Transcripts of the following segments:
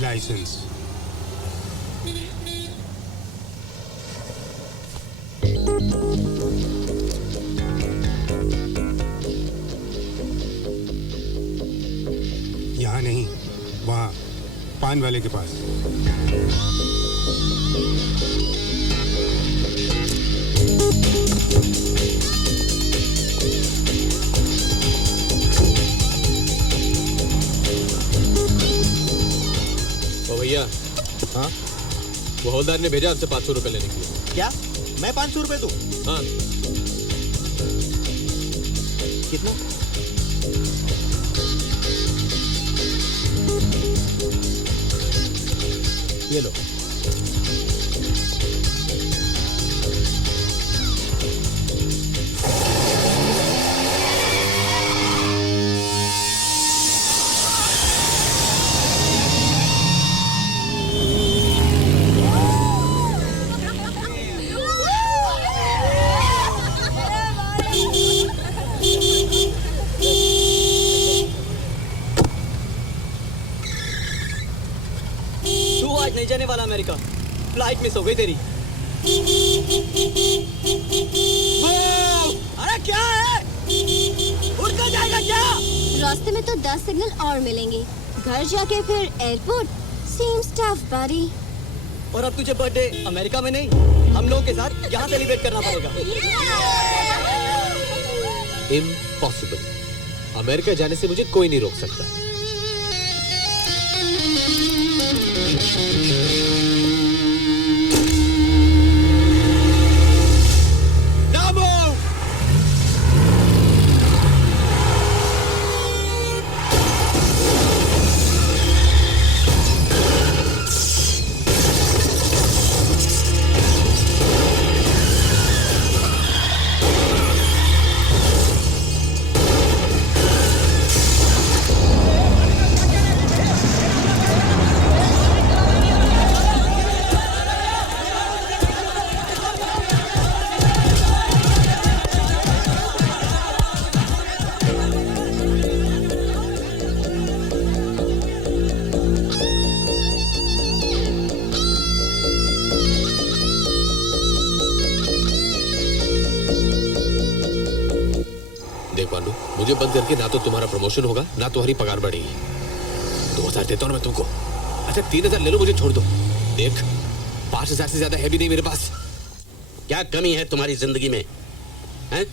Licence. यहाँ नहीं, वहाँ पान वाले के पास। ओ भैया। हाँ? वो हवलदार ने भेजा आपसे 500 रुपए लेने के लिए। क्या? मैं 500 रुपए दूं? हाँ। कितना? ये लो। आज नहीं जाने वाला अमेरिका, फ्लाइट मिस हो गई तेरी। अरे क्या है? उड़ कर जाएगा क्या? रास्ते में तो 10 सिग्नल और मिलेंगे, घर जाके फिर एयरपोर्ट। सेम स्टफ बडी। और अब तुझे बर्थडे अमेरिका में नहीं, हम लोगों के साथ यहाँ सेलिब्रेट करना पड़ेगा। इम्पॉसिबल। अमेरिका जाने से मुझे कोई नहीं रोक सकता। मुझे बंद करके ना तो तुम्हारा प्रमोशन होगा ना तुम्हारी पगार बढ़ेगी। 2000 देता हूँ मैं तुमको। अच्छा 3000 ले लो, मुझे छोड़ दो। देख 5000 से ज्यादा है भी नहीं मेरे पास। क्या कमी है तुम्हारी जिंदगी में? हैं?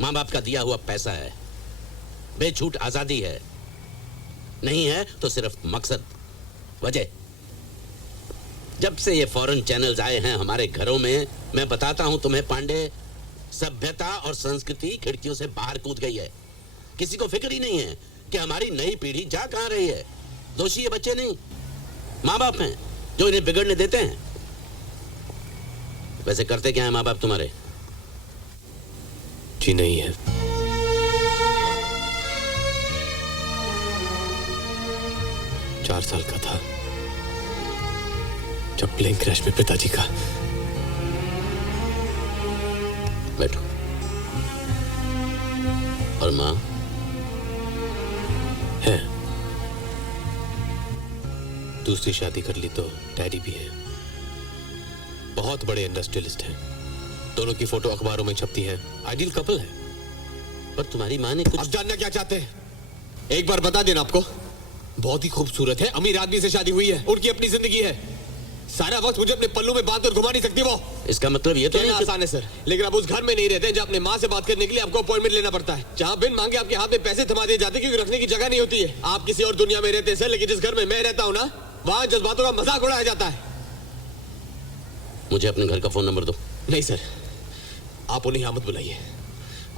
माँ बाप का दिया हुआ पैसा है, बेछूट आजादी है, नहीं है तो सिर्फ मकसद, वजह। जब से ये फॉरेन चैनल्स आए हैं हमारे घरों में, मैं बताता हूं तुम्हें पांडे, सभ्यता और संस्कृति खिड़कियों से बाहर कूद गई है। किसी को फिक्र ही नहीं है कि हमारी नई पीढ़ी जा कहां रही है। दोषी ये बच्चे नहीं, माँ बाप हैं जो इन्हें बिगड़ने देते हैं। वैसे करते क्या है माँ बाप तुम्हारे? जी नहीं है। चार साल का था जब प्लेन क्रैश में पिताजी का। बैठो। और माँ? है, दूसरी शादी कर ली तो डैडी भी है। बहुत बड़े इंडस्ट्रियलिस्ट हैं। दोनों की फोटो अखबारों में छपती है। आइडियल कपल है। पर तुम्हारी माँ ने कुछ। आप जानना क्या चाहते हैं? एक बार बता देना आपको। बहुत ही खूबसूरत है, अमीर आदमी से शादी हुई है, उनकी अपनी जिंदगी है। सारा वक्त मुझे अपने पल्लू में बांध कर घुमा नहीं सकती वो। इसका मतलब ये तो नहीं आसान है सर, लेकिन आप उस घर में नहीं रहते जहाँ अपने माँ से बात करने के लिए आपको अपॉइंटमेंट लेना पड़ता है, जहाँ बिन मांगे आपके हाथ में पैसे थमा दिए जाते क्योंकि रखने की जगह नहीं होती है। आप किसी और दुनिया में रहते हैं सर, लेकिन जिस घर में मैं रहता हूँ ना, वहाँ जज्बातों का मजाक उड़ाया जाता है। मुझे अपने घर का फोन नंबर दो। नहीं सर, आप उन्हें यहाँ मत बुलाइए,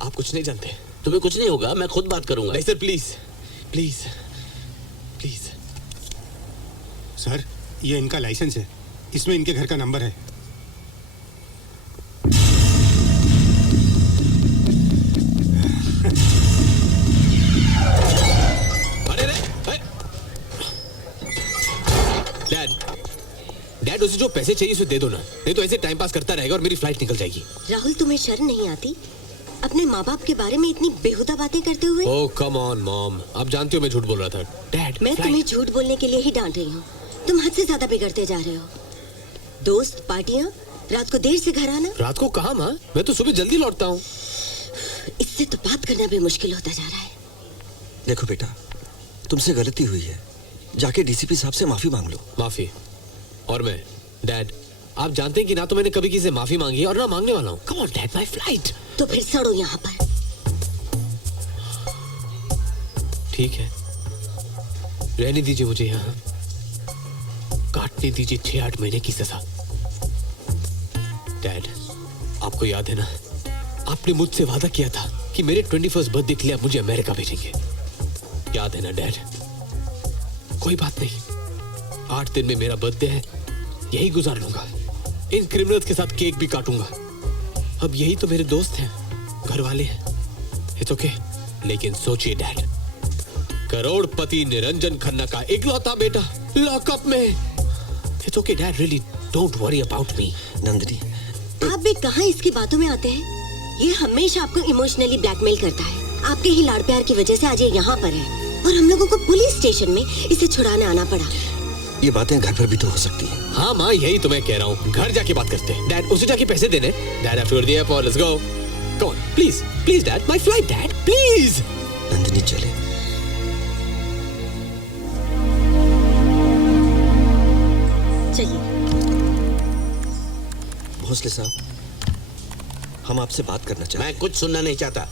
आप कुछ नहीं जानते। तुम्हें कुछ नहीं होगा, मैं खुद बात करूंगा। नहीं sir, please please please. Sir ये इनका लाइसेंस है, इसमें इनके घर का नंबर है। डैड उसे जो पैसे चाहिए उसे दे दो ना, नहीं तो ऐसे टाइम पास करता रहेगा और मेरी फ्लाइट निकल जाएगी। राहुल तुम्हें शर्म नहीं आती? अपने माँ बाप के बारे में इतनी बेहुदा बातें करते हुए? ओह कम ऑन मॉम, आप जानती हो मैं झूठ बोल रहा था। डैड, मैं तुम्हें झूठ बोलने के लिए ही डांट रही हूँ। तुम हद से ज्यादा बिगड़ते जा रहे हो। दोस्त, पार्टियाँ, रात को देर से घर आना। रात को कहाँ माँ, मैं तो सुबह जल्दी लौटता हूँ। इससे तो बात करना भी मुश्किल होता जा रहा है। देखो बेटा, तुमसे गलती हुई है, जाके डीसीपी साहब से माफी मांग लो। माफी? और मैं? डैड, आप जानते हैं कि ना तो मैंने कभी किसी से माफी मांगी और ना मांगने वाला हूँ। Come on dad, my flight. तो फिर सड़ो यहाँ पर। ठीक है, रहने दीजिए मुझे यहाँ, काटने दीजिए 6-8 महीने की सजा। डैड, आपको याद है ना, आपने मुझसे वादा किया था कि मेरे 21st बर्थडे के लिए आप मुझे अमेरिका भेजेंगे। याद है ना डैड? कोई बात नहीं, 8 दिन में मेरा बर्थडे है, यही गुजार लूंगा। इन क्रिमिनल्स के साथ केक भी काटूंगा। अब यही तो मेरे दोस्त हैं, घर वाले हैं। It's okay. लेकिन सोचिए डैड, करोड़पति निरंजन खन्ना का इकलौता बेटा लॉकअप में। It's okay dad, really don't worry about me. Nandini, आप भी कहाँ इसकी बातों में आते हैं? ये हमेशा आपको इमोशनली ब्लैकमेल करता है। आपके ही लाड़ प्यार की वजह से आज ये यहाँ पर है और हम लोगों को पुलिस स्टेशन में इसे छुड़ाने आना पड़ा। ये बातें घर पर भी तो हो सकती हैं। हाँ माँ, यही तो मैं कह रहा हूँ, घर जाके बात करते हैं। डैड, उसे जाके पैसे देने। Dad, after the airport, let's go. Come on, please please dad, my flight dad, please. Nandini चले। चलिए। भोसले साहब, हम आपसे बात करना चाहते हैं। मैं कुछ सुनना नहीं चाहता।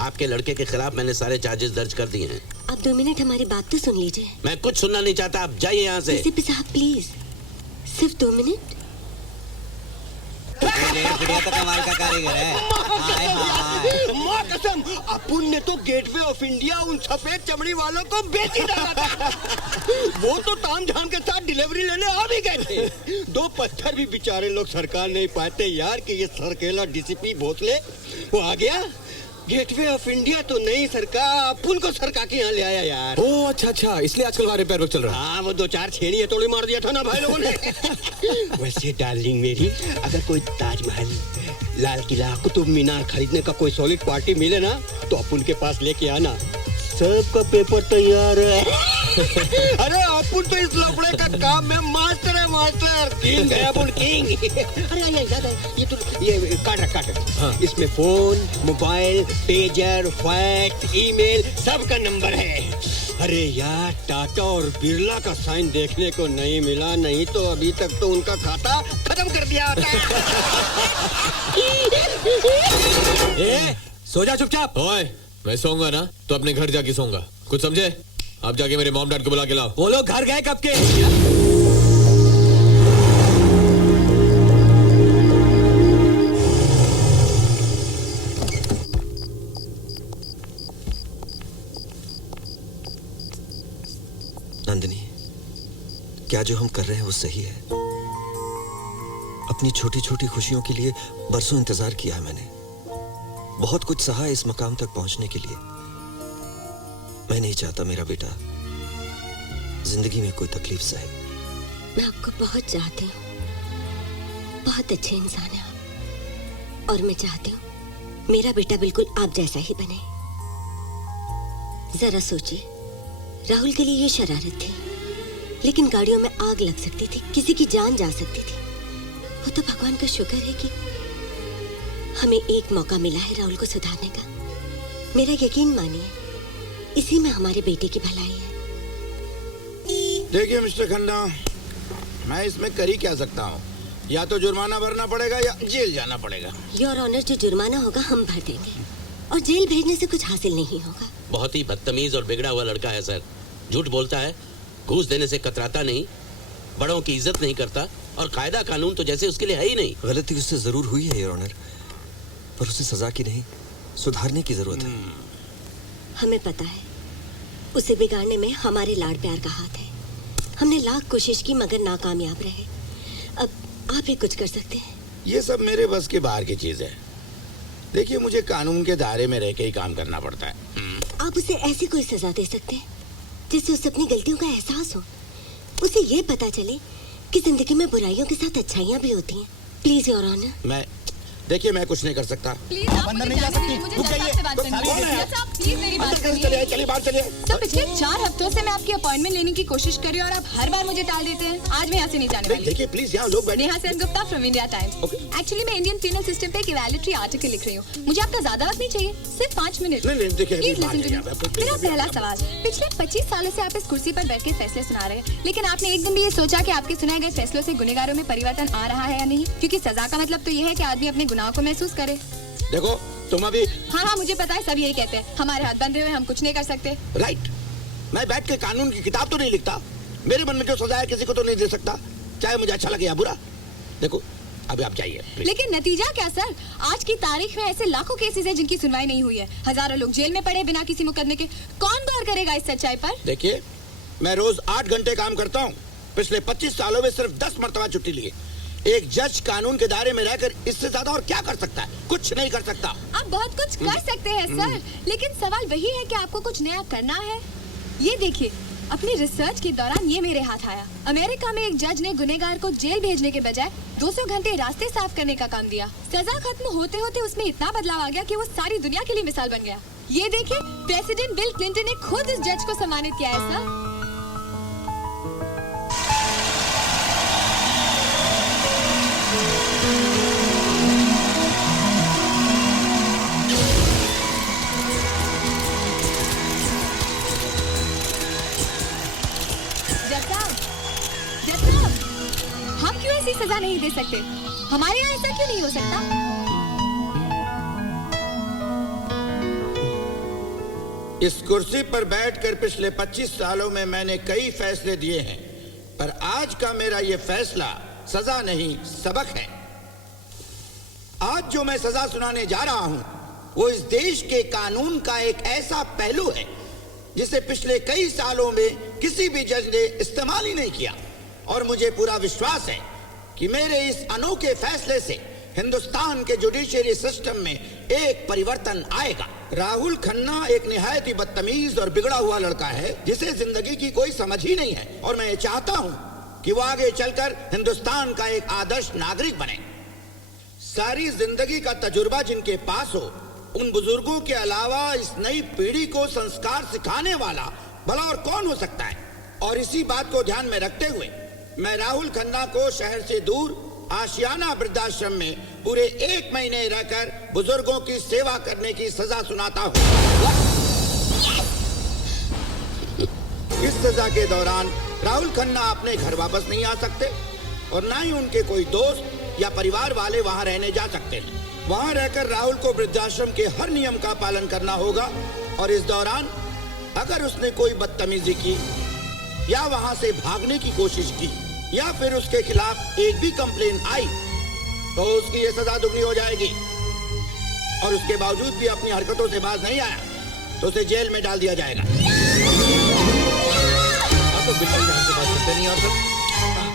आपके लड़के के खिलाफ मैंने सारे चार्जेस दर्ज कर दिए हैं। आप 2 मिनट हमारी बात तो सुन लीजिए। मैं कुछ सुनना नहीं चाहता, आप जाइए यहाँ से। डीसीपी साहब प्लीज, सिर्फ 2 मिनट। तो कमाल का कारीगर है। हाय हाय। माँ कसम, अपुन ने तो गेटवे ऑफ इंडिया उन सफेद चमड़ी वालों को बेच ही डाला था। वो तो ताम झाम के साथ डिलीवरी लेने आ भी गए थे। 2 पत्थर भी बेचारे लोग सरकार नहीं पाते यार कि ये सरकेला डीसीपी भोसले वो आ गया। गेटवे ऑफ इंडिया तो नहीं सरकार, अपुन को सरकार के यहाँ ले आया यार। ओह अच्छा अच्छा, इसलिए आजकल हमारे पैर चल रहा है। हाँ, वो 2-4 छेड़ियाँ तोड़ी मार दिया था ना भाई लोगों ने। वैसे डार्लिंग मेरी, अगर कोई ताजमहल, लाल किला, कुतुब मीनार खरीदने का कोई सॉलिड पार्टी मिले ना तो अपुन के पास लेके आना, सबका पेपर तैयार है। अरे अपुन तो इस लफड़े का काम में मास्टर है, मास्टर। किंग है अपुन, किंग। अरे ये याद है, ये काट। हाँ। इसमें phone, mobile, pager, fax, email सबका नंबर है। अरे यार, टाटा और बिरला का साइन देखने को नहीं मिला, नहीं तो अभी तक तो उनका खाता खत्म कर दिया होता। ए, सो जा चुपचाप। ओए, मैं सोऊंगा ना तो अपने घर जाके सोऊंगा, कुछ समझे? आप जाके मेरे मॉम डैड को बुला के लाओ। वो लोग घर गए कब के? नंदिनी, क्या जो हम कर रहे हैं वो सही है? अपनी छोटी छोटी खुशियों के लिए बरसों इंतजार किया है मैंने, बहुत कुछ सहा इस मकाम तक पहुंचने के लिए। मैं नहीं चाहता मेरा बेटा जिंदगी में कोई तकलीफ सहे। मैं आपको बहुत चाहती हूँ, बहुत अच्छे इंसान हैं आप, और मैं चाहती हूँ मेरा बेटा बिल्कुल आप जैसा ही बने। जरा सोचिए, राहुल के लिए ये शरारत थी, लेकिन गाड़ियों में आग लग सकती थी, किसी की जान जा सकती थी। वो तो भगवान का शुक्र है कि हमें एक मौका मिला है राहुल को सुधारने का। मेरा यकीन मानिए, इसी में हमारे बेटे की भलाई है। देखिए मिस्टर खन्ना, मैं इसमें कर ही क्या सकता हूँ, या तो जुर्माना भरना पड़ेगा या जेल जाना पड़ेगा। योर ऑनर, जो जुर्माना होगा हम भर देंगे, और जेल भेजने से कुछ हासिल नहीं होगा। बहुत ही बदतमीज और बिगड़ा हुआ लड़का है सर। झूठ बोलता है, घूस देने से कतराता नहीं, बड़ों की इज्जत नहीं करता, और कायदा कानून तो जैसे उसके लिए है ही नहीं। गलती उससे जरूर हुई है योर ऑनर, पर उसे सजा की नहीं, सुधारने की जरूरत है। हमें पता है उसे बिगाड़ने में हमारे लाड़ प्यार का हाथ है। हमने लाख कोशिश की मगर नाकामयाब रहे। अब आप ही कुछ कर सकते हैं। ये सब मेरे बस के बाहर की चीज है। देखिए, मुझे कानून के दायरे में रह के ही काम करना पड़ता है। आप उसे ऐसी कोई सजा दे सकते हैं जिससे उसे अपनी गलतियों का एहसास हो, उसे ये पता चले कि जिंदगी में बुराइयों के साथ अच्छाइयाँ भी होती हैं। Please your honour. मैं देखिए मैं कुछ नहीं कर सकता। प्लीज आप अंदर नहीं जा सकती, रुक जाइए। जज साहब प्लीज मेरी बात सुनिए। चलिए बाहर चलिए। सर पिछले 4 हफ्तों से मैं आपकी अपॉइंटमेंट लेने की कोशिश कर रही हूँ और आप हर बार मुझे टाल देते हैं। आज मैं यहाँ से नहीं जाने वाली। देखिए प्लीज यहाँ लोग बैठे। Neha Sengupta from India times. Actually मैं इंडियन पीनल सिस्टम पे एक इवैल्यूएटरी आर्टिकल लिख रही हूँ। मुझे आपका ज्यादा वक्त नहीं चाहिए, सिर्फ 5 मिनट। नहीं, देखिए, प्लीज बात लिसन टू मी। मेरा पहला सवाल, पिछले 25 सालों से आप इस कुर्सी पर बैठ के फैसले सुना रहे हैं, लेकिन आपने एक दिन भी ये सोचा कि आपके सुनाए गए फैसलों से गुनहगारों में परिवर्तन आ रहा है या नहीं? क्योंकि सजा का मतलब तो ये है कि आदमी अपने गुनाहों को महसूस करे। देखो तुम अभी। हाँ मुझे पता है, सब यही कहते हैं, हमारे हाथ बंधे हुए, हम कुछ नहीं कर सकते। राइट। मैं बैठ के कानून की किताब तो नहीं लिखता। मेरे मन में जो सजा है किसी को तो नहीं दे सकता, चाहे मुझे अच्छा लगे या बुरा। देखो अभी आप जाइए। लेकिन नतीजा क्या सर? आज की तारीख में ऐसे लाखों केसेस हैं जिनकी सुनवाई नहीं हुई है। हजारों लोग जेल में पड़े बिना किसी मुकदमे के। कौन गौर करेगा इस सच्चाई पर? देखिए मैं रोज 8 घंटे काम करता हूँ। पिछले 25 सालों में सिर्फ 10 मरतबा छुट्टी ली। एक जज कानून के दायरे में रहकर इससे ज्यादा और क्या कर सकता है? कुछ नहीं कर सकता। आप बहुत कुछ कर सकते हैं सर, लेकिन सवाल वही है कि आपको कुछ नया करना है। ये देखिए, अपनी रिसर्च के दौरान ये मेरे हाथ आया। अमेरिका में एक जज ने गुनहगार को जेल भेजने के बजाय 200 घंटे रास्ते साफ करने का काम दिया। सजा खत्म होते होते उसमें इतना बदलाव आ गया कि वो सारी दुनिया के लिए मिसाल बन गया। ये देखिए, प्रेसिडेंट बिल क्लिंटन ने खुद इस जज को सम्मानित किया है सर। हम क्यों ऐसी सजा नहीं दे सकते? हमारे यहाँ ऐसा क्यों नहीं हो सकता? इस कुर्सी पर बैठकर पिछले 25 सालों में मैंने कई फैसले दिए हैं, पर आज का मेरा ये फैसला सजा नहीं सबक है। आज जो मैं सजा सुनाने जा रहा हूं वो इस देश के कानून का एक ऐसा पहलू है जिसे पिछले कई सालों में किसी भी जज ने इस्तेमाल ही नहीं किया। और मुझे पूरा विश्वास है कि मेरे इस अनोखे फैसले से हिंदुस्तान के जुडिशरी सिस्टम में एक परिवर्तन आएगा। राहुल खन्ना एक निहायत ही बदतमीज और बिगड़ा हुआ लड़का है जिसे जिंदगी की कोई समझ ही नहीं है, और मैं ये चाहता हूं कि वो आगे चलकर हिंदुस्तान का एक आदर्श नागरिक बने। सारी जिंदगी का तजुर्बा जिनके पास हो, उन बुजुर्गों के अलावा इस नई पीढ़ी को संस्कार सिखाने वाला भला और कौन हो सकता है? और इसी बात को ध्यान में रखते हुए मैं राहुल खन्ना को शहर से दूर आशियाना वृद्धाश्रम में पूरे 1 महीने रहकर बुजुर्गों की सेवा करने की सजा सुनाता हूँ। इस सजा के दौरान राहुल खन्ना अपने घर वापस नहीं आ सकते और ना ही उनके कोई दोस्त या परिवार वाले वहाँ रहने जा सकते हैं। वहाँ रहकर राहुल को वृद्धाश्रम के हर नियम का पालन करना होगा, और इस दौरान अगर उसने कोई बदतमीजी की या वहाँ से भागने की कोशिश की या फिर उसके खिलाफ एक भी कंप्लेन आई तो उसकी ये सजा दुगनी हो जाएगी। और उसके बावजूद भी अपनी हरकतों से बाज नहीं आया तो उसे जेल में डाल दिया जाएगा। आप तो बिल्कुल ध्यान से बात करते नहीं।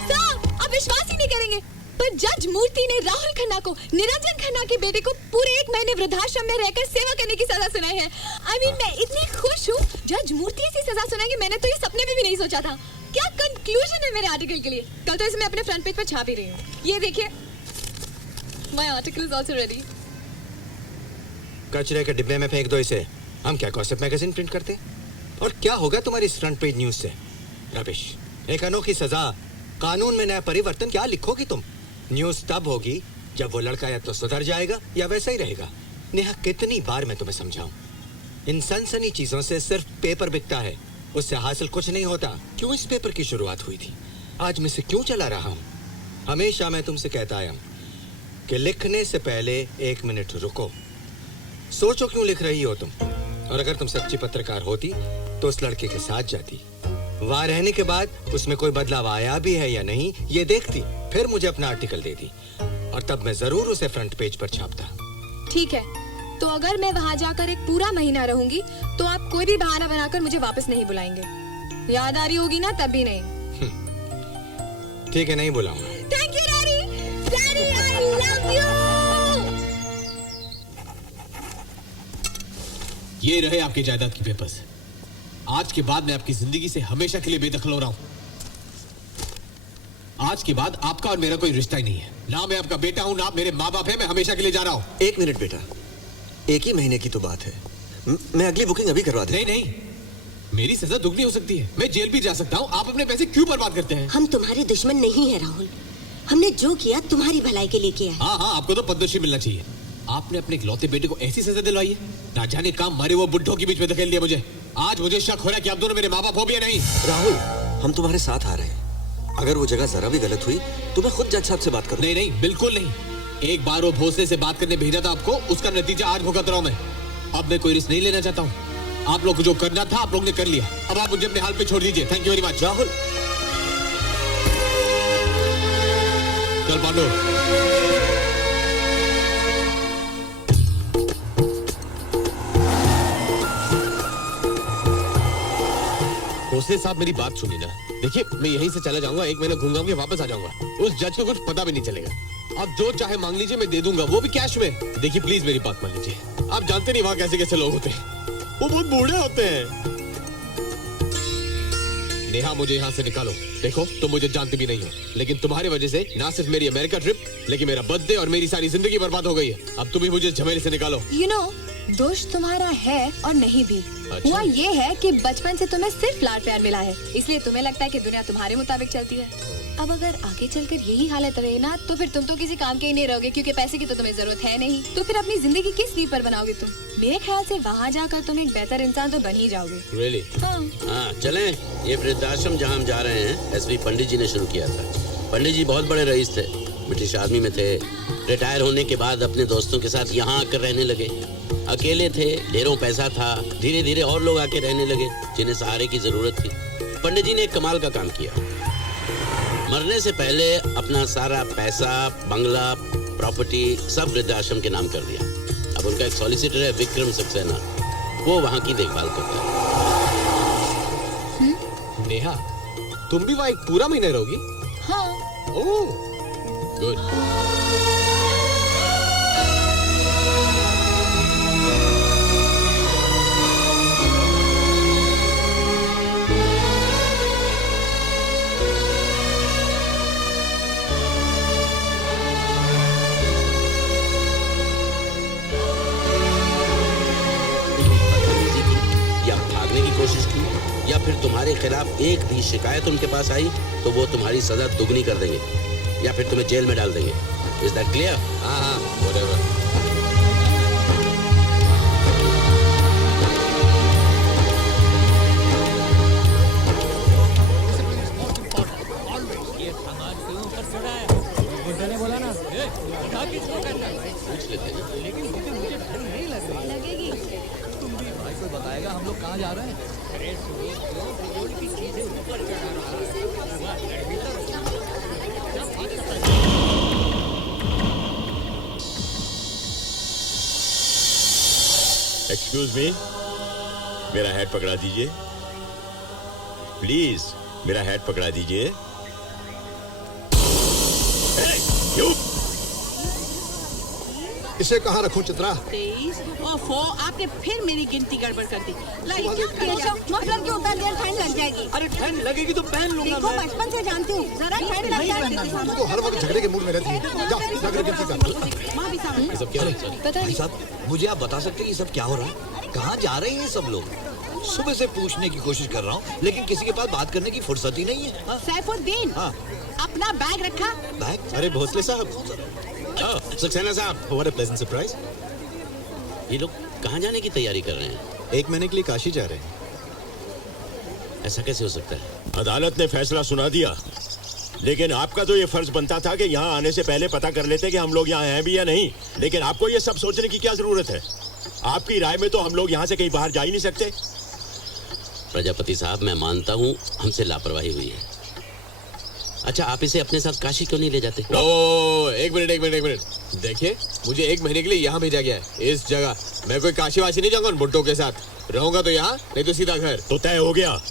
सर, आप विश्वास ही नहीं करेंगे, पर जज मूर्ति ने राहुल खन्ना को, निरंजन खन्ना के बेटे को पूरे 1 महीने वृद्धाश्रम में रहकर सेवा करने की सजा सुनाई है। मैं इतनी खुश हूँ, जज मूर्ति ऐसी सजा सुनाएंगे, मैंने तो ये सपने में भी नहीं सोचा था। क्या कंक्लूजन है मेरे आर्टिकल के लिए? कल तो इसे मैं अपने फ्रंट पेज पर छाप ही रही हूँ। ये देखिए, my article is also ready. कचरे के डिब्बे में फेंक दो इसे। हम क्या गॉसिप मैगजीन प्रिंट करते? और क्या होगा तुम्हारी इस फ्रंट पेज न्यूज से? रबिश। एक अनोखी सजा, कानून में नया परिवर्तन, क्या लिखोगी तुम? न्यूज तब होगी जब वो लड़का या तो सुधर जाएगा या वैसा ही रहेगा। नेहा, कितनी बार मैं तुम्हें समझाऊं, इन सनसनी चीजों से सिर्फ पेपर बिकता है, उससे हासिल कुछ नहीं होता। क्यों इस पेपर की शुरुआत हुई थी, आज मैं इसे क्यों चला रहा हूं? हमेशा मैं तुमसे कहता आया हूं कि लिखने से पहले 1 मिनट रुको, सोचो क्यों लिख रही हो तुम। और अगर तुम सच्ची पत्रकार होती तो उस लड़के के साथ जाती, वहां रहने के बाद उसमें कोई बदलाव आया भी है या नहीं ये देखती, फिर मुझे अपना आर्टिकल देती और तब मैं जरूर उसे फ्रंट पेज पर छापता। ठीक है, तो अगर मैं वहाँ जाकर एक पूरा महीना रहूंगी तो आप कोई भी बहाना बनाकर मुझे वापस नहीं बुलाएंगे। याद आ रही होगी ना? तब भी नहीं। ठीक है, नहीं बुलाऊंगा। Thank you daddy. Daddy, I love you. ये रहे आपके जायदाद की पेपर्स। आज के बाद मैं आपकी जिंदगी से हमेशा के लिए बेदखल हो रहा हूं। आज के बाद आपका और मेरा कोई रिश्ता ही नहीं है। ना मैं आपका बेटा हूँ, ना आप मेरे माँ बाप है। मैं हमेशा के लिए जा रहा हूँ। 1 मिनट बेटा, एक ही महीने की तो बात है। मैं अगली बुकिंग अभी करवा दूं। नहीं, मेरी सजा दुगनी हो सकती है। मैं जेल भी जा सकता हूँ। आप अपने पैसे क्यों बर्बाद करते हैं? हम तुम्हारे दुश्मन नहीं है राहुल। हमने जो किया तुम्हारी भलाई के लिए किया है। हाँ, आपको तो पद्मश्री मिलना चाहिए। आपने अपने इकलौते बेटे को ऐसी सजा दिलवाई है। ना जाने काम मारे वो बुड्ढों के बीच में धकेल दिया मुझे। आज मुझे शक हो रहा है कि आप दोनों मेरे माँ बाप हो भी या नहीं। राहुल, हम तुम्हारे साथ आ रहे हैं। अगर वो जगह जरा भी गलत हुई तो मैं खुद जज साहब से बात करूं। नहीं, बिल्कुल नहीं। एक बार वो भोसले से बात करने भेजा था आपको, उसका नतीजा आज भुगत रहा हूं मैं। अब मैं कोई रिस्क नहीं लेना चाहता हूँ। आप लोग को जो करना था आप लोग ने कर लिया। अब आप मुझे अपने हाल पे छोड़ दीजिए। Thank you very much. Rahul, चल पांडु। भोसले साहब मेरी बात सुनिए ना। देखिए, मैं यहीं से चला जाऊंगा, 1 महीना घूम घाम के वापस आ जाऊंगा। उस जज को कुछ पता भी नहीं चलेगा। आप जो चाहे मांग लीजिए, मैं दे दूंगा, वो भी कैश में। देखिए प्लीज मेरी बात मान लीजिए। आप जानते नहीं वहां कैसे कैसे लोग होते हैं। वो बहुत बूढ़े होते हैं। नेहा, मुझे यहाँ से निकालो। देखो, तुम मुझे जानते भी नहीं हो, लेकिन तुम्हारी वजह से ना सिर्फ मेरी अमेरिका ट्रिप, लेकिन मेरा बर्थडे और मेरी सारी जिंदगी बर्बाद हो गई है। अब तुम ही मुझे झमेले से निकालो। You know, दोष तुम्हारा है और नहीं भी। अच्छा? हुआ ये है कि बचपन से तुम्हें सिर्फ लाड प्यार मिला है, इसलिए तुम्हें लगता है कि दुनिया तुम्हारे मुताबिक चलती है। अब अगर आगे चलकर यही हालत रही ना, तो फिर तुम तो किसी काम के ही नहीं रहोगे, क्योंकि पैसे की तो तुम्हें जरूरत है नहीं। तो फिर अपनी जिंदगी किस लीड पर बनाओगे तुम? मेरे ख्याल से वहाँ जाकर तुम एक बेहतर इंसान तो बन ही जाओगे। Really? हाँ, चलें। ये वृद्धाश्रम जहाँ हम जा रहे हैं, एसवी पंडित जी ने शुरू किया था। पंडित जी बहुत बड़े रईस थे, ब्रिटिश आर्मी में थे। रिटायर होने के बाद अपने दोस्तों के साथ यहाँ आकर रहने लगे। अकेले थे, ढेरों पैसा था। धीरे धीरे और लोग आके रहने लगे जिन्हें सहारे की जरूरत थी। पंडित जी ने एक कमाल का काम किया। मरने से पहले अपना सारा पैसा, बंगला, प्रॉपर्टी सब वृद्धाश्रम के नाम कर दिया। अब उनका एक सॉलिसिटर है, विक्रम सक्सेना, वो वहाँ की देखभाल करता है। नेहा, तुम भी वहाँ एक पूरा महीना रहोगी? हाँ। ओह, गुड। कोशिश की, या फिर तुम्हारे खिलाफ एक भी शिकायत उनके पास आई तो वो तुम्हारी सजा दुगनी कर देंगे, या फिर तुम्हें जेल में डाल देंगे। Is that clear? हाँ, व्हाटएवर। पूछ लेते हैं। लेकिन मुझे ठंड नहीं लगेगी। तुम भी भाई को बताएगा हम लोग कहाँ जा रहे हैं। एक्सक्यूज मी, मेरा हैट पकड़ा दीजिए प्लीज। मेरा हैट पकड़ा दीजिए। इसे कहाँ रखूं चित्रा? 23 ओफो, आपने फिर मेरी गिनती गड़बड़ कर दी। मफलर क्यों उतार दिया? ठंड लग जाएगी। अरे ठंड लगेगी तो पहन लूंगा। देखो, बचपन से जानती हूँ, जरा ठंड लग जाएगी। तू तो हर वक्त झगड़े के मूड में रहती है। जा, जाकर गिनती कर। सब क्या भाई साहब, मुझे आप बता सकते हैं ये सब क्या हो रहा है? कहाँ जा रहे हैं ये सब लोग? सुबह से पूछने की कोशिश कर रहा हूँ, लेकिन किसी के पास बात करने की फुर्सत ही नहीं है। सैफुद्दीन, अपना बैग रखा? बैग? अरे भोसले साहब, सक्सेना साहब, व्हाट अ प्लेजेंट सरप्राइज। ये लोग कहाँ जाने की तैयारी कर रहे हैं? 1 महीने के लिए काशी जा रहे हैं। ऐसा कैसे हो सकता है? अदालत ने फैसला सुना दिया, लेकिन आपका तो ये फर्ज बनता था कि यहाँ आने से पहले पता कर लेते कि हम लोग यहाँ हैं भी या नहीं। लेकिन आपको ये सब सोचने की क्या जरूरत है? आपकी राय में तो हम लोग यहाँ से कहीं बाहर जा ही नहीं सकते। प्रजापति साहब, मैं मानता हूँ हमसे लापरवाही हुई है। अच्छा, आप इसे अपने साथ काशी क्यों नहीं ले जाते? एक मिनट। देखिए, मुझे 1 महीने के लिए यहाँ भेजा गया है, इस जगह। मैं कोई काशी वाशी नहीं जाऊंगा उन बुड्ढों के साथ। रहूंगा तो यहाँ, नहीं तो सीधा घर। तो तय हो गया।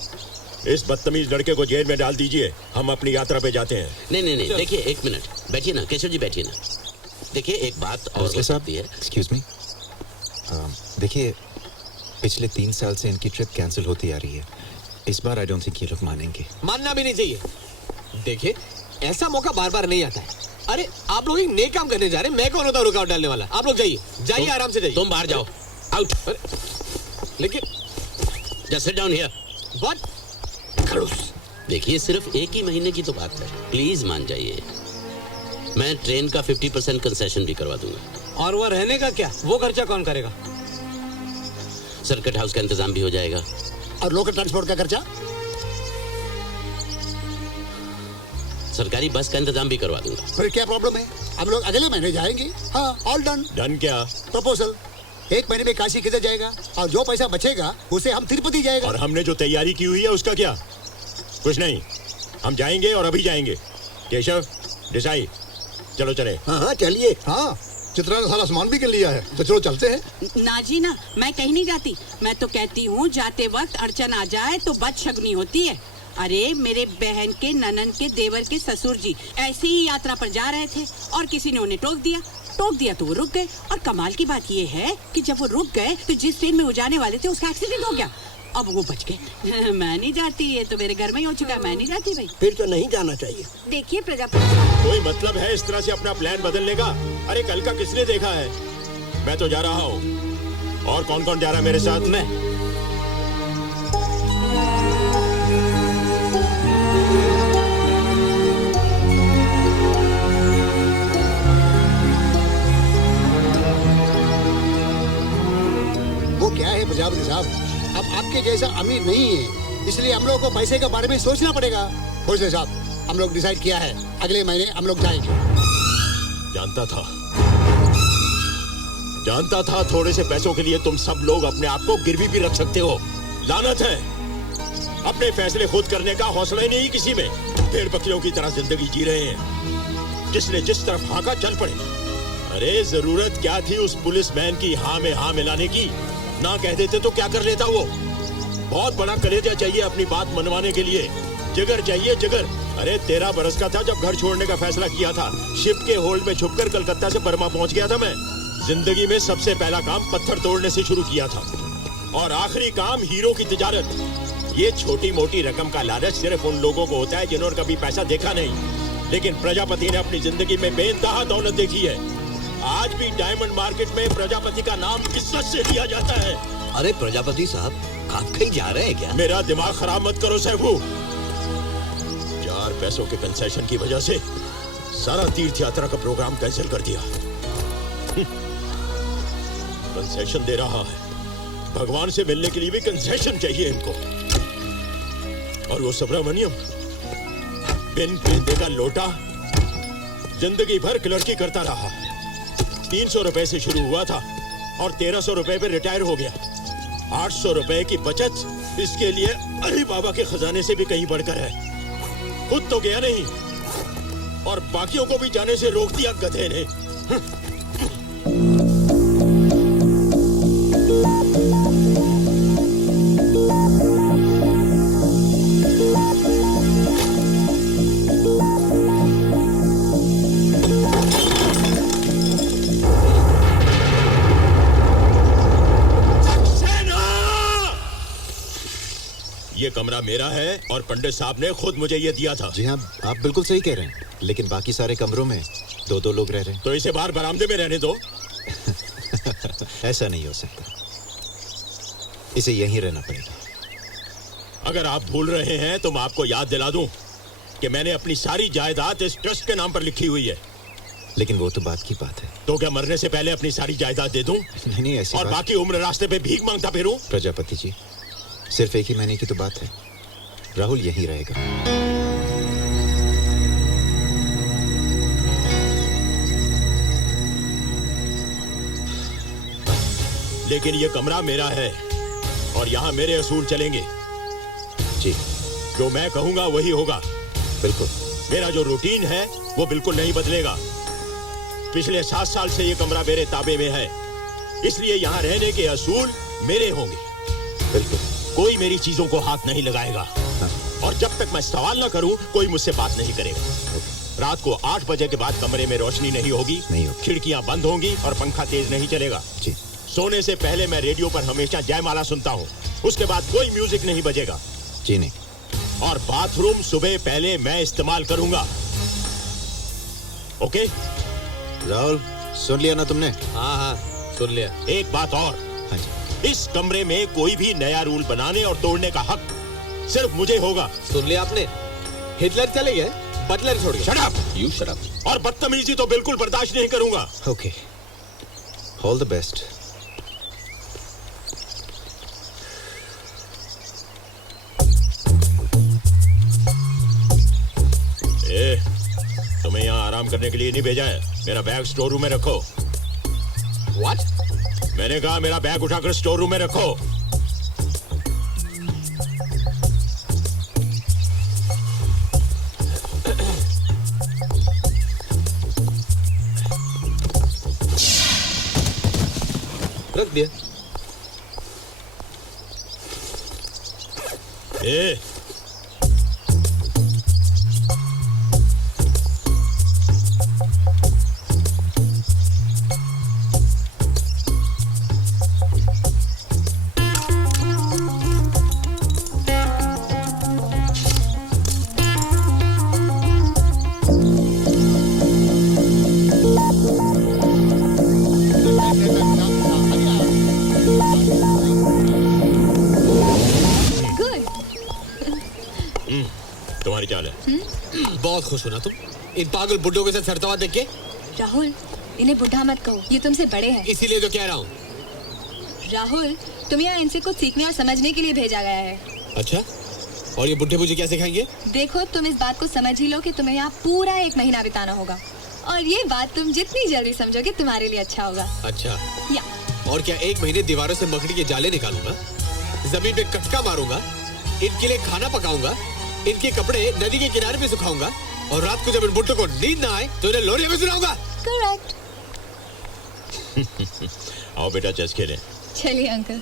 इस बदतमीज लड़के को जेल में डाल दीजिए, हम अपनी यात्रा पे जाते हैं। नहीं, देखिए 1 मिनट बैठिए ना, केशव जी बैठिए ना। देखिए, एक बात और हो सकती है। एक्सक्यूज मी, देखिए, पिछले 3 साल से इनकी ट्रिप कैंसिल होती आ रही है। इस बार आई डोंट थिंक ये लोग मानेंगे। मानना भी नहीं चाहिए। देखिए, ऐसा मौका बार बार नहीं आता है। अरे आप लोग एक नए काम करने जा रहे हैं, मैं कौन होता हूँ रुकावट डालने वाला? आप लोग जाइए जाइए, आराम से जाइए। तुम बाहर जाओ, आउट। लेकिन just sit down here. What? खड़ूस। देखिए सिर्फ एक ही महीने की तो बात है, प्लीज मान जाइए। मैं ट्रेन का 50% कंसेशन भी करवा दूंगा। और वो रहने का क्या, वो खर्चा कौन करेगा? सर्किट हाउस का इंतजाम भी हो जाएगा। और लोकल ट्रांसपोर्ट का खर्चा? सरकारी बस का इंतजाम भी करवा दूंगा। फिर क्या प्रॉब्लम है, हम लोग अगले महीने जाएंगे। हाँ, ऑल डन। डन क्या? प्रपोजल। 1 महीने में काशी किधर जाएगा और जो पैसा बचेगा उसे हम तिरुपति जाएगा। और हमने जो तैयारी की हुई है उसका क्या? कुछ नहीं, हम जाएंगे और अभी जाएंगे। केशव, देसाई, चलो चले। हाँ चलिए। हाँ, चित्रा ने सारा सामान भी कर लिया है, तो चलो चलते हैं। ना जी ना, मैं कहीं नहीं जाती। मैं तो कहती हूँ जाते वक्त अड़चन आ जाए तो बदशगुनी होती है। अरे मेरे बहन के ननन के देवर के ससुर जी ऐसी ही यात्रा पर जा रहे थे और किसी ने उन्हें टोक दिया तो वो रुक गए। और कमाल की बात ये है कि जब वो रुक गए तो जिस ट्रेन में वो जाने वाले थे उसका एक्सीडेंट हो गया। अब वो बच गए। मैं नहीं जाती, ये तो मेरे घर में ही हो चुका है, मैं नहीं जाती भाई। फिर तो नहीं जाना चाहिए। देखिए प्रजापति, कोई मतलब है इस तरह से अपना प्लान बदलने का? अरे कल का किसने देखा है? मैं तो जा रहा हूँ। और कौन कौन जा रहा है मेरे साथ? मैं। वो क्या है प्रजापति साहब, अब आपके जैसा अमीर नहीं है, इसलिए हम लोगों को पैसे के बारे में सोचना पड़ेगा। भोसले साहब, हम लोग डिसाइड किया है, अगले महीने हम लोग जाएंगे। जानता था थोड़े से पैसों के लिए तुम सब लोग अपने आप को गिरवी भी रख सकते हो। लानत है, अपने फैसले खुद करने का हौसला ही नहीं किसी में। भेड़ बकरियों की तरह जिंदगी जी रहे हैं, जिसने जिस तरफ हाँका चल पड़े। अरे जरूरत क्या थी उस पुलिसमैन की हाँ में हाँ मिलाने की? ना कह देते तो क्या कर लेता वो? बहुत बड़ा कलेजा चाहिए अपनी बात मनवाने के लिए, जिगर चाहिए, जिगर। अरे 13 बरस का था जब घर छोड़ने का फैसला किया था। शिप के होल्ड में छुपकर कलकत्ता से बर्मा पहुंच गया था मैं। जिंदगी में सबसे पहला काम पत्थर तोड़ने से शुरू किया था और आखिरी काम हीरो की तिजारत। ये छोटी मोटी रकम का लालच सिर्फ उन लोगों को होता है जिन्होंने कभी पैसा देखा नहीं। लेकिन प्रजापति ने अपनी जिंदगी में बेइंतहा दौलत देखी है। आज भी डायमंड मार्केट में प्रजापति का नाम इज्जत से लिया जाता है। अरे प्रजापति साहब, आप कहीं जा रहे हैं क्या? मेरा दिमाग खराब मत करो साहबू। 4 पैसों के कंसेशन की वजह से सारा तीर्थ यात्रा का प्रोग्राम कैंसिल कर दिया। कंसेशन दे रहा है, भगवान से मिलने के लिए भी कंसेशन चाहिए इनको। और वो सुब्रमण्यम बिन पेंदे का लोटा जिंदगी भर क्लर्की करता रहा। 300 रुपए से शुरू हुआ था और 1300 रुपए पे रिटायर हो गया। 800 रुपए की बचत इसके लिए अली बाबा के खजाने से भी कहीं बढ़कर है। खुद तो गया नहीं और बाकियों को भी जाने से रोक दिया गधे ने। ये कमरा मेरा है और पंडित साहब ने खुद मुझे ये दिया था। जी हाँ, आप बिल्कुल सही कह रहे हैं, लेकिन बाकी सारे कमरों में 2-2 लोग रह रहे हैं। तो इसे बाहर बरामदे में रहने दो। ऐसा नहीं हो सकता, इसे यहीं रहना पड़ेगा। अगर आप भूल रहे हैं तो मैं आपको याद दिला दूं कि मैंने अपनी सारी जायदाद इस ट्रस्ट के नाम पर लिखी हुई है। लेकिन वो तो बात की बात है। तो क्या मरने से पहले अपनी सारी जायदाद दे दूं? नहीं, ऐसी और बात... बाकी उम्र रास्ते पे भीख मांगता फिरूं? प्रजापति जी, सिर्फ एक ही महीने की तो बात है। राहुल यहीं रहेगा। लेकिन ये कमरा मेरा है और यहाँ मेरे असूल चलेंगे। जी, जो मैं कहूंगा वही होगा। बिल्कुल। मेरा जो रूटीन है वो बिल्कुल नहीं बदलेगा। पिछले 7 साल से ये कमरा मेरे ताबे में है, इसलिए यहाँ रहने के असूल मेरे होंगे। बिल्कुल। कोई मेरी चीजों को हाथ नहीं लगाएगा। हाँ। और जब तक मैं सवाल न करूं कोई मुझसे बात नहीं करेगा। रात को 8 बजे के बाद कमरे में रोशनी नहीं होगी, खिड़कियां बंद होंगी और पंखा तेज नहीं चलेगा। जी। सोने से पहले मैं रेडियो पर हमेशा जयमाला सुनता हूँ, उसके बाद कोई म्यूजिक नहीं बजेगा। जी नहीं। और बाथरूम सुबह पहले मैं इस्तेमाल करूंगा। ओके? राहुल, सुन लिया ना तुमने? हाँ हाँ सुन लिया। एक बात और, हाँ जी। इस कमरे में कोई भी नया रूल बनाने और तोड़ने का हक सिर्फ मुझे होगा। सुन लिया आपने? हिटलर चले गए, बटलर छोड़ गए। Shut up! You shut up. और बदतमीजी तो बिल्कुल बर्दाश्त नहीं करूंगा। Okay, all the best. तुम्हें यहाँ आराम करने के लिए नहीं भेजा है। मेरा बैग स्टोर रूम में रखो। What? मैंने कहा मेरा बैग उठाकर स्टोर रूम में रखो। रख दिया। तुम्हारी चाल है। बहुत खुश हो ना तुम इन पागल बुड्ढों के साथ सड़ता हुआ देख के? राहुल, इन्हें बुढ़ा मत कहो, ये तुमसे बड़े हैं। इसीलिए तो कह रहा हूँ। राहुल, तुम्हें यहाँ इनसे कुछ सीखने और समझने के लिए भेजा गया है। अच्छा, और ये बुड्ढे मुझे क्या सिखाएंगे? देखो, तुम इस बात को समझ ही लो कि तुम्हें यहाँ पूरा 1 महीना बिताना होगा, और ये बात तुम जितनी जल्दी समझोगे तुम्हारे लिए अच्छा होगा। अच्छा, या और क्या 1 महीने दीवारों से मकड़ी के जाले निकालूंगा, जमीन पे कटका मारूंगा, इनके लिए खाना पकाऊंगा, इनके कपड़े नदी के किनारे पे सुखाऊंगा, और रात को जब इन बुड्ढों को नींद ना आए तो इन्हें लोरी में सुनाऊंगा। करेक्ट। आओ बेटा, चेस खेलें। चलिए अंकल।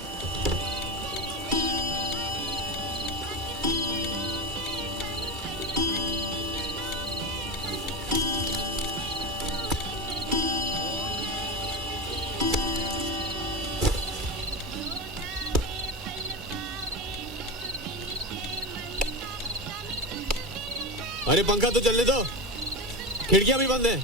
अरे पंखा तो चलने दो, खिड़कियां भी बंद है।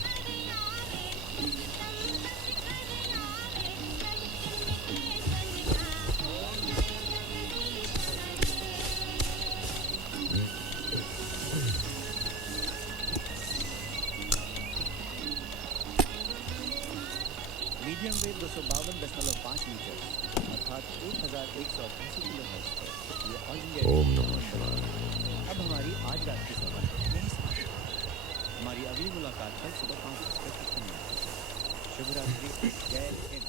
मीडियम वेव 252.5 मीटर अर्थात 1188 किलोहर्ट्ज पर। ये ऑल इंडिया ओम नमः शिवाय। अब हमारी आज रात की सभा यहीं समाप्त है। हमारी अगली मुलाकात कल सुबह 5:50 मिनट। शुभ रात्रि, जय हिंद।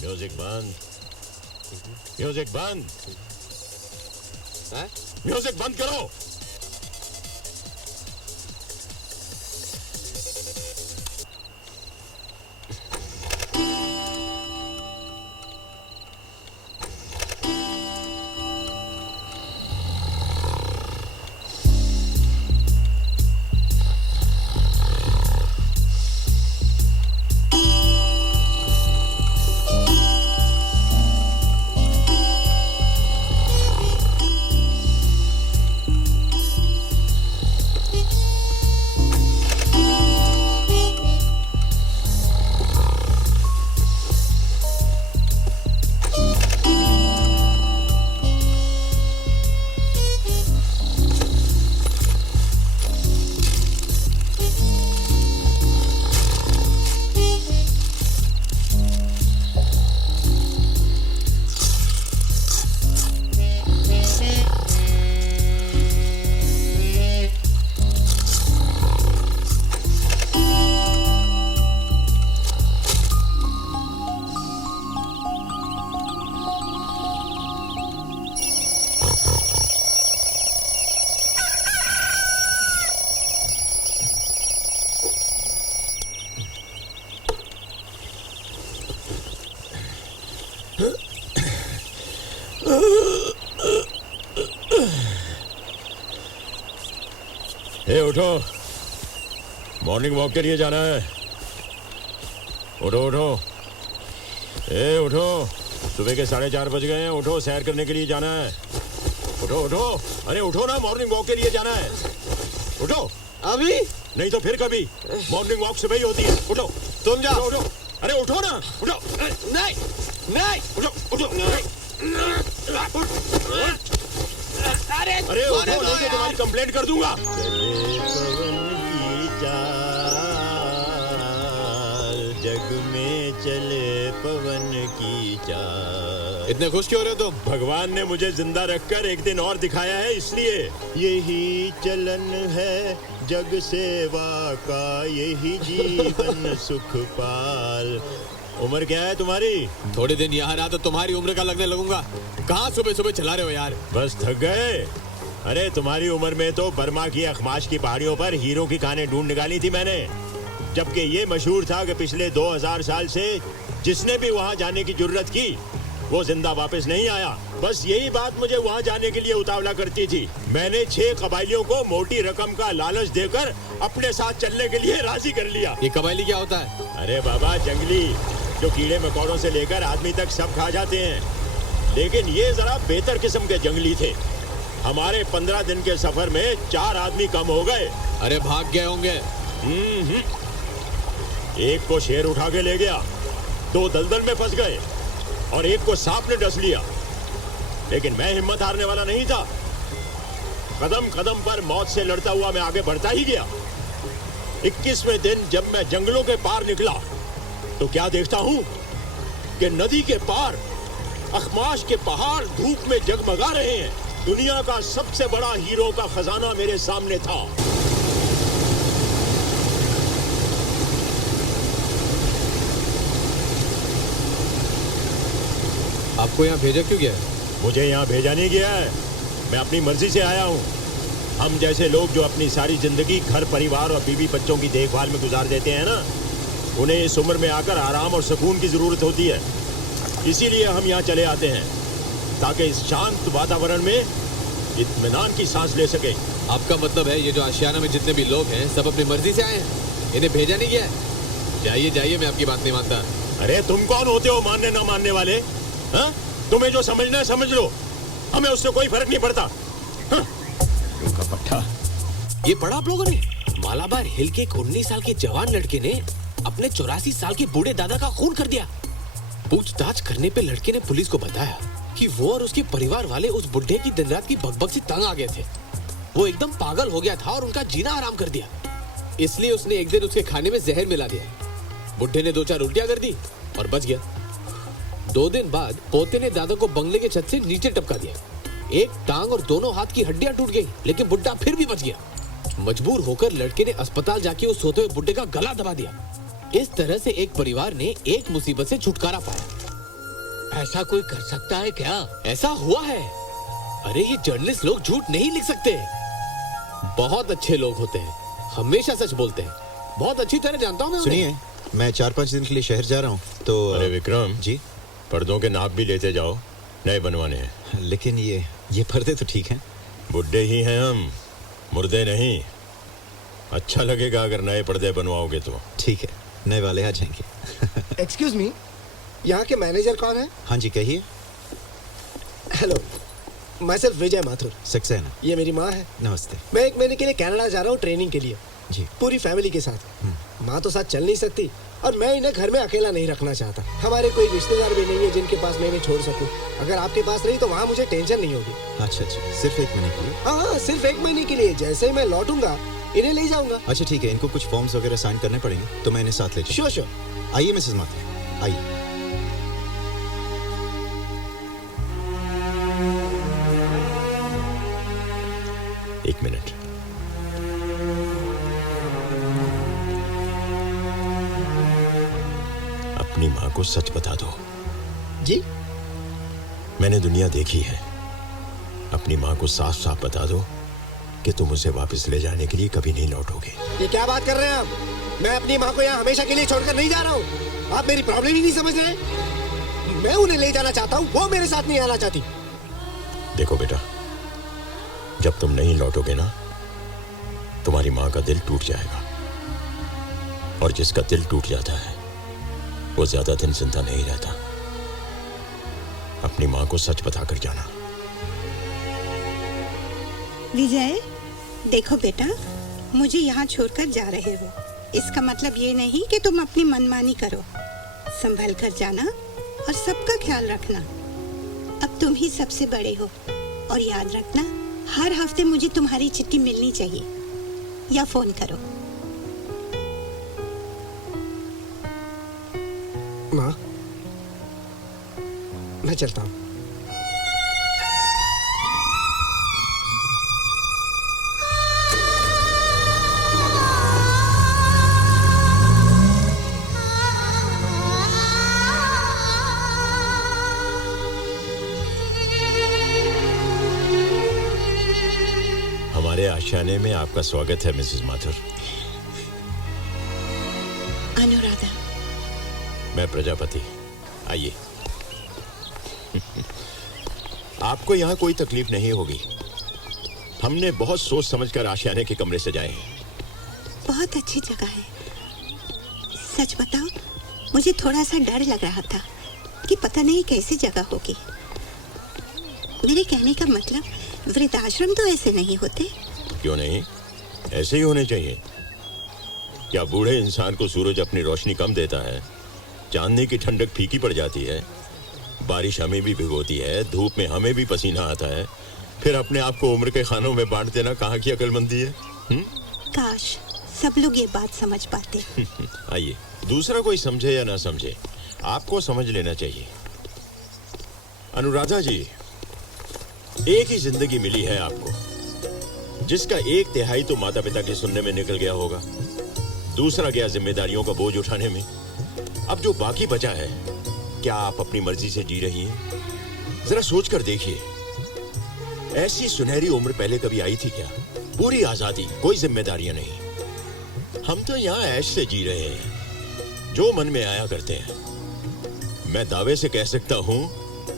म्यूजिक बंद, म्यूजिक बंद, म्यूजिक बंद करो। उठो, मॉर्निंग वॉक के लिए जाना है। उठो उठो, उठो, सुबह के 4:30 बज गए हैं। उठो, सैर करने के लिए जाना है। उठो उठो, अरे उठो ना, मॉर्निंग वॉक के लिए जाना है। उठो। अभी नहीं तो फिर कभी। मॉर्निंग वॉक सुबह ही होती है। उठो, तुम जाओ। उठो, अरे उठो ना, उठो। नहीं नहीं, उठो उठो। अरे उठो, नहीं तो तुम्हारी कंप्लेंट कर दूंगा। जग में चले पवन की चाल। इतने खुश क्यों हो रहे हो तुम? भगवान ने मुझे जिंदा रखकर एक दिन और दिखाया है, इसलिए। यही चलन है जग सेवा का, यही जीवन सुख पाल। उम्र क्या है तुम्हारी? थोड़े दिन यहाँ रहा तो तुम्हारी उम्र का लगने लगूंगा। कहाँ सुबह सुबह चला रहे हो यार? बस थक गए। अरे तुम्हारी उम्र में तो बर्मा की अखमाश की पहाड़ियों पर हीरो की खानें ढूंढ निकाली थी मैंने, जबकि ये मशहूर था कि पिछले 2000 साल से जिसने भी वहाँ जाने की जुर्रत की वो जिंदा वापस नहीं आया। बस यही बात मुझे वहाँ जाने के लिए उतावला करती थी। मैंने 6 कबायलियों को मोटी रकम का लालच देकर अपने साथ चलने के लिए राजी कर लिया। ये कबायली क्या होता है? अरे बाबा, जंगली जो कीड़े मकोड़ों से लेकर आदमी तक सब खा जाते हैं। लेकिन ये जरा बेहतर किस्म के जंगली थे। हमारे 15 दिन के सफर में 4 आदमी कम हो गए। अरे भाग गए होंगे। एक को शेर उठा के ले गया, 2 दलदल में फंस गए और एक को सांप ने डस लिया। लेकिन मैं हिम्मत हारने वाला नहीं था। कदम कदम पर मौत से लड़ता हुआ मैं आगे बढ़ता ही गया। 21वें दिन जब मैं जंगलों के पार निकला तो क्या देखता हूं कि नदी के पार अखमाश के पहाड़ धूप में जगमगा रहे हैं। दुनिया का सबसे बड़ा हीरो का खजाना मेरे सामने था। आपको यहाँ भेजा क्यों गया है? मुझे यहाँ भेजा नहीं गया है, मैं अपनी मर्जी से आया हूँ। हम जैसे लोग जो अपनी सारी जिंदगी घर परिवार और बीवी बच्चों की देखभाल में गुजार देते हैं ना, उन्हें इस उम्र में आकर आराम और सुकून की जरूरत होती है। इसीलिए हम यहाँ चले आते हैं ताकि इस शांत वातावरण में इत्मीनान की सांस ले सके। आपका मतलब है ये जो आशियाना में जितने भी लोग हैं सब अपनी मर्जी से आए हैं, इन्हें भेजा नहीं गया है? जाइए जाइए, मैं आपकी बात नहीं मानता। अरे तुम कौन होते हो मानने ना मानने वाले? हा? तुम्हें जो समझना है समझ लो, हमें उससे कोई फर्क नहीं पड़ता। पट्टा ये पढ़ा आप लोगों ने? मालाबार हिल के एक 19 साल के जवान लड़के ने अपने 84 साल के बूढ़े दादा का खून कर दिया। पूछताछ करने पे लड़के ने पुलिस को बताया कि वो और उसके परिवार वाले उस बुढ़े की दिन रात की भगभग से तंग आ गए थे। वो एकदम पागल हो गया था और उनका जीना आराम कर दिया। इसलिए उसने एक दिन उसके खाने में जहर मिला दिया। बुढ़े ने 2-4 उल्टियां कर दी और बच गया। 2 दिन बाद पोते ने दादा को बंगले के छत से नीचे टपका दिया। एक टांग और दोनों हाथ की हड्डियां टूट गई, लेकिन बुढ़ा फिर भी बच गया। मजबूर होकर लड़के ने अस्पताल जाके उस सोते हुए बुढ़े का गला दबा दिया। इस तरह से एक परिवार ने एक मुसीबत से छुटकारा पाया। ऐसा कोई कर सकता है क्या? ऐसा हुआ है। अरे ये जर्नलिस्ट लोग झूठ नहीं लिख सकते। बहुत अच्छे लोग होते हैं, हमेशा सच बोलते हैं। बहुत अच्छी तरह जानता हूँ मैं उन्हें। सुनिए, मैं 4-5 दिन के लिए शहर जा रहा हूँ तो। अरे विक्रम जी, पर्दों के नाप भी लेते जाओ, नए बनवाने हैं। लेकिन ये पर्दे तो ठीक हैं। बुड्ढे ही हैं हम, मुर्दे नहीं। अच्छा लगेगा अगर नए पर्दे बनवाओगे तो। ठीक है, नए वाले आ जाएंगे। एक्सक्यूज मी, यहाँ के मैनेजर कौन है? हाँ जी, कहिए। हेलो, मैं सिर्फ विजय माथुर। सक्सेना, ये मेरी माँ है। नमस्ते। मैं 1 महीने के लिए कनाडा जा रहा हूँ ट्रेनिंग के लिए। जी। पूरी फैमिली के साथ। माँ तो साथ चल नहीं सकती और मैं इन्हें घर में अकेला नहीं रखना चाहता। हमारे कोई रिश्तेदार भी नहीं है जिनके पास मैं इन्हें छोड़ सकूं। अगर आपके पास रही तो वहाँ मुझे टेंशन नहीं होगी। अच्छा, सिर्फ 1 महीने के लिए? हाँ, सिर्फ 1 महीने के लिए। जैसे ही मैं लौटूंगा इन्हें ले जाऊंगा। अच्छा ठीक है, इनको कुछ फॉर्म्स वगैरह साइन करने पड़ेंगे तो मैं इन्हें साथ ले जाऊंगा। श्योर। आइए मिसेस माथुर, आइए। एक मिनट। अपनी माँ को सच बता दो। जी? मैंने दुनिया देखी है। अपनी माँ को साफ साफ बता दो कि तुम उसे वापस ले जाने के लिए कभी नहीं लौटोगे। ये क्या बात कर रहे हैं आप? मैं अपनी माँ को यहाँ हमेशा के लिए छोड़कर नहीं जा रहा हूँ। आप मेरी प्रॉब्लम ही नहीं समझ रहे। मैं उन्हें ले जाना चाहता हूँ, वो मेरे साथ नहीं आना चाहती। देखो बेटा, जब तुम नहीं लौटोगे ना तुम्हारी माँ का दिल टूट जाएगा। और जिसका दिल टूट जाता है वो ज्यादा दिन जिंदा नहीं रहता। अपनी माँ को सच बताकर जाना। विजय, देखो बेटा, मुझे यहाँ छोड़कर जा रहे हो, इसका मतलब ये नहीं कि तुम अपनी मनमानी करो। संभल कर जाना और सबका ख्याल रखना। अब तुम ही सबसे बड़े हो, और याद रखना, हर हफ्ते मुझे तुम्हारी चिट्ठी मिलनी चाहिए या फोन करो। माँ, मैं चलता हूँ। हमारे आशियाने में आपका स्वागत है मिसेस माथुर। अनुराधा। मैं प्रजापति। आइए। आपको यहाँ कोई तकलीफ नहीं होगी। हमने बहुत सोच समझकर आशियाने के कमरे सजाए हैं। बहुत अच्छी जगह है। सच बताओ, मुझे थोड़ा सा डर लग रहा था कि पता नहीं कैसी जगह होगी। मेरे कहने का मतलब, वृद्धाश्रम तो ऐसे नहीं होते। क्यों नहीं? ऐसे ही होने चाहिए। क्या बूढ़े इंसान को सूरज अपनी रोशनी कम देता है? चांदनी की ठंडक फीकी पड़ जाती है। बारिश हमें भी भिगोती है, धूप में हमें भी पसीना आता है। फिर अपने आप को उम्र के खानों में बांट देना कहाँ की अक्लमंदी है? काश सब लोग ये बात समझ पाते। आइए, दूसरा कोई समझे या ना समझे, आपको समझ लेना चाहिए। अनुराधा जी, एक ही जिंदगी मिली है आपको, जिसका 1/3 तो माता पिता के सुनने में निकल गया होगा, दूसरा गया जिम्मेदारियों का बोझ उठाने में। अब जो बाकी बचा है, क्या आप अपनी मर्जी से जी रही हैं? जरा सोच कर देखिए, ऐसी सुनहरी उम्र पहले कभी आई थी क्या? पूरी आजादी, कोई जिम्मेदारियां नहीं। हम तो यहाँ ऐश से जी रहे हैं, जो मन में आया करते हैं। मैं दावे से कह सकता हूँ,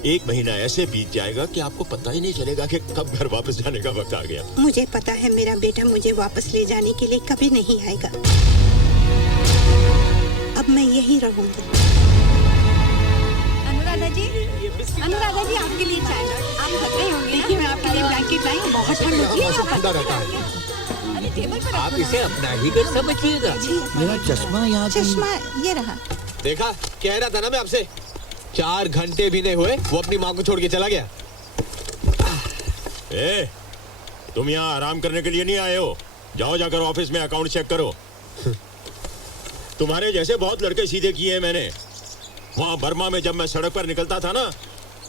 1 महीना ऐसे बीत जाएगा कि आपको पता ही नहीं चलेगा कि कब घर वापस जाने का वक्त आ गया। मुझे पता है मेरा बेटा मुझे वापस ले जाने के लिए कभी नहीं आएगा। अब मैं यहीं रहूंगी। अनुराधा जी आपके लिए चाय। आप थक रही होंगी। देखिए, मैं आपके लिए ब्लैंकेट लाई हूँ, बहुत ठंड होती है। ठंडा रहता है। अरे टेबल पर आप इसे अपना ही घर समझिएगा। मेरा चश्मा याद चश्मा ये रहा। देखा, कह रहा था ना मैं आपसे, 4 घंटे भी नहीं हुए वो अपनी माँ को छोड़ के चला गया। ए, तुम यहाँ आराम करने के लिए नहीं आए हो। जाओ, जाकर ऑफिस में अकाउंट चेक करो। तुम्हारे जैसे बहुत लड़के सीधे किए हैं मैंने। वहां बर्मा में जब मैं सड़क पर निकलता था ना,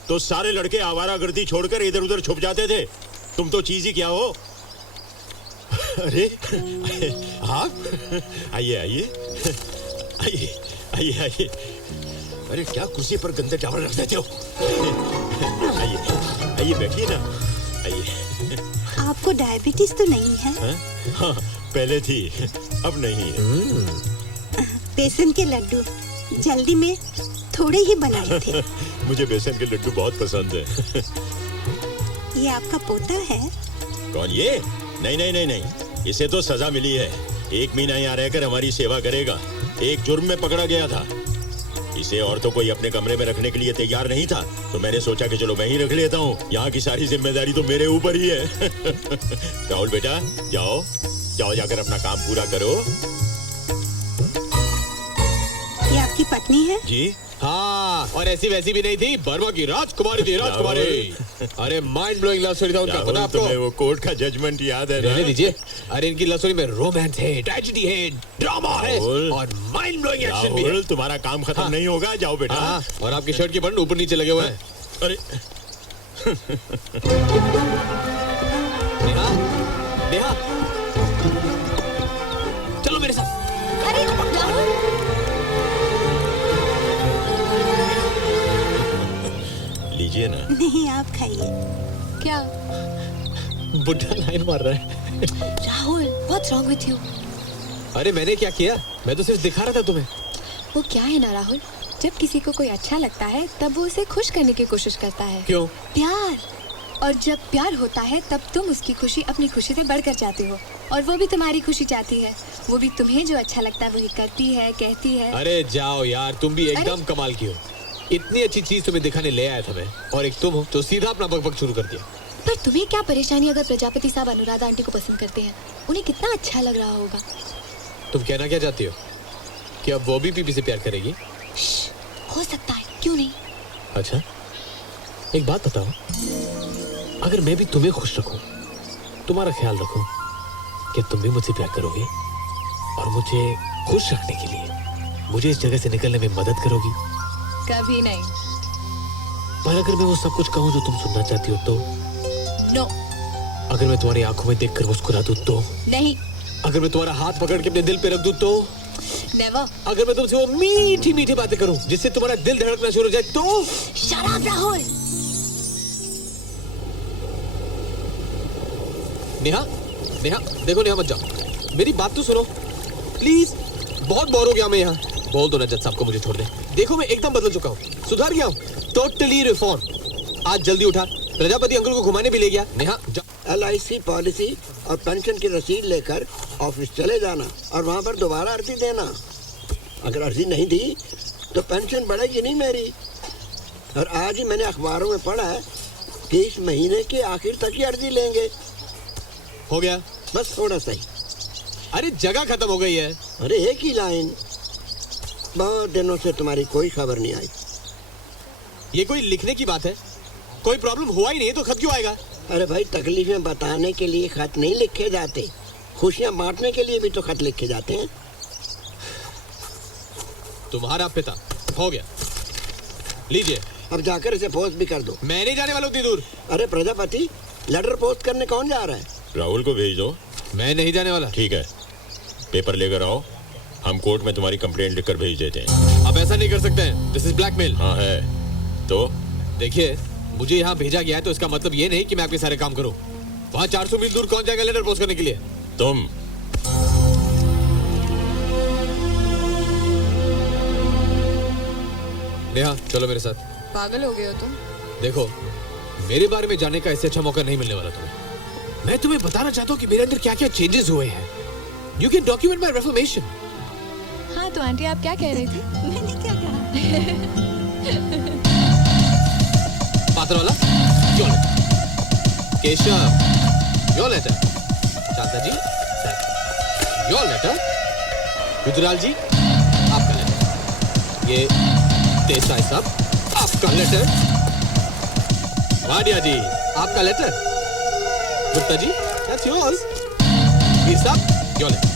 तो सारे लड़के आवारागर्दी छोड़कर इधर उधर छुप जाते थे। तुम तो चीज ही क्या हो। अरे आप आइए आइए आइए आइए आइए। अरे क्या कुर्सी पर गंदे चावल रख देते हो? आइए आइए, बैठिए ना, आइए। आपको डायबिटीज तो नहीं है? हाँ, पहले थी, अब नहीं है। बेसन के लड्डू जल्दी में थोड़े ही बनाए थे। मुझे बेसन के लड्डू बहुत पसंद है। ये आपका पोता है? कौन ये? नहीं नहीं नहीं नहीं, इसे तो सजा मिली है। 1 महीना यहाँ रहकर हमारी सेवा करेगा। एक जुर्म में पकड़ा गया था। इसे और तो कोई अपने कमरे में रखने के लिए तैयार नहीं था, तो मैंने सोचा कि चलो मैं ही रख लेता हूँ। यहाँ की सारी जिम्मेदारी तो मेरे ऊपर ही है। राहुल बेटा, जाओ जाओ, जाकर अपना काम पूरा करो। ये आपकी पत्नी है? जी हाँ, और ऐसी वैसी भी नहीं थी, बर्मा की राजकुमारी थी, राजकुमारी। अरे माइंड ब्लोइंग लव स्टोरी था उनका, पता आपको? तुम्हें वो कोर्ट का जजमेंट याद है ना? रहने दीजिए। अरे इनकी लव स्टोरी में रोमांस है, ट्रेजेडी है, ड्रामा है और माइंड ब्लोइंग एक्शन भी है। तुम्हारा काम खत्म नहीं होगा, जाओ बेटा। हाँ, और आपकी शर्ट के बटन ऊपर नीचे लगे हुए हैं। अरे नेहा, नेहा, चलो मेरे साथ। अरे राहुल, लीजिए ना। नहीं, आप खाइए। क्या? बुढ़ा लाइन मार रहा है। Rahul, what's wrong with you? अरे मैंने क्या किया? मैं तो सिर्फ दिखा रहा था तुम्हें। वो क्या है ना राहुल, जब किसी को कोई अच्छा लगता है तब वो उसे खुश करने की कोशिश करता है। क्यों? प्यार। और जब प्यार होता है तब तुम उसकी खुशी अपनी खुशी से बढ़कर चाहते हो, और वो भी तुम्हारी खुशी चाहती है। वो भी तुम्हें जो अच्छा लगता है वही करती है, कहती है। अरे जाओ यार, तुम भी एकदम कमाल की हो। इतनी अच्छी चीज तुम्हें दिखाने ले आया था मैं, और एक तुम हो तो सीधा अपना बकबक शुरू कर दिया। पर तुम्हें क्या परेशानी अगर प्रजापति साहब अनुराधा आंटी को पसंद करते हैं? उन्हें कितना अच्छा लग रहा होगा। तुम कहना क्या चाहती हो कि अब वो भी पीपी से प्यार करेगी? हो सकता है, क्यों नहीं। अच्छा एक बात बताओ, अगर मैं भी तुम्हें खुश रखूं, तुम्हारा ख्याल रखूं, क्या तुम भी मुझसे प्यार करोगे और मुझे खुश रखने के लिए मुझे इस जगह से निकलने में मदद करोगी? कभी नहीं। पर अगर मैं वो सब कुछ कहूं जो तुम सुनना चाहती हो तो? नो। अगर मैं तुम्हारी आंखों में देखकर मुस्कुरा दूं तो? नहीं। अगर मैं तुम्हारा हाथ पकड़ के अपने दिल पे रख दूं तो? नेवर। अगर मैं तुमसे वो मीठी मीठी बातें करूं जिससे तुम्हारा दिल धड़कना शुरू हो जाए तो? Shut up Rahul. नेहा, नेहा देखो, नेहा मत जाओ, मेरी बात तो सुनो प्लीज। बहुत बोर हो गया मैं यहाँ। बोल दो ना जज साहब को मुझे छोड़ दे। देखो मैं एकदम बदल चुका हूँ, सुधार गया हूँ, टोटली रिफॉर्म। आज जल्दी उठा, प्रजापति अंकल को घुमाने भी ले गया। नेहा LIC पॉलिसी और पेंशन की रसीद लेकर ऑफिस चले जाना और वहाँ पर दोबारा अर्जी देना। अगर अर्जी नहीं दी तो पेंशन बढ़ेगी नहीं मेरी। और आज ही मैंने अखबारों में पढ़ा है कि इस महीने के आखिर तक ही अर्जी लेंगे। हो गया बस थोड़ा सा ही। अरे जगह खत्म हो गई है। अरे एक ही लाइन। बहुत दिनों से तुम्हारी कोई खबर नहीं आई। ये कोई लिखने की बात है? कोई प्रॉब्लम हुआ ही नहीं तो खत क्यों आएगा? अरे भाई, तकलीफें बताने के लिए खत नहीं लिखे जाते, खुशियां बांटने के लिए भी तो खत लिखे जाते हैं। तुम्हारा पिता हो गया, लीजिए। अब जाकर इसे पोस्ट भी कर दो। मैं नहीं जाने वाला उतनी दूर। अरे प्रजापति, लेटर पोस्ट करने कौन जा रहा है? राहुल को भेज दो। मैं नहीं जाने वाला। ठीक है, पेपर लेकर आओ, हम कोर्ट में तुम्हारी कंप्लेंट लिखकर भेज देते हैं। अब ऐसा नहीं कर सकते हैं, दिस इज ब्लैकमेल। हाँ है तो? देखिए, मुझे यहाँ भेजा गया है तो इसका मतलब ये नहीं कि मैं आपके सारे काम करूँ। वहाँ 400 मील दूर कौन जाएगा लेटर पोस्ट करने के लिए? तुम। नेहा चलो मेरे साथ। पागल हो गए हो तुम? देखो, मेरे बारे में जानने का इससे अच्छा मौका नहीं मिलने वाला तुम्हें। मैं तुम्हें बताना चाहता हूँ कि मेरे अंदर क्या क्या चेंजेस हुए हैं। You can document my reformation. हाँ तो आंटी आप क्या कह रही थी? मैंने क्या कहा? पात्र वाला your letter. Keshav your letter. Shanta ji your letter. Gujral ji आपका लेटर। ये देसाई साहब आपका लेटर। वाडिया जी आपका letter. Gupta ji that's yours. Veer साहब your letter.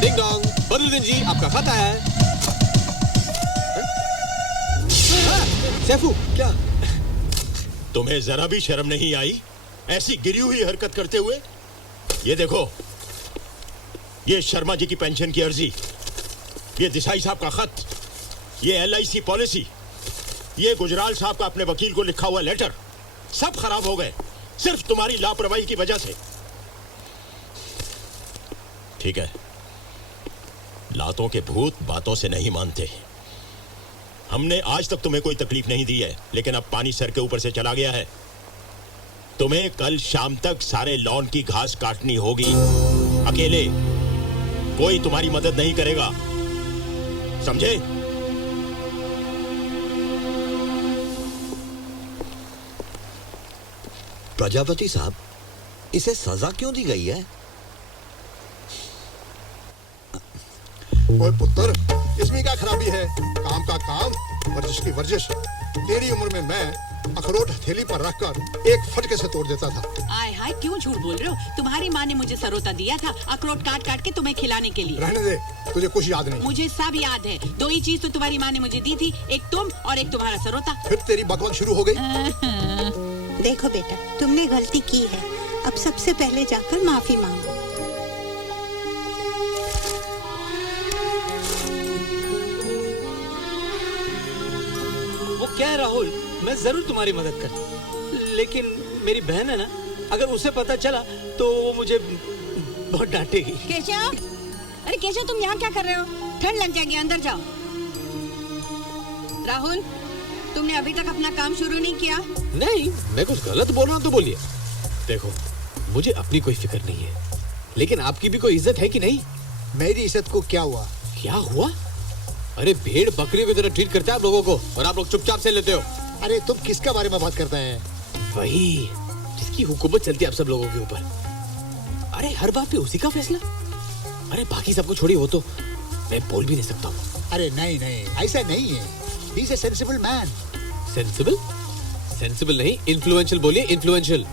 Ding dong Badruddin ji आपका खत आया है। सैफू क्या तुम्हें जरा भी शर्म नहीं आई ऐसी गिरी हुई हरकत करते हुए? ये देखो, ये शर्मा जी की पेंशन की अर्जी, ये देसाई साहब का खत, ये LIC पॉलिसी, ये गुजराल साहब का अपने वकील को लिखा हुआ लेटर, सब खराब हो गए सिर्फ तुम्हारी लापरवाही की वजह से। ठीक है, लातों के भूत बातों से नहीं मानते। हमने आज तक तुम्हें कोई तकलीफ नहीं दी है, लेकिन अब पानी सर के ऊपर से चला गया है। तुम्हें कल शाम तक सारे लॉन की घास काटनी होगी, अकेले। कोई तुम्हारी मदद नहीं करेगा, समझे? प्रजापति साहब, इसे सजा क्यों दी गई है? ओए पुत्र, इसमें क्या खराबी है? काम का काम, वर्जिश की वर्जिश। तेरी उम्र में मैं अखरोट हथेली पर रखकर एक फटके से तोड़ देता था। आय हाय, क्यों झूठ बोल रहे हो? तुम्हारी माँ ने मुझे सरोता दिया था अखरोट काट काट के तुम्हें खिलाने के लिए। रहने दे, तुझे कुछ याद नहीं। मुझे सब याद है। दो ही चीज तो तुम्हारी माँ ने मुझे दी थी, एक तुम और एक तुम्हारा सरोता। फिर तेरी बकवास शुरू हो गई। देखो बेटा, तुमने गलती की है, अब सबसे पहले जाकर माफी मांगो। वो क्या है राहुल, मैं जरूर तुम्हारी मदद कर, लेकिन मेरी बहन है ना, अगर उसे पता चला तो वो मुझे बहुत डांटेगी। केशव, अरे केशव तुम यहाँ क्या कर रहे हो? ठंड लग जाएगी, अंदर जाओ। राहुल तुमने अभी तक अपना काम शुरू नहीं किया? नहीं, मैं कुछ गलत बोल रहा हूँ तो बोलिए। देखो, मुझे अपनी कोई फिक्र नहीं है, लेकिन आपकी भी कोई इज्जत है कि नहीं? मेरी इज्जत को क्या हुआ? क्या हुआ? अरे भेड़ बकरी की तरह ट्रीट करते हैं आप लोगों को, और आप लोग चुपचाप से लेते हो। अरे तुम किसका बारे में बात करते हैं? वही जिसकी हुकूमत चलती है आप सब लोगों के ऊपर। अरे हर बात पे उसी का फैसला। अरे बाकी सबको छोड़िए, वो तो मैं बोल भी नहीं सकता हूँ। अरे नहीं नहीं, ऐसा नहीं है। He is a sensible man. Sensible? Sensible नहीं, इन्फ्लुएंशियल बोलिए, इन्फ्लुएंशियल।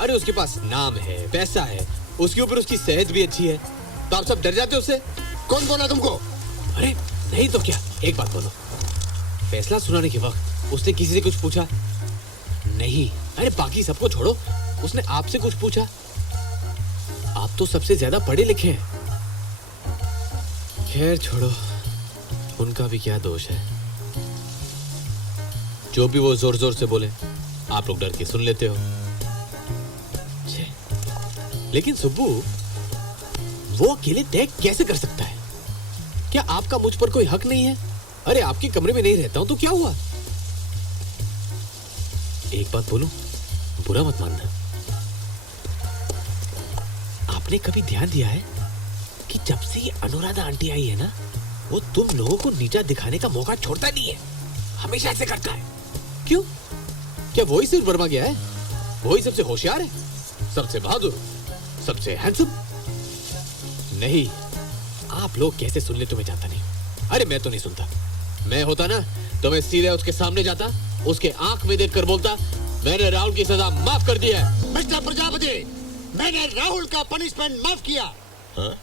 अरे उसके पास नाम है, पैसा है, उसके ऊपर उसकी सेहत भी अच्छी है, तो आप सब डर जाते हो उससे? कौन बोला तुमको? अरे नहीं तो क्या, एक बात बोलो, फैसला सुनाने के वक्त उसने किसी से कुछ पूछा नहीं? अरे बाकी सबको छोड़ो, उसने आपसे कुछ पूछा? आप तो सबसे ज्यादा पढ़े लिखे हैं। खैर छोड़ो, उनका भी क्या दोष है। जो भी वो जोर जोर से बोले आप लोग डर के सुन लेते हो। छे, लेकिन सुब्बू, वो अकेले तय कैसे कर सकता है? क्या आपका मुझ पर कोई हक नहीं है? अरे आपके कमरे में नहीं रहता हूं तो क्या हुआ? एक बात बोलूं, बुरा मत मानना, आपने कभी ध्यान दिया है कि जब से ये अनुराधा आंटी आई है ना, वो तुम लोगों को नीचा दिखाने का मौका छोड़ता नहीं है, हमेशा ऐसे करता है। क्यों? क्या वही सिर्फ वर्मा गया है? वही सबसे होशियार है, सबसे बहादुर, सबसे हैंडसम? नहीं, आप लोग कैसे सुन ले तुम्हें जानता नहीं। अरे मैं तो नहीं सुनता, मैं होता ना तो मैं सीधे उसके सामने जाता, उसके आंख में देखकर बोलता, मैंने राहुल की सजा माफ कर दी है। मिस्टर प्रजापति, मैंने राहुल का पनिशमेंट माफ किया। हाँ?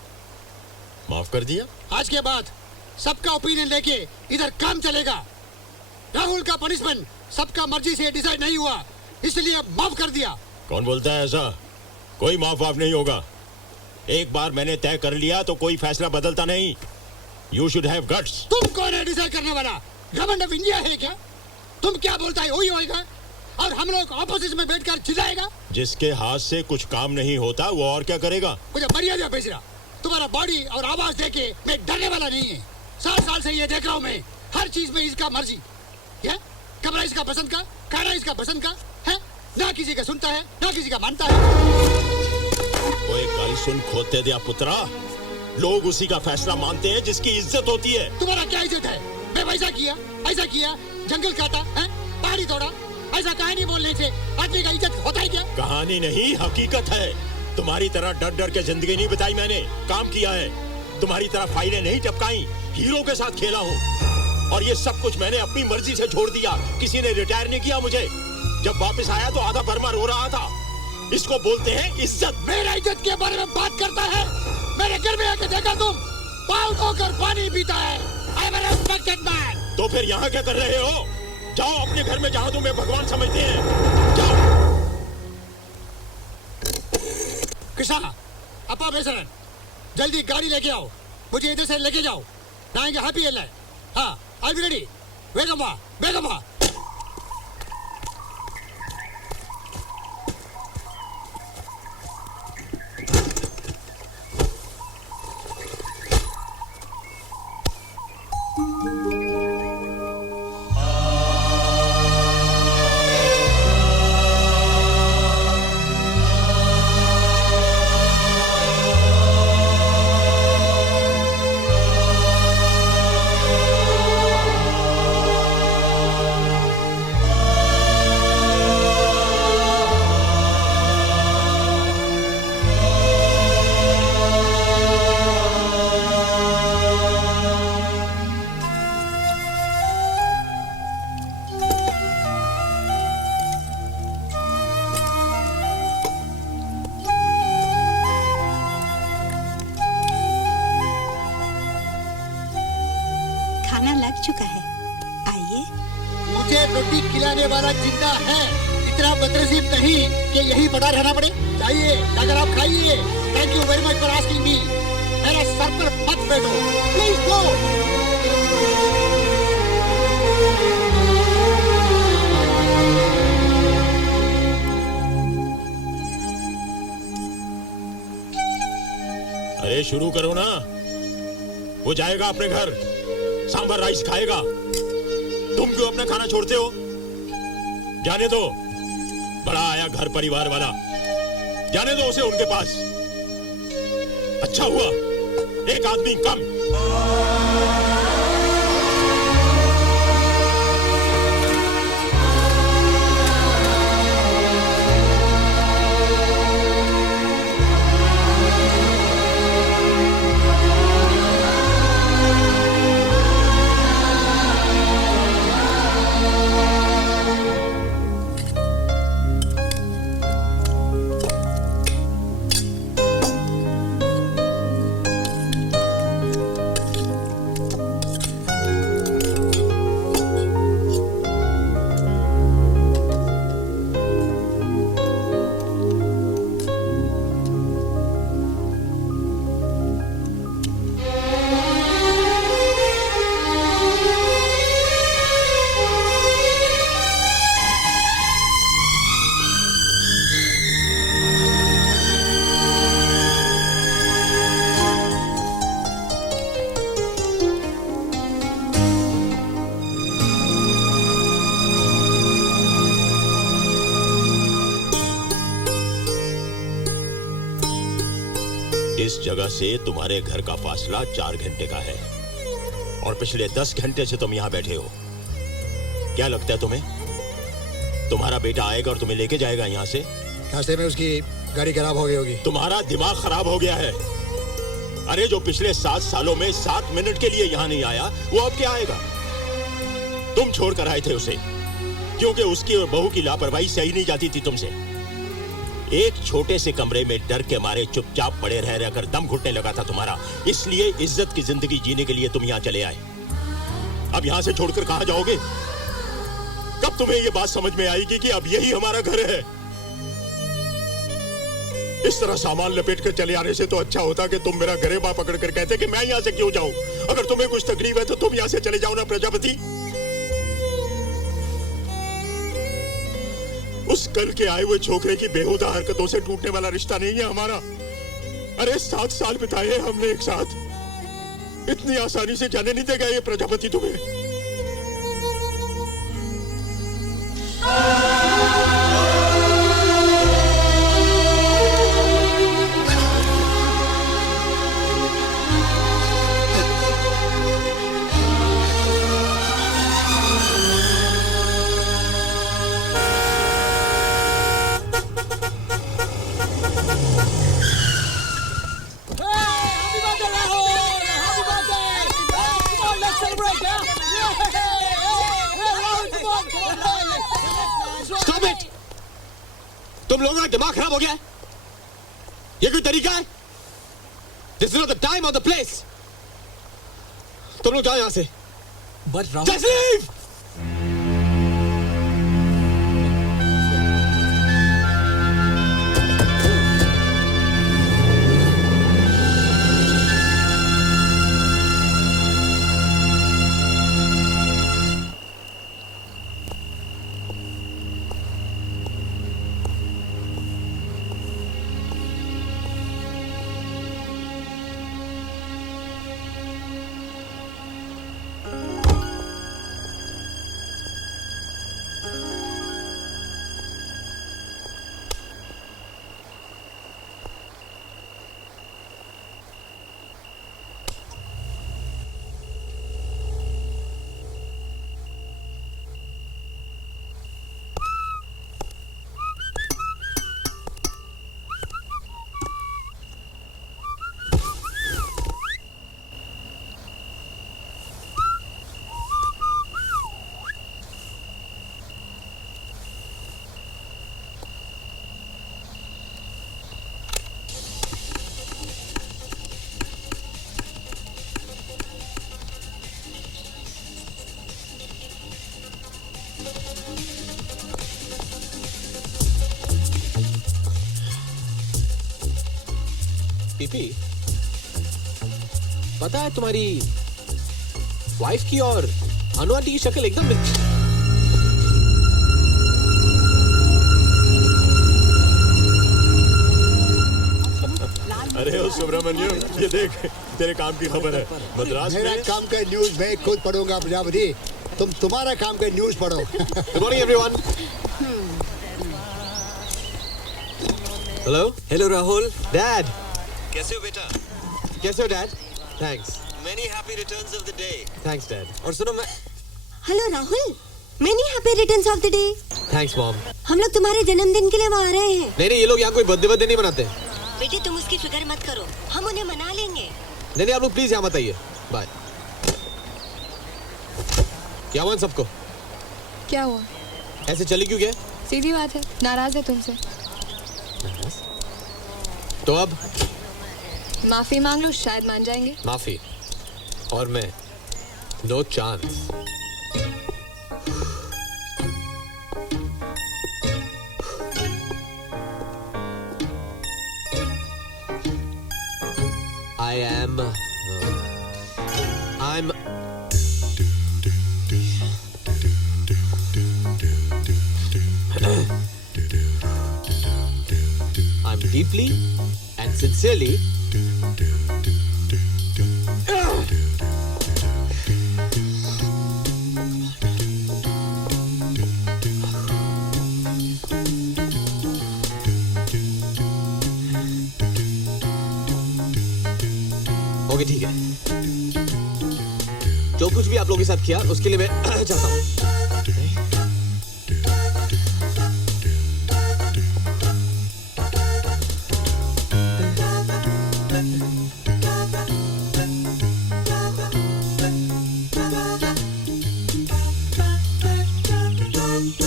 माफ कर दिया? आज के बाद सबका ओपिनियन लेके इधर काम चलेगा। राहुल का पनिशमेंट सबका मर्जी से डिसाइड नहीं हुआ, इसलिए माफ कर दिया। कौन बोलता है ऐसा? कोई माफ वाफ नहीं होगा। एक बार मैंने तय कर लिया तो कोई फैसला बदलता नहीं। You should have guts. तुम कौन है डिसाइड करने वाला? गवर्नमेंट ऑफ इंडिया है क्या? तुम क्या बोलता है वही होएगा, और हम लोग ऑपोजिशन में बैठकर चिल्लाएगा। जिसके हाथ से कुछ काम नहीं होता वो और क्या करेगा? मुझे मर्यादा भेज रहा। तुम्हारा बॉडी और आवाज देके मैं डरने वाला नहीं है। 7 साल से ये देख रहा हूँ मैं, हर चीज में इसका मर्जी है। कमरा इसका पसंद का, खाना इसका पसंद का है, ना किसी का सुनता है ना किसी का मानता है। ओए गल सुन खोते दिया पुत्रा, लोग उसी का फैसला मानते हैं जिसकी इज्जत होती है। तुम्हारा क्या इज्जत है? मैं वैसा किया, ऐसा किया, जंगल काटा है, पहाड़ी तोड़ा, ऐसा कहानी बोलने से आदमी का इज्जत होता है क्या? कहानी नहीं, हकीकत है। तुम्हारी तरह डर डर के जिंदगी नहीं बिताई मैंने, काम किया है। तुम्हारी तरह फाइलें नहीं टपकाई, हीरो के साथ खेला हूँ। और ये सब कुछ मैंने अपनी मर्जी से छोड़ दिया, किसी ने रिटायर नहीं किया मुझे। जब वापस आया तो आधा बर्मा रो रहा था। इसको बोलते हैं इज्जत। मेरा इज्जत के बारे में बात करता है? मेरे घर में आके देखा तुम, पाँव धोकर पानी पीता है। I am a respected man। तो फिर यहाँ क्या कर रहे हो? जाओ अपने घर में जहाँ तुम्हें भगवान समझते हैं, जाओ। कृष्णा, अपा बेसरन, जल्दी गाड़ी लेके आओ, मुझे इधर से लेके जाओ, जाएंगे हैप्पी एल। हाँ, आई बी रेडी। बेगम बेगम। खाना लग चुका है, आइए। मुझे रोटी खिलाने वाला जिंदा है, इतना बदनसीब नहीं कि यही बड़ा रहना पड़े। चाहिए अगर आप खाइए। Thank you very much for asking me. मेरे सर पर मत बैठो, प्लीज गो। अरे शुरू करो ना, वो जाएगा अपने घर, सांभर राइस खाएगा। तुम क्यों अपना खाना छोड़ते हो? जाने दो, बड़ा आया घर परिवार वाला, जाने दो उसे उनके पास। अच्छा हुआ एक आदमी कम। इस जगह से तुम्हारे घर का फासला 4 घंटे का है और पिछले 10 घंटे से तुम यहाँ बैठे हो। क्या लगता है तुम्हें तुम्हारा बेटा आएगा और तुम्हें लेके जाएगा यहाँ से? रास्ते में उसकी गाड़ी खराब हो गई होगी। तुम्हारा दिमाग खराब हो गया है। अरे जो पिछले 7 सालों में 7 मिनट के लिए यहाँ नहीं आया वो अब क्या आएगा? तुम छोड़ कर आए थे उसे क्योंकि उसकी और बहू की लापरवाही सही नहीं जाती थी तुमसे। एक छोटे से कमरे में डर के मारे चुपचाप पड़े रह रहकर दम घुटने लगा था तुम्हारा, इसलिए इज्जत की जिंदगी जीने के लिए तुम यहाँ चले आए। अब यहाँ से छोड़कर कहाँ जाओगे? कब तुम्हें ये बात समझ में आएगी कि अब यही हमारा घर है? इस तरह सामान लपेट कर चले आने से तो अच्छा होता कि तुम मेरा गरेबा पकड़ कर कहते कि मैं यहाँ से क्यों जाऊं। अगर तुम्हें कुछ तकलीफ है तो तुम यहाँ से चले जाओ ना प्रजापति। उस कल के आए हुए छोकरे की बेहुदा हरकतों से टूटने वाला रिश्ता नहीं है हमारा। अरे 7 साल बिताए हैं हमने एक साथ। इतनी आसानी से जाने नहीं देगा ये प्रजापति तुम्हें। तुम लोगों का दिमाग खराब हो गया है? ये कोई तरीका है? This is not the time or the place. तुम लोग जाओ यहाँ से। But Rahul... Just leave! PP, पता है तुम्हारी वाइफ की और अनु आंटी की शक्ल एकदम मिलती। अरे ओ सुब्रमण्यम, ये देख तेरे काम की खबर है। मद्रास मेरा में काम का न्यूज मैं खुद पढ़ूंगा प्रजापति। तुम तुम्हारा काम का न्यूज़ पढ़ो। Good morning, everyone. Hello. Hello Rahul. Dad. कैसे हो बेटा? कैसे हो Dad? Thanks. Many happy returns of the day. Thanks, Dad. और सुनो मैं hello Rahul, many happy returns of the day. Thanks, Mom. हम लोग तुम्हारे जन्मदिन के लिए वहाँ आ रहे हैं। नहीं, ये लोग यहाँ कोई बर्थडे नहीं मनाते। बेटे तुम उसकी फिक्र मत करो, हम उन्हें मना लेंगे। नहीं, आप लोग प्लीज यहाँ मत आइए। बाय। क्या हुआ सबको? क्या हुआ? ऐसे चली क्यों गए? सीधी बात है, नाराज है तुमसे। तो अब माफी मांग लो, शायद मान जाएंगे। माफी और मैं no chance. I'm deeply and sincerely okay, ठीक है। जो कुछ भी आप लोगों के साथ किया उसके लिए मैं चाहता हूँ।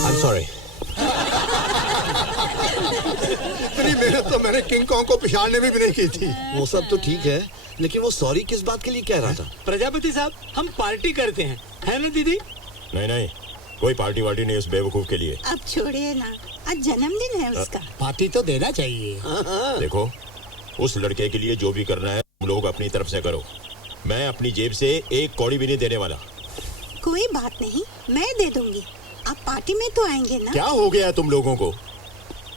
I'm sorry. इतनी मेहनत तो मैंने किंग कॉन्ग को पिछाड़ने में भी नहीं की थी। वो सब तो ठीक है, लेकिन वो सॉरी किस बात के लिए कह रहा था? प्रजापति साहब, हम पार्टी करते हैं, है ना दीदी? नहीं, कोई पार्टी वार्टी नहीं उस बेवकूफ के लिए। अब छोड़िए ना, आज जन्मदिन है उसका। पार्टी तो देना चाहिए। देखो, उस लड़के के लिए जो भी करना है तुम लोग अपनी तरफ से करो। मैं अपनी जेब से एक कौड़ी भी नहीं देने वाला। कोई बात नहीं, मैं दे दूंगी। आप पार्टी में तो आएंगे ना? क्या हो गया तुम लोगों को?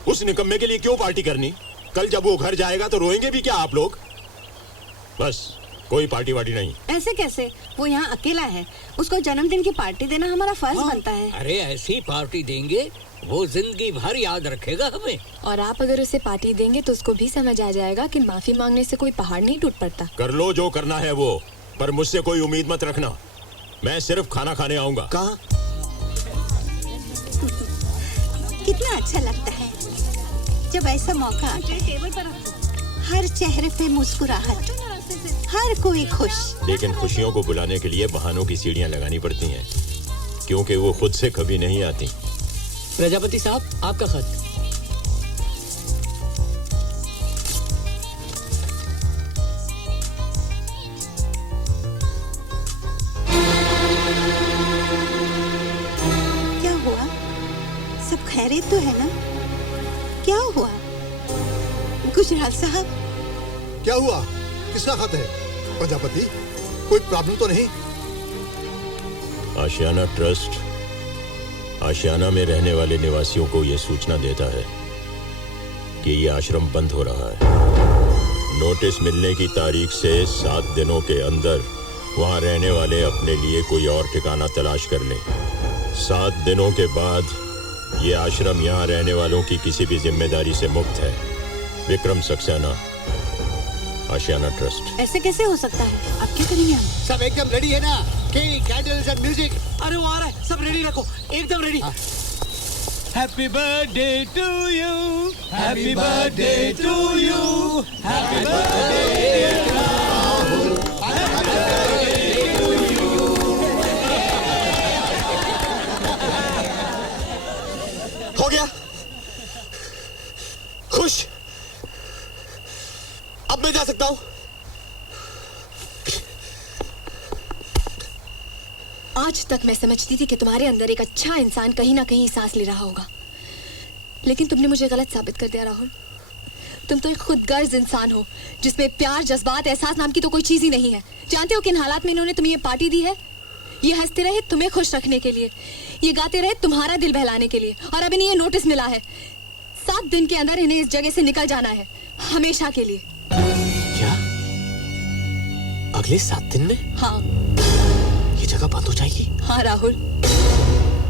उस निकम्मे के लिए क्यों पार्टी करनी? कल जब वो घर जाएगा तो रोएंगे भी क्या आप लोग? बस कोई पार्टी वार्टी नहीं। ऐसे कैसे? वो यहाँ अकेला है, उसको जन्मदिन की पार्टी देना हमारा फर्ज बनता है। अरे ऐसी पार्टी देंगे वो जिंदगी भर याद रखेगा हमें। और आप अगर उसे पार्टी देंगे तो उसको भी समझ आ जाएगा कि माफी मांगने से कोई पहाड़ नहीं टूट पड़ता। कर लो जो करना है वो, पर मुझसे कोई उम्मीद मत रखना। मैं सिर्फ खाना खाने आऊंगा। कहाँ? कितना अच्छा लगता है जब ऐसा मौका आता है। टेबल पर हर चेहरे पे मुस्कुराहट, हर कोई खुश। लेकिन खुशियों को बुलाने के लिए बहानों की सीढ़ियां लगानी पड़ती हैं, क्योंकि वो खुद से कभी नहीं आती। प्रजापति साहब, आपका खत। क्या हुआ? सब खैरियत तो है ना? क्या हुआ गुजराल साहब? क्या हुआ? किसका खत है? प्रजापति, कोई प्रॉब्लम तो नहीं? आशियाना ट्रस्ट आशियाना में रहने वाले निवासियों को यह सूचना देता है कि यह आश्रम बंद हो रहा है। नोटिस मिलने की तारीख से 7 दिनों के अंदर वहां रहने वाले अपने लिए कोई और ठिकाना तलाश कर लें। 7 दिनों के बाद ये आश्रम यहाँ रहने वालों की किसी भी जिम्मेदारी से मुक्त है। विक्रम सक्सेना, आशियाना ट्रस्ट। ऐसे कैसे हो सकता है? आप क्या करेंगे? हम सब एकदम रेडी है ना? Cake, candles and music. अरे वो आ रहा है, सब रेडी रखो, एकदम ready. Happy birthday to you, happy birthday to you, happy birthday Rahul, happy birthday to you. हो गया? खुश? अब मैं जा सकता हूं? आज तक मैं समझती थी कि तुम्हारे अंदर एक अच्छा इंसान कहीं ना कहीं सांस ले रहा होगा, लेकिन तुमने मुझे गलत साबित कर दिया राहुल। तुम तो एक खुदगर्ज इंसान हो जिसमें प्यार, जज्बात, एहसास नाम की तो कोई चीज ही नहीं है। जानते हो किन हालात में इन्होंने तुम्हें ये पार्टी दी है? ये हंसते रहे तुम्हें खुश रखने के लिए, ये गाते रहे तुम्हारा दिल बहलाने के लिए, और अब इन्हें ये नोटिस मिला है 7 दिन के अंदर इन्हें इस जगह से निकल जाना है, हमेशा के लिए। क्या? अगले 7 दिन में? हाँ। ये जगह जगह बंद हो जाएगी। हाँ राहुल,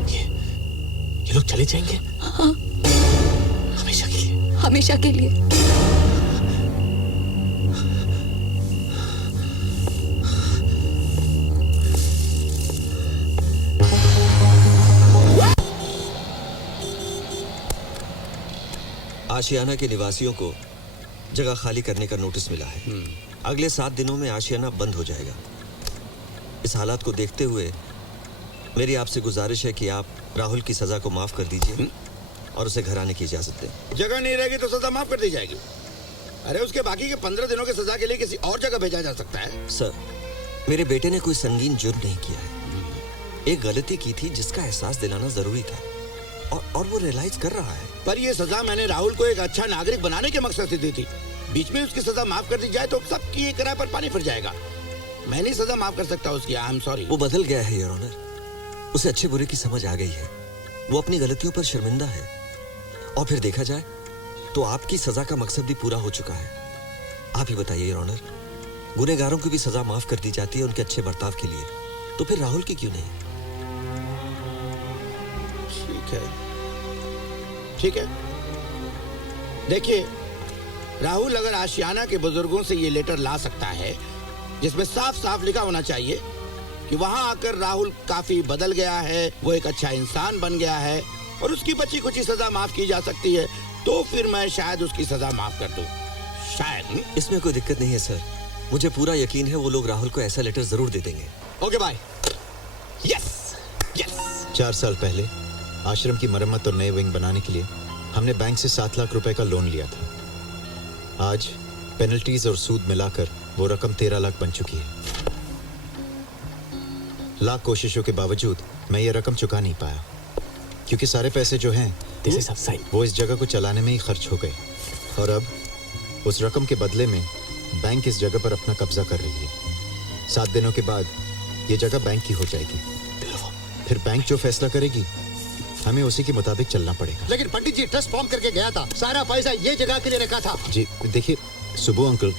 ये लोग चले जाएंगे। हाँ, हमेशा के लिए। हमेशा के लिए। आशियाना के निवासियों को जगह खाली करने का नोटिस मिला है। अगले 7 दिनों में आशियाना बंद हो जाएगा। इस हालात को देखते हुए मेरी आपसे गुजारिश है कि आप राहुल की सजा को माफ कर दीजिए और उसे घर आने की इजाजत दें। जगह नहीं रहेगी तो सजा माफ कर दी जाएगी। अरे उसके बाकी के 15 दिनों की सजा के लिए किसी और जगह भेजा जा सकता है। सर, मेरे बेटे ने कोई संगीन जुर्म नहीं किया है। एक गलती की थी जिसका एहसास दिलाना जरूरी था और वो रियलाइज कर रहा है। पर ये सजा मैंने राहुल को एक अच्छा नागरिक बनाने के मकसद से दी थी। बीच में उसकी सजा माफ कर दी जाए तो सबकी एक किराए पर पानी फिर जाएगा। मैं नहीं सजा माफ कर सकता उसकी। I am sorry. वो बदल गया है योर ऑनर। उसे अच्छे बुरे की समझ आ गई है। वो अपनी गलतियों पर शर्मिंदा है। और फिर देखा जाए तो आपकी सजा का मकसद भी पूरा हो चुका है। आप ही बताइए योर ऑनर, गुनहगारों की भी सजा माफ कर दी जाती है उनके अच्छे बर्ताव के लिए, तो फिर राहुल की क्यों नहीं? ठीक है। देखिए, राहुल अगर आशियाना के बुजुर्गों से ये लेटर ला सकता है जिसमें साफ साफ लिखा होना चाहिए कि वहां आकर राहुल काफी बदल गया है, वो एक अच्छा इंसान बन गया है और उसकी बची कुछ सजा माफ की जा सकती है, तो फिर मैं शायद उसकी सजा माफ कर दूं। शायद। इसमें कोई दिक्कत नहीं है सर। मुझे पूरा यकीन है वो लोग राहुल को ऐसा लेटर जरूर दे देंगे। Okay bye. Yes yes. 4 साल पहले आश्रम की मरम्मत और नए विंग बनाने के लिए हमने बैंक से 7 लाख रुपए का लोन लिया था। आज पेनल्टीज और सूद मिलाकर वो रकम 13 लाख बन चुकी है। लाख कोशिशों के बावजूद मैं ये रकम चुका नहीं पाया क्योंकि सारे पैसे जो हैं वो इस जगह को चलाने में ही खर्च हो गए और अब उस रकम के बदले में बैंक इस जगह पर अपना कब्जा कर रही है। 7 दिनों के बाद ये जगह बैंक की हो जाएगी। फिर बैंक जो फैसला करेगी हमें उसी के मुताबिक चलना पड़ेगा। लेकिन पंडित जी ट्रस्ट फॉर्म करके गया था, सारा पैसा ये जगह के लिए रखा था। जी देखिए सुबह अंकल,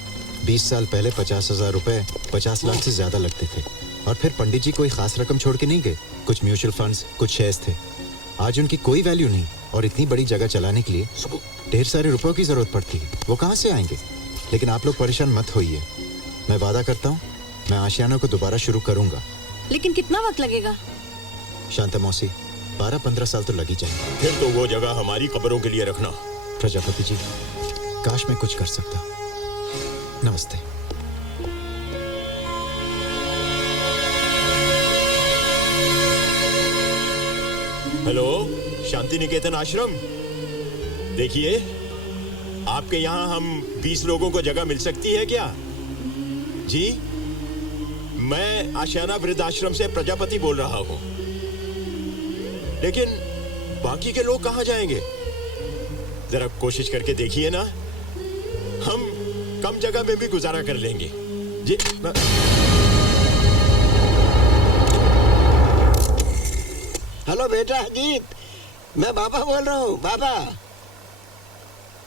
20 साल पहले 50,000 रुपए 50 लाख से ज्यादा लगते थे और फिर पंडित जी कोई खास रकम छोड़ के नहीं गए। कुछ म्यूचुअल फंड्स, कुछ शेयर्स थे। आज उनकी कोई वैल्यू नहीं और इतनी बड़ी जगह चलाने के लिए ढेर सारे रुपयों की जरूरत पड़ती है। वो कहाँ से आएंगे? लेकिन आप लोग परेशान मत होइए, मैं वादा करता हूँ मैं आशियाना को दोबारा शुरू करूंगा। लेकिन कितना वक्त लगेगा? शांता मौसी, 12-15 साल तो लगी जाएंगे। फिर तो वो जगह हमारी कब्रों के लिए रखना। प्रजापति जी, काश मैं कुछ कर सकता। नमस्ते। हेलो, शांति निकेतन आश्रम। देखिए, आपके यहाँ हम 20 लोगों को जगह मिल सकती है क्या? जी, मैं आशियाना वृद्धाश्रम से प्रजापति बोल रहा हूँ। लेकिन बाकी के लोग कहाँ जाएंगे? जरा कोशिश करके देखिए ना, हम कम जगह में भी गुजारा कर लेंगे। जी हेलो बेटा अजीत, मैं बाबा बोल रहा हूँ। बाबा,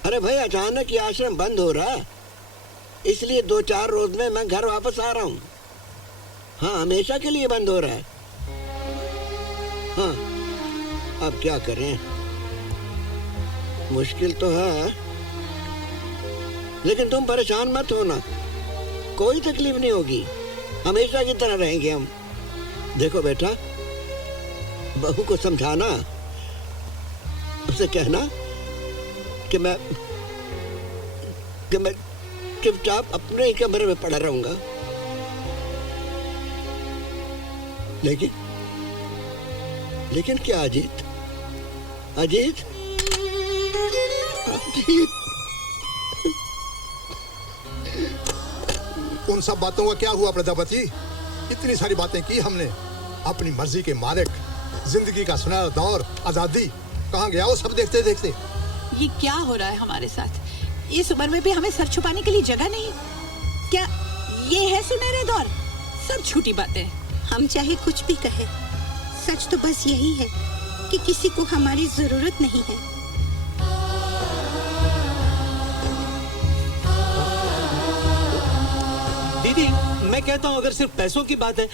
अरे भाई अचानक ये आश्रम बंद हो रहा है, इसलिए 2-4 रोज में मैं घर वापस आ रहा हूँ। हाँ, हमेशा के लिए बंद हो रहा है। हाँ, अब क्या करें, मुश्किल तो है, लेकिन तुम परेशान मत होना, कोई तकलीफ नहीं होगी, हमेशा की तरह रहेंगे हम। देखो बेटा, बहू को समझाना, उसे कहना कि मैं चुपचाप अपने ही कमरे में पड़ा रहूंगा। लेकिन क्या अजीत? अजीत, उन सब बातों का क्या हुआ प्रजापति? इतनी सारी बातें की हमने, अपनी मर्जी के मालिक, जिंदगी का सुनहरा दौर, आजादी, कहाँ गया वो सब देखते देखते? ये क्या हो रहा है हमारे साथ? इस उम्र में भी हमें सर छुपाने के लिए जगह नहीं। क्या ये है सुनहरे दौर? सब झूठी बातें। हम चाहे कुछ भी कहे, सच तो बस यही है कि किसी को हमारी जरूरत नहीं है। दीदी, मैं कहता हूँ अगर सिर्फ पैसों की बात है,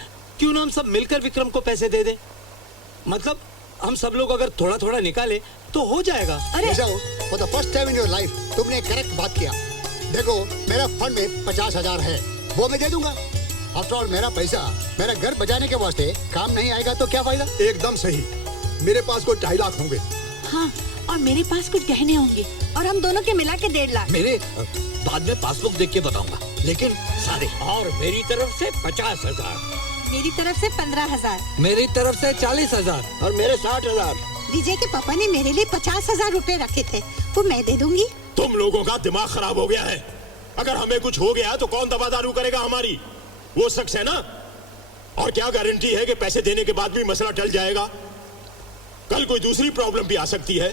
क्यों ना हम सब मिलकर विक्रम को पैसे दे दें? मतलब हम सब लोग अगर थोड़ा थोड़ा निकाले तो हो जाएगा। For the first time in your life तुमने करेक्ट बात किया। देखो मेरा फंड में 50,000 है, वो मैं दे दूंगा। आफ्टर ऑल मेरा पैसा मेरा घर बचाने के वास्ते काम नहीं आएगा तो क्या फायदा? एकदम सही। मेरे पास कोई 2.5 लाख होंगे। हाँ, और मेरे पास कुछ गहने होंगे और हम दोनों के मिला के 1.5 लाख। मेरे बाद में पासबुक देख के बताऊंगा, लेकिन सारे। और मेरी तरफ से 50,000, मेरी तरफ से 15,000, मेरी तरफ से 40,000 और मेरे 60,000। विजय के पापा ने मेरे लिए 50,000 रुपए रखे थे, वो मैं दे दूंगी। तुम लोगों का दिमाग खराब हो गया है। अगर हमें कुछ हो गया तो कौन दवादारू करेगा हमारी? वो शख्स है ना। और क्या गारंटी है कि पैसे देने के बाद भी मसला टल जाएगा? कल कोई दूसरी प्रॉब्लम भी आ सकती है,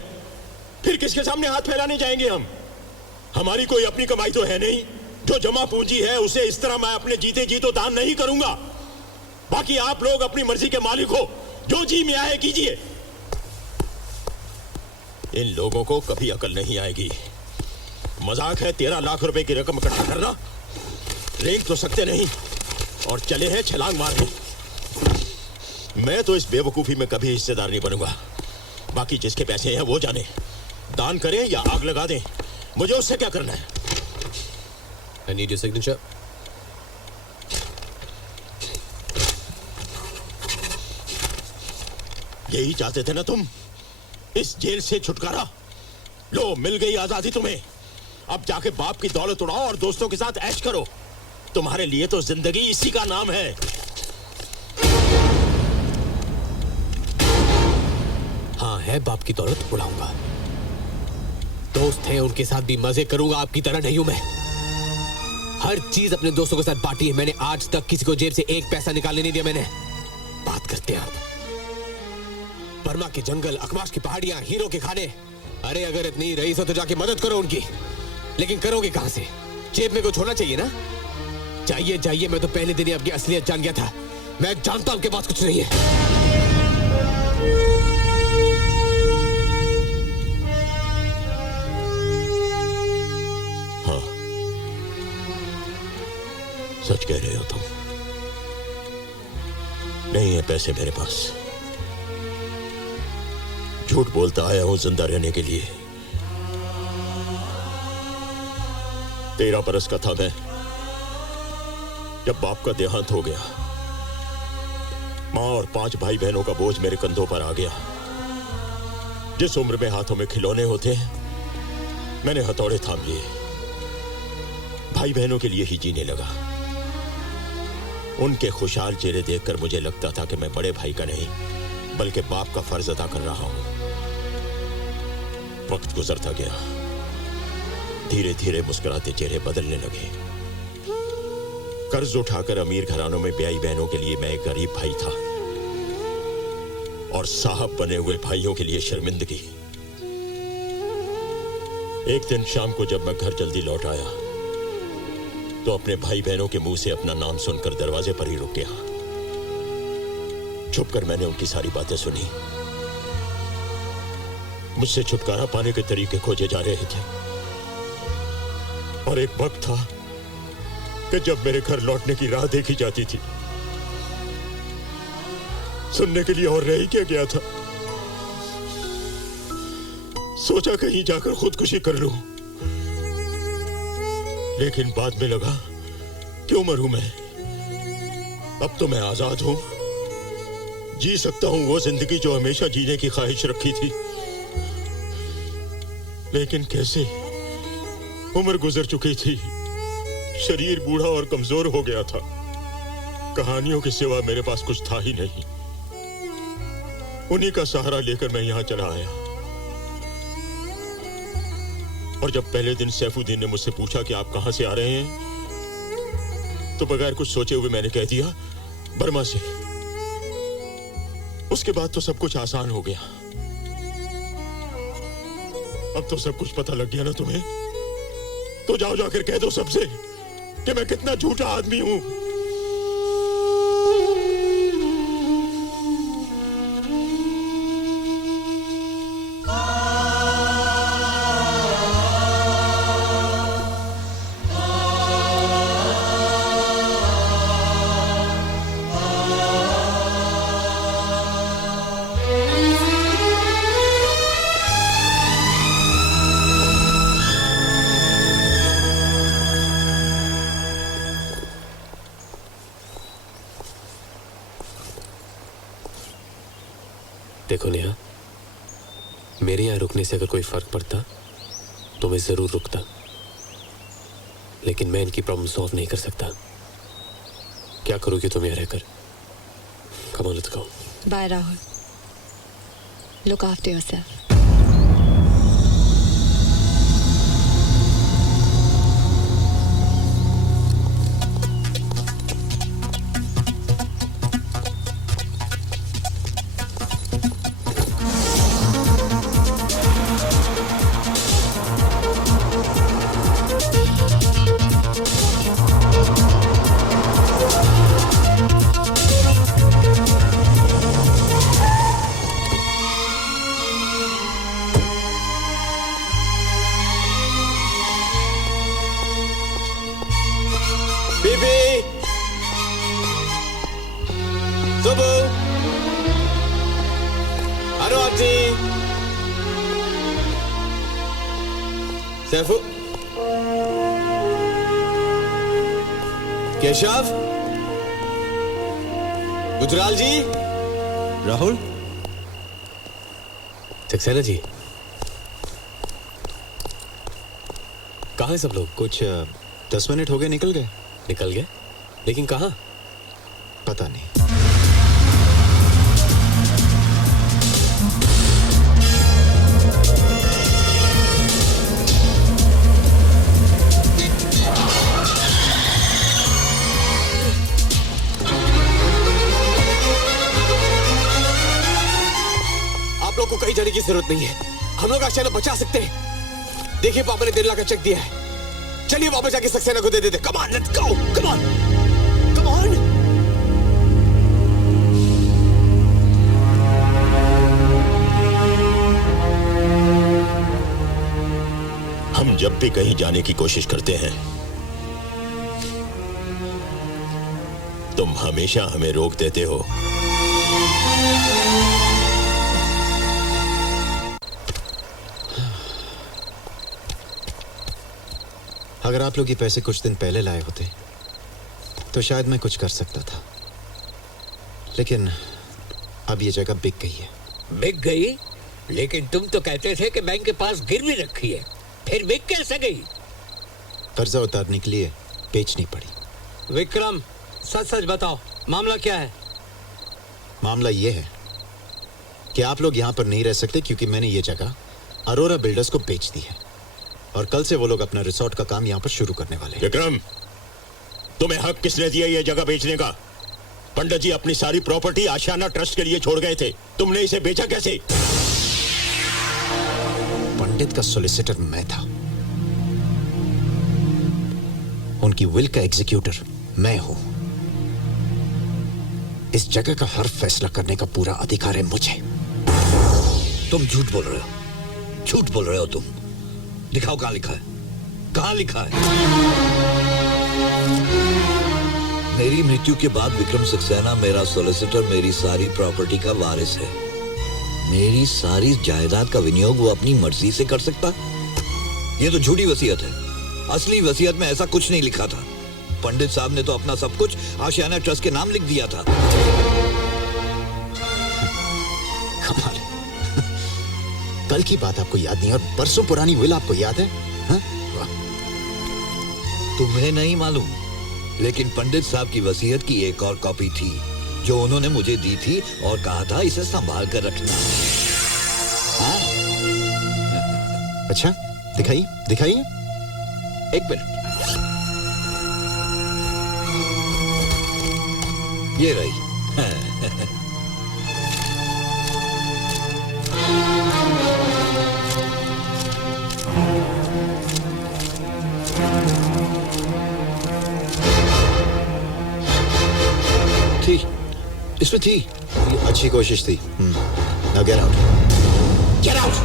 फिर किसके सामने हाथ फैलाने जाएंगे हम? हमारी कोई अपनी कमाई तो है नहीं। जो जमा पूंजी है उसे इस तरह मैं अपने जीते जी तो दान नहीं करूंगा। बाकी आप लोग अपनी मर्जी के मालिक हो, जो जी में आए कीजिए। इन लोगों को कभी अकल नहीं आएगी। मजाक है 13 लाख रुपए की रकम इकट्ठा करना। रेंग तो सकते नहीं और चले हैं छलांग मारने। मैं तो इस बेवकूफी में कभी हिस्सेदार नहीं बनूंगा। बाकी जिसके पैसे हैं वो जाने, दान करें या आग लगा दें, मुझे उससे क्या करना है? I need your signature. यही चाहते थे ना तुम, इस जेल से छुटकारा? लो, मिल गई आजादी तुम्हें। अब जाके बाप की दौलत उड़ाओ और दोस्तों के साथ ऐश करो। तुम्हारे लिए तो जिंदगी इसी का नाम है। हाँ, है बाप की दौलत उड़ाऊंगा। दोस्त हैं, उनके साथ भी मजे करूंगा। आपकी तरह नहीं हूं मैं। हर चीज अपने दोस्तों के साथ बांटी है मैंने। आज तक किसी को जेब से एक पैसा निकालने नहीं दिया मैंने। बात करते हैं आप। बर्मा के जंगल, अकमाश की पहाड़ियां, हीरो के खाने। अरे अगर इतनी रईस हो तो जाके मदद करो उनकी। लेकिन करोगे कहां से? जेब में कुछ होना चाहिए ना। जाइए जाइए, मैं तो पहले दिन ही आपकी असलियत जान गया था। मैं जानता हूं आपके पास कुछ नहीं है। हाँ, सच कह रहे हो तुम। नहीं है पैसे मेरे पास। झूठ बोलता आया हूं जिंदा रहने के लिए। 13 बरस का था मैं जब बाप का देहांत हो गया। मां और 5 भाई बहनों का बोझ मेरे कंधों पर आ गया। जिस उम्र में हाथों में खिलौने होते हैं, मैंने हथौड़े थाम लिए। भाई बहनों के लिए ही जीने लगा। उनके खुशहाल चेहरे देखकर मुझे लगता था कि मैं बड़े भाई का नहीं बल्कि बाप का फर्ज अदा कर रहा हूं। वक्त गुजरता गया। धीरे धीरे मुस्कुराते चेहरे बदलने लगे। कर्ज उठाकर अमीर घरानों में ब्याही बहनों के लिए मैं एक गरीब भाई था, और साहब बने हुए भाइयों के लिए शर्मिंदगी। एक दिन शाम को जब मैं घर जल्दी लौट आया तो अपने भाई बहनों के मुंह से अपना नाम सुनकर दरवाजे पर ही रुक गया। छुपकर मैंने उनकी सारी बातें सुनी। मुझसे छुटकारा पाने के तरीके खोजे जा रहे थे, और एक वक्त था कि जब मेरे घर लौटने की राह देखी जाती थी। सुनने के लिए और रह ही क्या गया था। सोचा कहीं जाकर खुदकुशी कर लूं, लेकिन बाद में लगा क्यों मरूं मैं। अब तो मैं आजाद हूं, जी सकता हूं वो जिंदगी जो हमेशा जीने की ख्वाहिश रखी थी। लेकिन कैसे? उम्र गुजर चुकी थी, शरीर बूढ़ा और कमजोर हो गया था। कहानियों के सिवा मेरे पास कुछ था ही नहीं। उन्हीं का सहारा लेकर मैं यहां चला आया। और जब पहले दिन सैफुद्दीन ने मुझसे पूछा कि आप कहां से आ रहे हैं, तो बगैर कुछ सोचे हुए मैंने कह दिया, बर्मा से। उसके बाद तो सब कुछ आसान हो गया। अब तो सब कुछ पता लग गया ना तुम्हें, तो जाओ जाकर कह दो सबसे कि मैं कितना झूठा आदमी हूं। देखो नेहा, मेरे यहाँ रुकने से अगर कोई फर्क पड़ता तो मैं जरूर रुकता, लेकिन मैं इनकी प्रॉब्लम सॉल्व नहीं कर सकता। क्या करोगी तुम यहाँ रहकर? Come on, let's go. Bye, Rahul. Look after yourself. Saifu, Keshav, Gujral जी, राहुल, सक्सेना जी, कहाँ हैं सब लोग? कुछ 10 मिनट हो गए निकल गए। निकल गए? लेकिन कहाँ? पता नहीं। कहीं जाने की जरूरत नहीं है, हम लोग आशियाना बचा सकते हैं। देखिए पापा ने 1.5 लाख का चेक दिया है। चलिए वापस जाके सक्सेना को दे देते। Come on, let's go, come on, come on. हम जब भी कहीं जाने की कोशिश करते हैं, तुम हमेशा हमें रोक देते हो। अगर आप लोग ये पैसे कुछ दिन पहले लाए होते तो शायद मैं कुछ कर सकता था, लेकिन अब ये जगह बिक गई है। बिक गई? लेकिन तुम तो कहते थे कि बैंक के पास गिरवी रखी है, फिर बिक कैसे गई? कर्जा उतारने के लिए बेचनी पड़ी। विक्रम, सच सच बताओ, मामला क्या है? मामला ये है कि आप लोग यहाँ पर नहीं रह सकते क्योंकि मैंने ये जगह अरोरा बिल्डर्स को बेच दी है और कल से वो लोग अपना रिसोर्ट का काम यहाँ पर शुरू करने वाले हैं। विक्रम, तुम्हें हक किसने दिया ये जगह बेचने का? पंडित जी अपनी सारी प्रॉपर्टी आशियाना ट्रस्ट के लिए छोड़ गए थे, तुमने इसे बेचा कैसे? पंडित का सॉलिसिटर मैं था, उनकी विल का एग्जीक्यूटर मैं हूं। इस जगह का हर फैसला करने का पूरा अधिकार है मुझे। तुम झूठ बोल रहे हो, झूठ बोल रहे हो तुम। दिखाओ कहां लिखा है, कहां लिखा है? मेरी मृत्यु के बाद विक्रम सक्सेना मेरा सॉलिसिटर मेरी सारी प्रॉपर्टी का वारिस है। मेरी सारी जायदाद का विनियोग वो अपनी मर्जी से कर सकता? ये तो झूठी वसीयत है। असली वसीयत में ऐसा कुछ नहीं लिखा था। पंडित साहब ने तो अपना सब कुछ आशियाना ट्रस्ट के नाम लिख दिया था। कमाल, कल की बात आपको याद नहीं और बरसों पुरानी विल आपको याद है? हाँ? तुम्हें नहीं मालूम, लेकिन पंडित साहब की वसीयत की एक और कॉपी थी जो उन्होंने मुझे दी थी और कहा था इसे संभाल कर रखना। हाँ? अच्छा, दिखाइए दिखाइए। एक मिनट, ये रही। थी, इसमें थी। अच्छी कोशिश थी। Now get out. Get out!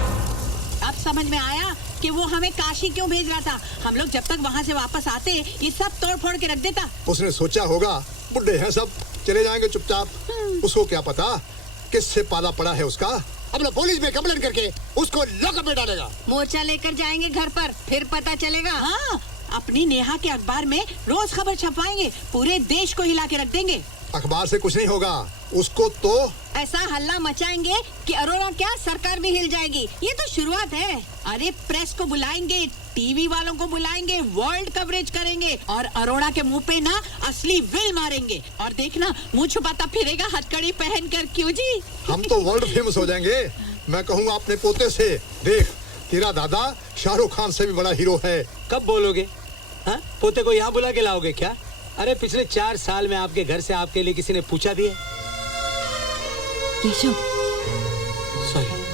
अब समझ में आया कि वो हमें काशी क्यों भेज रहा था। हम लोग जब तक वहाँ से वापस आते ये सब तोड़ फोड़ के रख देता। उसने सोचा होगा बुड्ढे हैं सब, चले जाएंगे चुपचाप। उसको क्या पता किससे पाला पड़ा है उसका। अब लोग पुलिस में कंप्लेंट करके उसको लॉकअप में डालेगा। मोर्चा लेकर जाएंगे घर पर, फिर पता चलेगा। हाँ, अपनी नेहा के अखबार में रोज खबर छपवाएंगे, पूरे देश को हिला के रख देंगे। अखबार से कुछ नहीं होगा, उसको तो ऐसा हल्ला मचाएंगे कि अरोरा क्या सरकार भी हिल जाएगी। ये तो शुरुआत है। अरे प्रेस को बुलाएंगे, टीवी वालों को बुलाएंगे, वर्ल्ड कवरेज करेंगे और अरोरा के मुंह पे ना असली विल मारेंगे। और देखना मुंह छुपाता फिरेगा हथकड़ी पहनकर। क्यों जी? हम तो वर्ल्ड फेमस हो जाएंगे। मैं कहूँगा अपने पोते से, देख तेरा दादा शाहरुख खान से भी बड़ा हीरो है। कब बोलोगे? हाँ, पोते को यहाँ बुला के लाओगे क्या? अरे पिछले 4 साल में आपके घर से आपके लिए किसी ने पूछा भी है? केशव, सॉरी।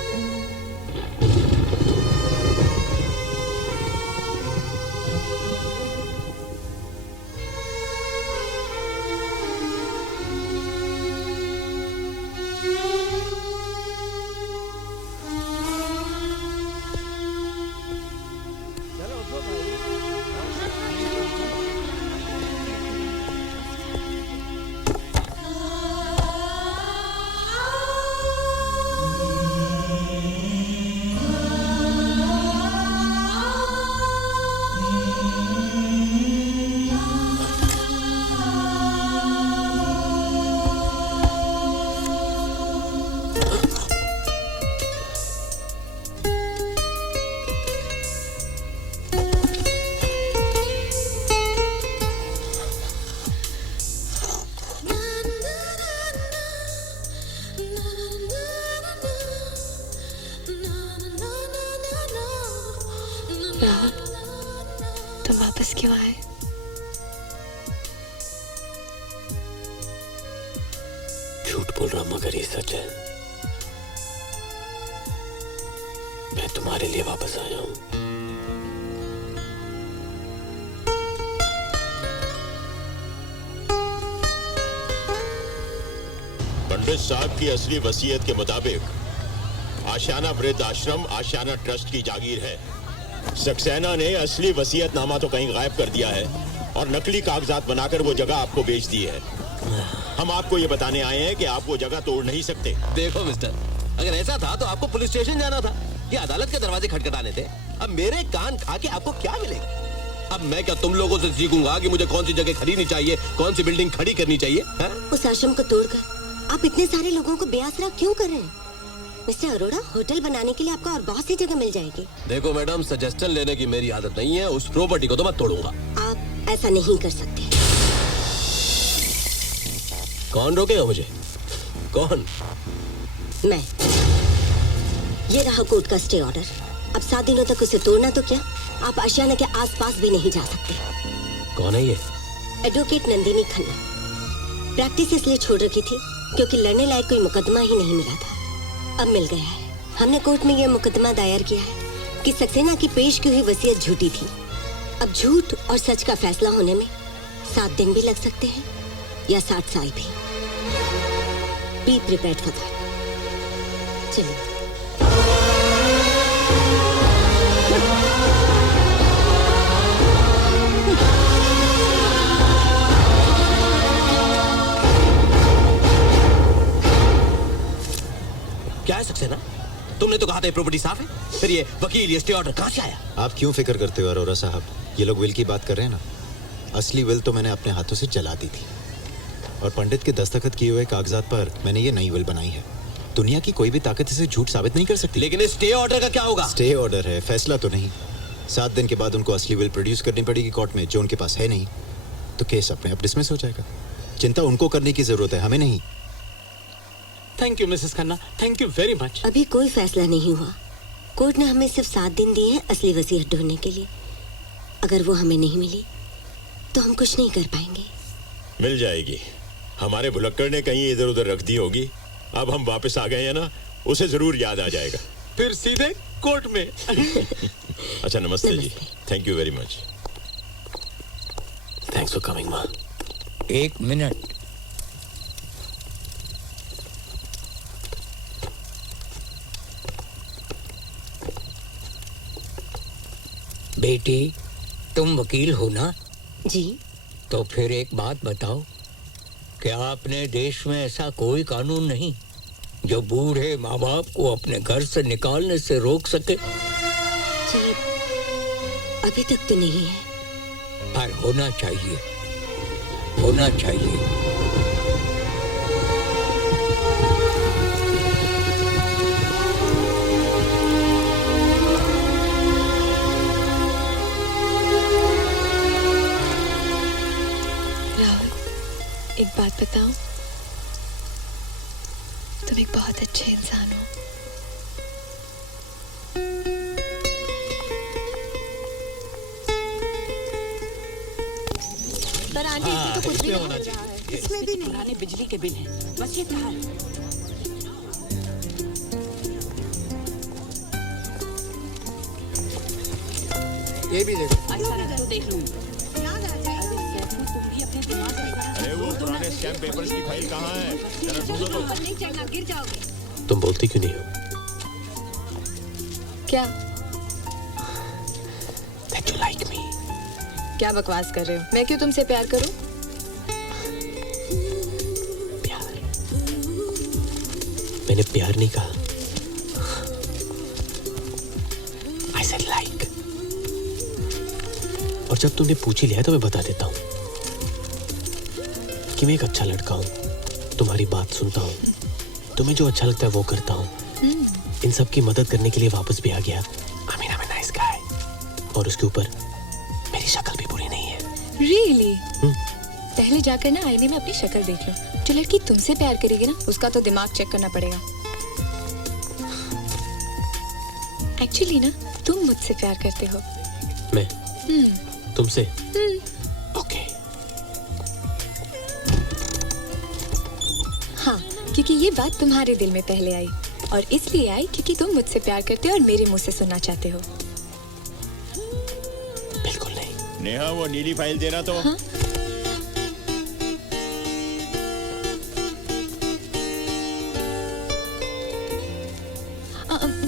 तुम वापस क्यों आए? झूठ बोल रहा मगर ये सच है। मैं तुम्हारे लिए वापस आया हूं। पंडित साहब की असली वसीयत के मुताबिक आशियाना वृद्ध आश्रम आशियाना ट्रस्ट की जागीर है। सक्सेना ने असली वसीयतनामा तो कहीं गायब कर दिया है और नकली कागजात बनाकर वो जगह आपको बेच दी है। हम आपको ये बताने आए हैं कि आप वो जगह तोड़ नहीं सकते। देखो मिस्टर, अगर ऐसा था तो आपको पुलिस स्टेशन जाना था, ये अदालत के दरवाजे खटखटाने थे। अब मेरे कान खा के आपको क्या मिलेगा? अब मैं क्या तुम लोगों से सीखूंगा कि मुझे कौन सी जगह खरीदनी चाहिए, कौन सी बिल्डिंग खड़ी करनी चाहिए? है? उस आश्रम को तोड़कर आप इतने सारे लोगों को बेआसरा क्यों कर रहे हैं? मिस्टर अरोड़ा, होटल बनाने के लिए आपको और बहुत सी जगह मिल जाएगी। देखो मैडम, सजेशन लेने की मेरी आदत नहीं है। उस प्रॉपर्टी को तो मैं तोड़ूंगा। आप ऐसा नहीं कर सकते। कौन रोकेगा मुझे? कौन? मैं। ये रहा कोर्ट का स्टे ऑर्डर। अब 7 दिनों तक उसे तोड़ना तो क्या, आप आशियाना के आसपास भी नहीं जा सकते। कौन है ये? एडवोकेट नंदिनी खन्ना। प्रैक्टिस इसलिए छोड़ रखी थी क्योंकि लड़ने लायक कोई मुकदमा ही नहीं मिला था। अब मिल गया है। हमने कोर्ट में यह मुकदमा दायर किया है कि सक्सेना की पेश की हुई वसीयत झूठी थी। अब झूठ और सच का फैसला होने में 7 दिन भी लग सकते हैं या 60 साल भी। Be prepared for that. चलिए। क्या है सक्सेना? तुमने तो कहा था प्रॉपर्टी साफ है, फिर ये वकील ये स्टे ऑर्डर कहाँ से आया? आप क्यों फिक्र करते हो अरोरा साहब? ये लोग विल की बात कर रहे हैं ना। असली विल तो मैंने अपने हाथों से जला दी थी और पंडित के दस्तखत किए हुए कागजात पर मैंने ये नई विल बनाई है। दुनिया की कोई भी ताकत इसे झूठ साबित नहीं कर सकती। लेकिन स्टे ऑर्डर का क्या होगा? स्टे ऑर्डर है, फैसला तो नहीं। 7 दिन के बाद उनको असली विल प्रोड्यूस करनी पड़ेगी कोर्ट में, जो उनके पास है नहीं। तो केस अपने आप डिसमिस हो जाएगा। चिंता उनको करने की जरूरत है, हमें नहीं। Thank you Mrs Khanna, thank you very much. अभी कोई फैसला नहीं हुआ। कोर्ट ने हमें सिर्फ 7 दिन दिए हैं असली वसीयत ढूंढने के लिए। अगर वो हमें नहीं मिली तो हम कुछ नहीं कर पाएंगे। मिल जाएगी। हमारे भुलक्कड़ ने कहीं इधर उधर रख दी होगी। अब हम वापस आ गए हैं ना, उसे जरूर याद आ जाएगा। फिर सीधे कोर्ट में। अच्छा नमस्ते जी, thank you very much. Thanks for coming मां। 1 मिनट। बेटी, तुम वकील हो ना? जी। तो फिर एक बात बताओ, क्या अपने देश में ऐसा कोई कानून नहीं जो बूढ़े माँ बाप को अपने घर से निकालने से रोक सके? जी, अभी तक तो नहीं है। पर होना चाहिए, होना चाहिए। तुम एक बहुत अच्छे इंसान हो। पर आंटी इसमें तो कुछ भी नहीं हो रहा है। इसमें भी नहीं, पुराने बिजली के बिल हैं, बस ये तार। ये भी देखो। ऐसा रख तो देख लूँ। अरे वो पुराने स्टैम्प पेपर्स की फाइल कहाँ है? जरा ढूंढो तो। नहीं चलना, गिर जाओगे। तुम बोलती क्यों नहीं हो? क्या? That you like me. क्या बकवास कर रहे हो? मैं क्यों तुमसे प्यार करूं? मैंने प्यार नहीं कहा। I said like. और जब तुमने पूछ ही लिया तो मैं बता देता हूँ कि मैं एक अच्छा लड़का हूँ, तुम्हारी बात सुनता हूँ, तुम्हें जो अच्छा लगता है वो करता हूँ, इन सब की मदद करने के लिए वापस भी आ गया। I mean, I'm a nice guy. और उसके ऊपर मेरी शक्ल भी बुरी नहीं है। Really? पहले जाकर ना आईने में अपनी शक्ल देख लो। जो लड़की तुमसे प्यार करेगी ना, उसका तो दिमाग चेक करना पड़ेगा। एक्चुअली ना, तुम मुझसे प्यार करते हो। मैं? तुमसे? ओके। हाँ, क्योंकि ये बात तुम्हारे दिल में पहले आई, और इसलिए आई क्योंकि तुम मुझसे प्यार करते हो और मेरे मुंह से सुनना चाहते हो। बिल्कुल नहीं। नेहा, वो नीली फाइल देना तो। हाँ?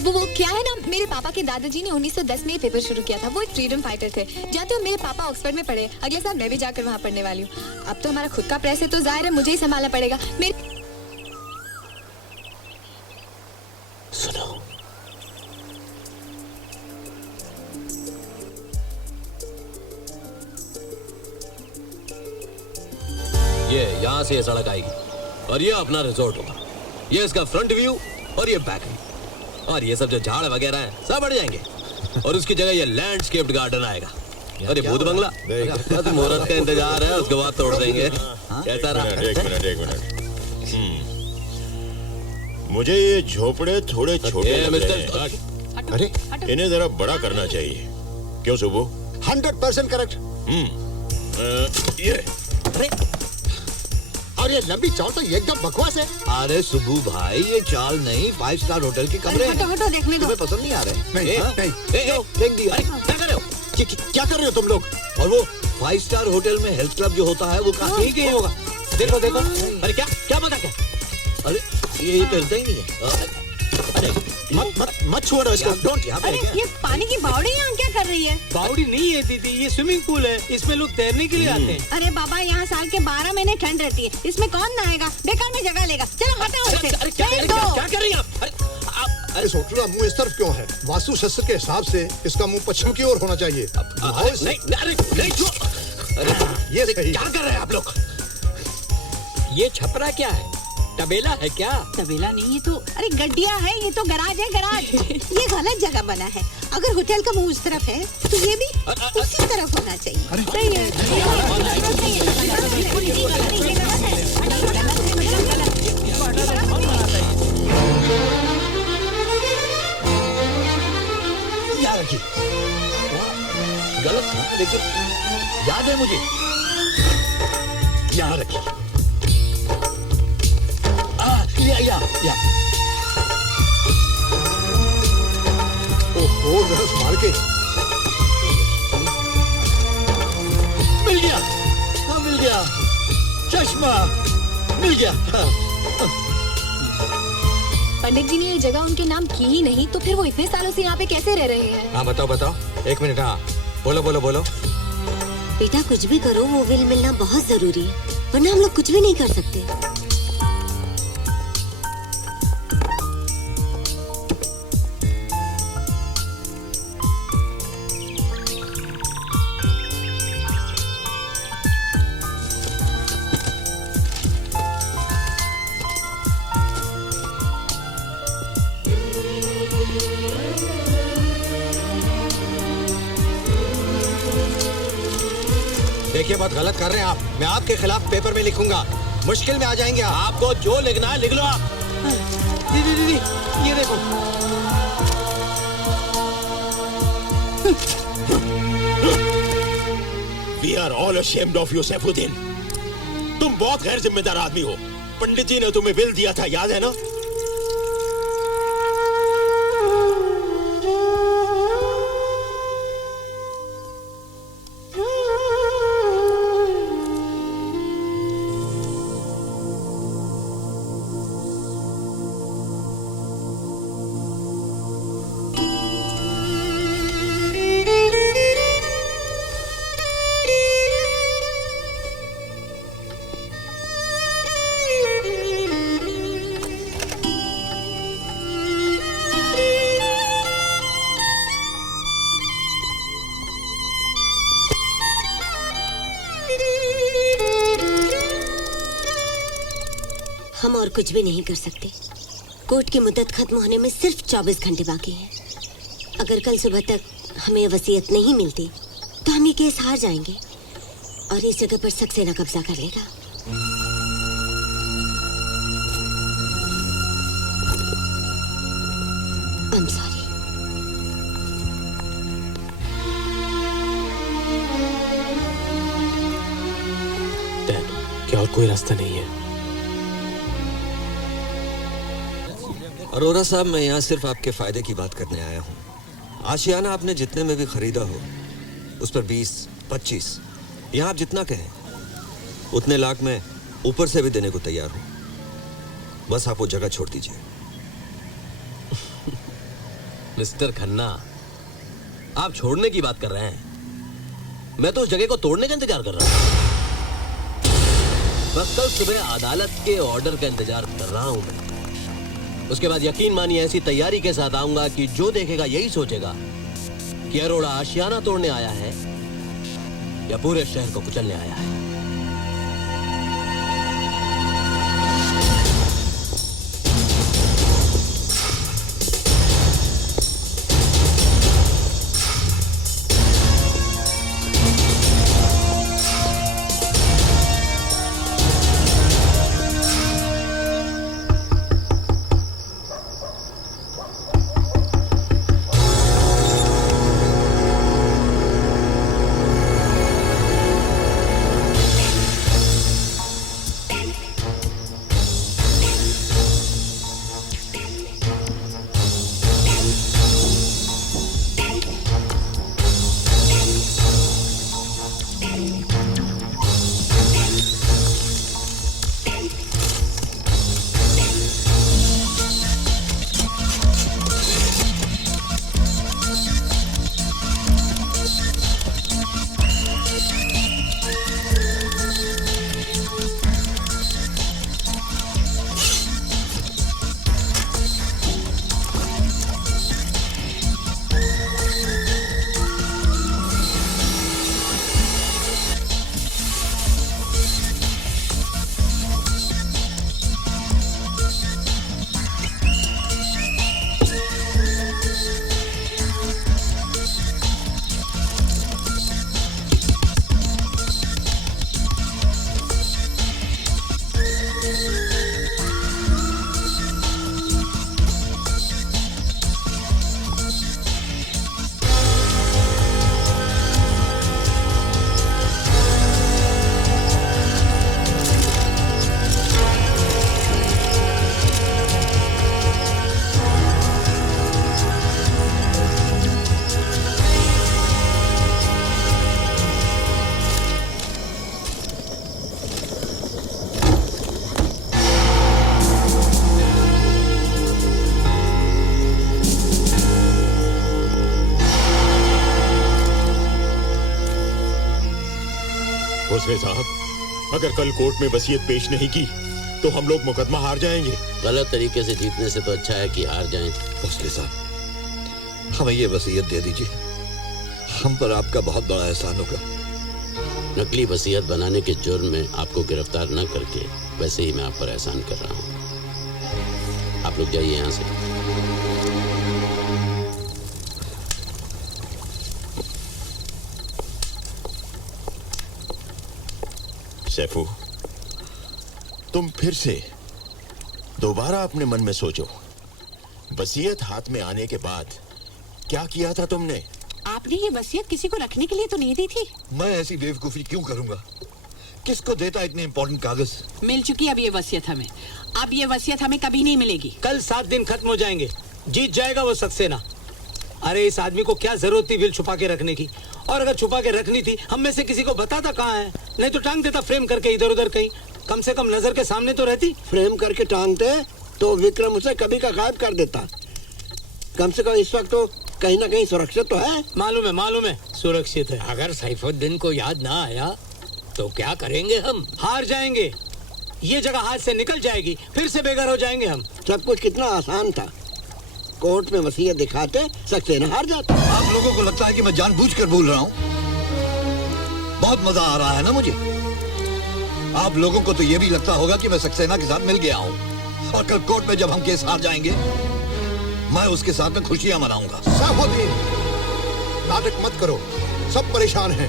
वो क्या है ना, मेरे पापा के दादाजी ने 1910 में ये पेपर शुरू किया था। वो एक फ्रीडम फाइटर थे। जानते हो, मेरे पापा ऑक्सफोर्ड में पढ़े। अगले साल मैं भी जाकर वहाँ पढ़ने वाली हूँ। अब तो हमारा खुद का प्रेस है, तो जाहिर है मुझे ही संभालना पड़ेगा। सुनो, ये यहाँ से ये सड़क आएगी और ये अपना रिजॉर्ट होगा। ये इसका फ्रंट व्यू और ये बैक व्यू, और ये सब जो झाड़ वगैरह हैं सब बढ़ जाएंगे, और उसकी जगह ये लैंडस्केप्ड गार्डन आएगा। और ये भूत बंगला बस मुहूर्त का इंतजार है, उसके बाद तोड़ देंगे। कैसा रहा? एक मिनट। मुझे ये झोपड़े थोड़े छोटे लग रहे हैं। अरे इन्हें जरा बड़ा करना चाहिए। क्यों सुबू? 100% करेक्ट। ये और ये लंबी चाल तो एकदम बकवास है। अरे सुबू भाई, ये चाल नहीं, 5 स्टार होटल के कमरे हैं। हटो देखने दो। तुम्हें पसंद नहीं आ रहे? नहीं, नहीं। फेंक दिया। क्या कर रहे हो? क्या कर रहे हो तुम लोग? और वो 5 स्टार होटल में हेल्थ क्लब जो होता है वो काफी ही होगा। देखो देखो। अरे क्या मजाक है? अरे ये करता ही नहीं है। अरे मत छोड़ो इसको। डोंट। यहाँ पे ये पानी की बावड़ी यहाँ क्या कर रही है? बावड़ी नहीं है दीदी, ये स्विमिंग पूल है। इसमें लोग तैरने के लिए आते हैं। अरे बाबा, यहाँ साल के 12 महीने ठंड रहती है। इसमें कौन नहाएगा? बेकार में जगह लेगा। चलो हटाओ इसे। क्या कर रही हैं आप? इस होटल का मुंह इस तरफ क्यों है? वास्तु शास्त्र के हिसाब से इसका मुंह पश्चिम की ओर होना चाहिए। नहीं, ये सही। क्या कर रहे हैं आप लोग? ये छपरा क्या है? तबेला है क्या? तबेला नहीं, ये तो अरे गड्डिया है। ये तो गराज है, गराज। ये गलत जगह बना है। अगर होटल का मुंह उस तरफ है तो ये भी उसी तरफ होना चाहिए। सही है। याद रखिए, गलत था लेकिन याद है मुझे। याद रखिए। या ओहो, जरा संभाल के। मिल गया। हाँ, मिल गया। चश्मा मिल गया। हाँ। पंडित जी ने ये जगह उनके नाम की ही नहीं, तो फिर वो इतने सालों से यहाँ पे कैसे रह रहे हैं? हाँ बताओ। 1 मिनट। हाँ बोलो। बेटा कुछ भी करो, वो विल मिलना बहुत जरूरी है, वरना हम लोग कुछ भी नहीं कर सकते। देखिए, बहुत गलत कर रहे हैं आप। मैं आपके खिलाफ पेपर में लिखूंगा, मुश्किल में आ जाएंगे आप। आपको जो लिखना है लिख लो आप। दीदी ये देखो। We are all ashamed of you, Saifuddin. तुम बहुत गैर जिम्मेदार आदमी हो। पंडित जी ने तुम्हें बिल दिया था, याद है ना? हम और कुछ भी नहीं कर सकते। कोर्ट की मुद्दत खत्म होने में सिर्फ 24 घंटे बाकी है। अगर कल सुबह तक हमें वसीयत नहीं मिलती तो हम ये केस हार जाएंगे और इस जगह पर सक्सेना कब्जा कर लेगा। I'm sorry। डैड, क्या और कोई रास्ता नहीं है? अरोरा साहब, मैं यहाँ सिर्फ आपके फायदे की बात करने आया हूँ। आशियाना आपने जितने में भी खरीदा हो उस पर 20-25, यहाँ आप जितना कहें उतने लाख में ऊपर से भी देने को तैयार हूँ। बस आप वो जगह छोड़ दीजिए। मिस्टर खन्ना, आप छोड़ने की बात कर रहे हैं, मैं तो उस जगह को तोड़ने का इंतजार कर रहा हूँ। बस कल सुबह अदालत के ऑर्डर का इंतजार कर रहा हूँ मैं। उसके बाद यकीन मानिए ऐसी तैयारी के साथ आऊंगा कि जो देखेगा यही सोचेगा कि अरोड़ा आशियाना तोड़ने आया है या पूरे शहर को कुचलने आया है। भोसले साहब, अगर कल कोर्ट में वसीयत पेश नहीं की तो हम लोग मुकदमा हार जाएंगे। गलत तरीके से जीतने से तो अच्छा है कि हार जाएं। भोसले साहब, हमें ये वसीयत दे दीजिए, हम पर आपका बहुत बड़ा एहसान होगा। नकली वसीयत बनाने के जुर्म में आपको गिरफ्तार न करके वैसे ही मैं आप पर एहसान कर रहा हूँ। आप लोग जाइए यहाँ से। सैफू, तुम फिर से दोबारा अपने मन में सोचो, वसीयत हाथ में आने के बाद क्या किया था तुमने? आपने ये वसीयत किसी को रखने के लिए तो नहीं दी थी? मैं ऐसी बेवकूफी क्यों करूंगा? किसको देता इतने इंपॉर्टेंट कागज? मिल चुकी अब ये वसीयत हमें। अब ये वसीयत हमें कभी नहीं मिलेगी। कल 7 दिन खत्म हो जाएंगे, जीत जाएगा वो सक्सेना। अरे इस आदमी को क्या जरूरत थी विल छुपा के रखने की? और अगर छुपा के रखनी थी हम में से किसी को बताता कहाँ है, नहीं तो टांग देता फ्रेम करके इधर उधर कहीं, कम से कम नजर के सामने तो रहती। फ्रेम करके टांगते तो विक्रम उसे कभी का गायब कर देता। कम से कम इस वक्त तो कहीं ना कहीं सुरक्षित तो है। मालूम है सुरक्षित है। अगर सैफुद्दीन को याद ना आया तो क्या करेंगे हम? हार जाएंगे, ये जगह हाथ से निकल जाएगी, फिर से बेघर हो जाएंगे हम। सब कुछ कितना आसान था, कोर्ट में वसीयत दिखाते सक्सेना हार जाता। आप लोगों को लगता है कि मैं जानबूझकर बोल रहा हूँ? बहुत मजा आ रहा है ना मुझे। आप लोगों को तो ये भी लगता होगा कि मैं सक्सेना के साथ मिल गया हूँ, और कल कोर्ट में जब हम केस हार जाएंगे मैं उसके साथ में खुशियां मनाऊंगा। सैफुद्दीन, नाटक मत करो, सब परेशान हैं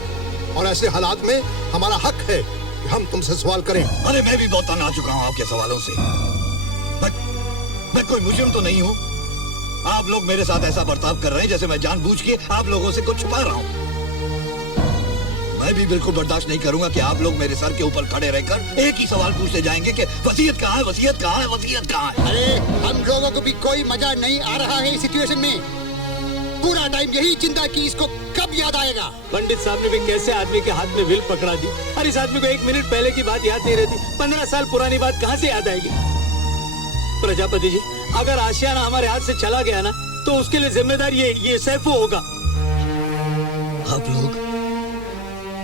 और ऐसे हालात में हमारा हक है कि हम तुमसे सवाल करें। अरे मैं भी बहुत तंग आ चुका हूँ आपके सवालों से। मैं कोई मुजरिम तो नहीं हूँ। आप लोग मेरे साथ ऐसा बर्ताव कर रहे हैं जैसे मैं जानबूझ के आप लोगों से कुछ छुपा रहा हूँ। मैं भी बिल्कुल बर्दाश्त नहीं करूंगा कि आप लोग मेरे सर के ऊपर खड़े रहकर एक ही सवाल पूछते जाएंगे कि वसीयत कहाँ है, वसीयत कहाँ है, वसीयत कहाँ है। अरे हम लोगों को भी कोई मजा नहीं आ रहा है इस सिचुएशन में। पूरा टाइम यही चिंता कि इसको कब याद आएगा। पंडित साहब ने भी कैसे आदमी के हाथ में विल पकड़ा दी, और इस आदमी को 1 मिनट पहले की बात याद नहीं रहती। 15 साल पुरानी बात कहाँ से याद आएगी? प्रजापति जी, अगर आशियाना हमारे हाथ से चला गया ना तो उसके लिए जिम्मेदार ये सैफू होगा। आप लोग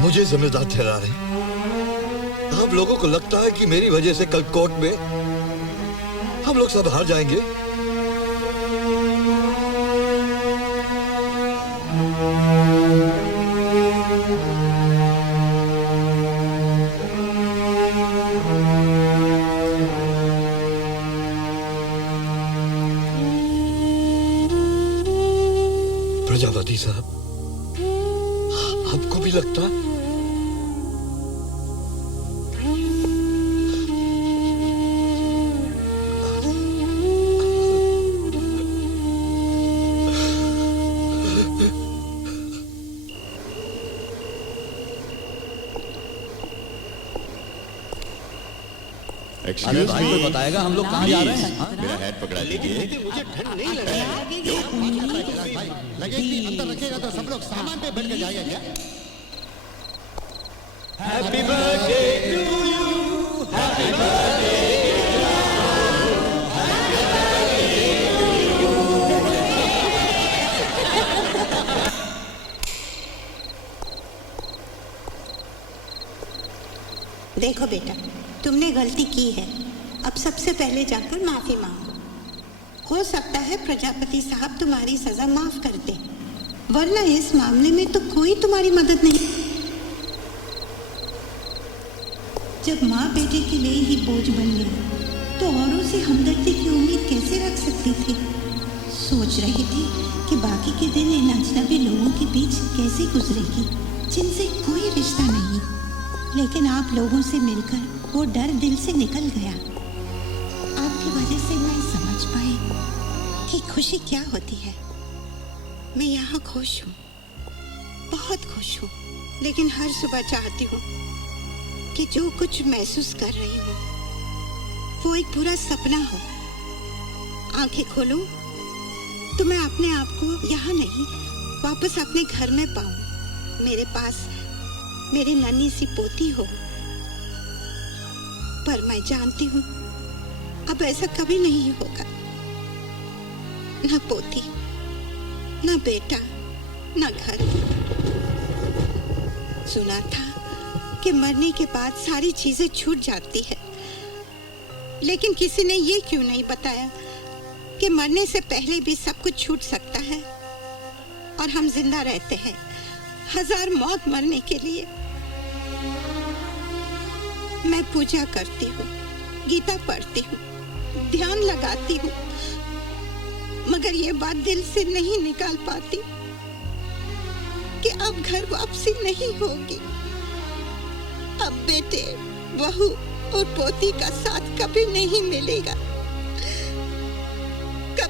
मुझे जिम्मेदार ठहरा रहे। आप लोगों को लगता है कि मेरी वजह से कल कोर्ट में हम लोग सब हार जाएंगे? प्रजापति साहब, आपको भी लगता? अरे भाई कोई बताएगा हम लोग कहाँ जा रहे हैं? मेरा हैट पकड़ा लीजिए। मुझे ठंड नहीं लग रहा है। लगेज अंदर रखेगा तो सब लोग सामान पे बैठ के जाएगा क्या? Happy birthday to you, happy birthday. देखो बेटा, तुमने गलती की है, अब सबसे पहले जाकर माफी मांगो। हो सकता है प्रजापति साहब तुम्हारी सजा माफ कर दे, वरना इस मामले में तो कोई तुम्हारी मदद नहीं। जब माँ बेटे के लिए ही बोझ बन गई तो औरों से हमदर्दी की उम्मीद कैसे रख सकती थी? सोच रही थी कि बाकी के दिन इन अजनबी लोगों के बीच कैसे गुजरेगी जिनसे कोई रिश्ता नहीं, लेकिन आप लोगों से मिलकर वो डर दिल से निकल गया। आपकी वजह से मैं समझ पाई कि खुशी क्या होती है। मैं यहाँ खुश हूँ, बहुत खुश हूँ, लेकिन हर सुबह चाहती हूँ कि जो कुछ महसूस कर रही हूँ वो एक पूरा सपना हो। आंखें खोलूं तो मैं अपने आप को यहाँ नहीं वापस अपने घर में पाऊं। मेरे पास मेरी नन्ही सी पोती हो, पर मैं जानती हूँ अब ऐसा कभी नहीं होगा। ना पोती, ना बेटा, ना घर। सुना था कि मरने के बाद सारी चीजें छूट जाती है, लेकिन किसी ने ये क्यों नहीं बताया कि मरने से पहले भी सब कुछ छूट सकता है और हम जिंदा रहते हैं 1000 मौत मरने के लिए। मैं पूजा करती हूँ, गीता पढ़ती हूँ, ध्यान लगाती हूँ, मगर ये बात दिल से नहीं निकाल पाती कि अब घर वापसी नहीं होगी। अब बेटे, बहू और पोती का साथ कभी नहीं मिलेगा।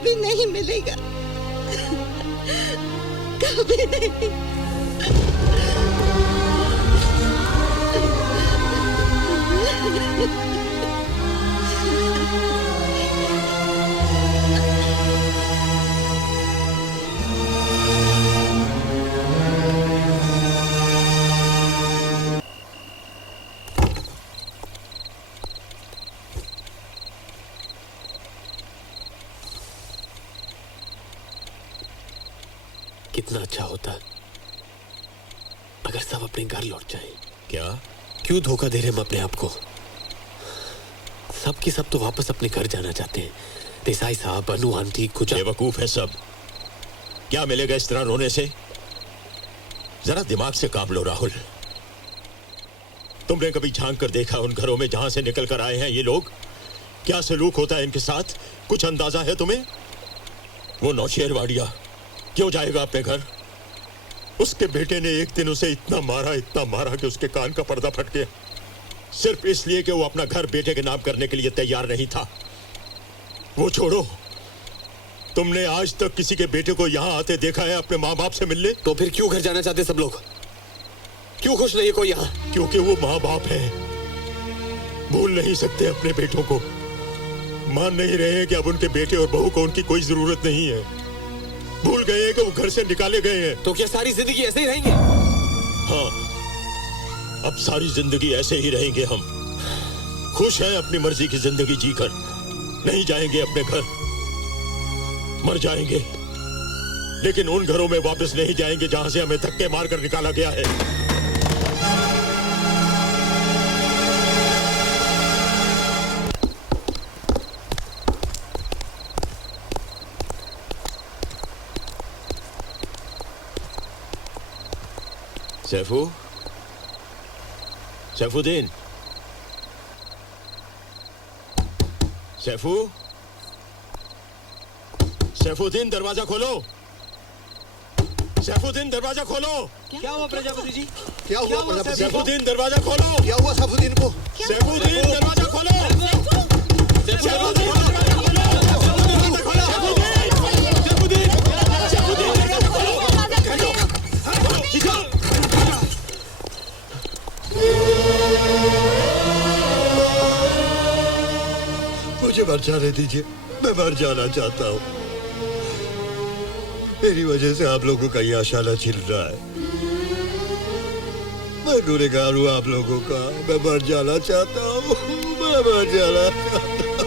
कभी नहीं मिलेगा, कभी नहीं। कितना अच्छा होता अगर सब अपने घर लौट जाएं। क्या? क्यों धोखा दे रहे हम अपने आप को? सब के सब तो वापस अपने घर जाना चाहते हैं। देसाई साहब, अनु आंटी, कुछ बेवकूफ है सब। क्या मिलेगा इस तरह रोने से? जरा दिमाग से काम लो राहुल। तुमने कभी झांक कर देखा उन घरों में जहां से निकल कर आए हैं ये लोग? क्या सलूक होता है इनके साथ? कुछ अंदाजा है तुम्हें? वो नौशेरवाड़िया क्यों जाएगा अपने घर? उसके बेटे ने एक दिन उसे इतना मारा कि उसके कान का पर्दा फट गया, सिर्फ इसलिए कि वो अपना घर बेटे के नाम करने के लिए तैयार नहीं था। वो छोड़ो, तुमने आज तक किसी के बेटे को यहाँ आते देखा है अपने माँ बाप से मिलने? तो फिर क्यों घर जाना चाहते सब लोग? क्यों खुश नहीं कोई यहाँ? क्योंकि वो माँ बाप है, भूल नहीं सकते अपने बेटों को। मान नहीं रहे हैं कि अब उनके बेटे और बहू को उनकी कोई जरूरत नहीं है। भूल गए हैं कि वो घर से निकाले गए हैं। तो क्या सारी जिंदगी ऐसे ही रहेंगे? हाँ, अब सारी जिंदगी ऐसे ही रहेंगे हम। खुश हैं अपनी मर्जी की जिंदगी जीकर, नहीं जाएंगे अपने घर, मर जाएंगे, लेकिन उन घरों में वापस नहीं जाएंगे जहां से हमें धक्के मारकर निकाला गया है। सैफुद्दीन, सैफुद्दीन, दरवाजा खोलो। सैफुद्दीन, दरवाजा खोलो। क्या हुआ प्रजापति जी? क्या हुआ प्रजापति? सैफुद्दीन, दरवाजा खोलो। क्या हुआ सैफुद्दीन को? सैफुद्दीन, दरवाजा खोलो। मुझे मर जाने दीजिए, मैं मर जाना चाहता हूँ। मेरी वजह से आप लोगों का ये आशाना छिल रहा है। मैं गुनहगार हूँ आप लोगों का। मैं मर जाना चाहता हूँ, मैं मर जाना चाहता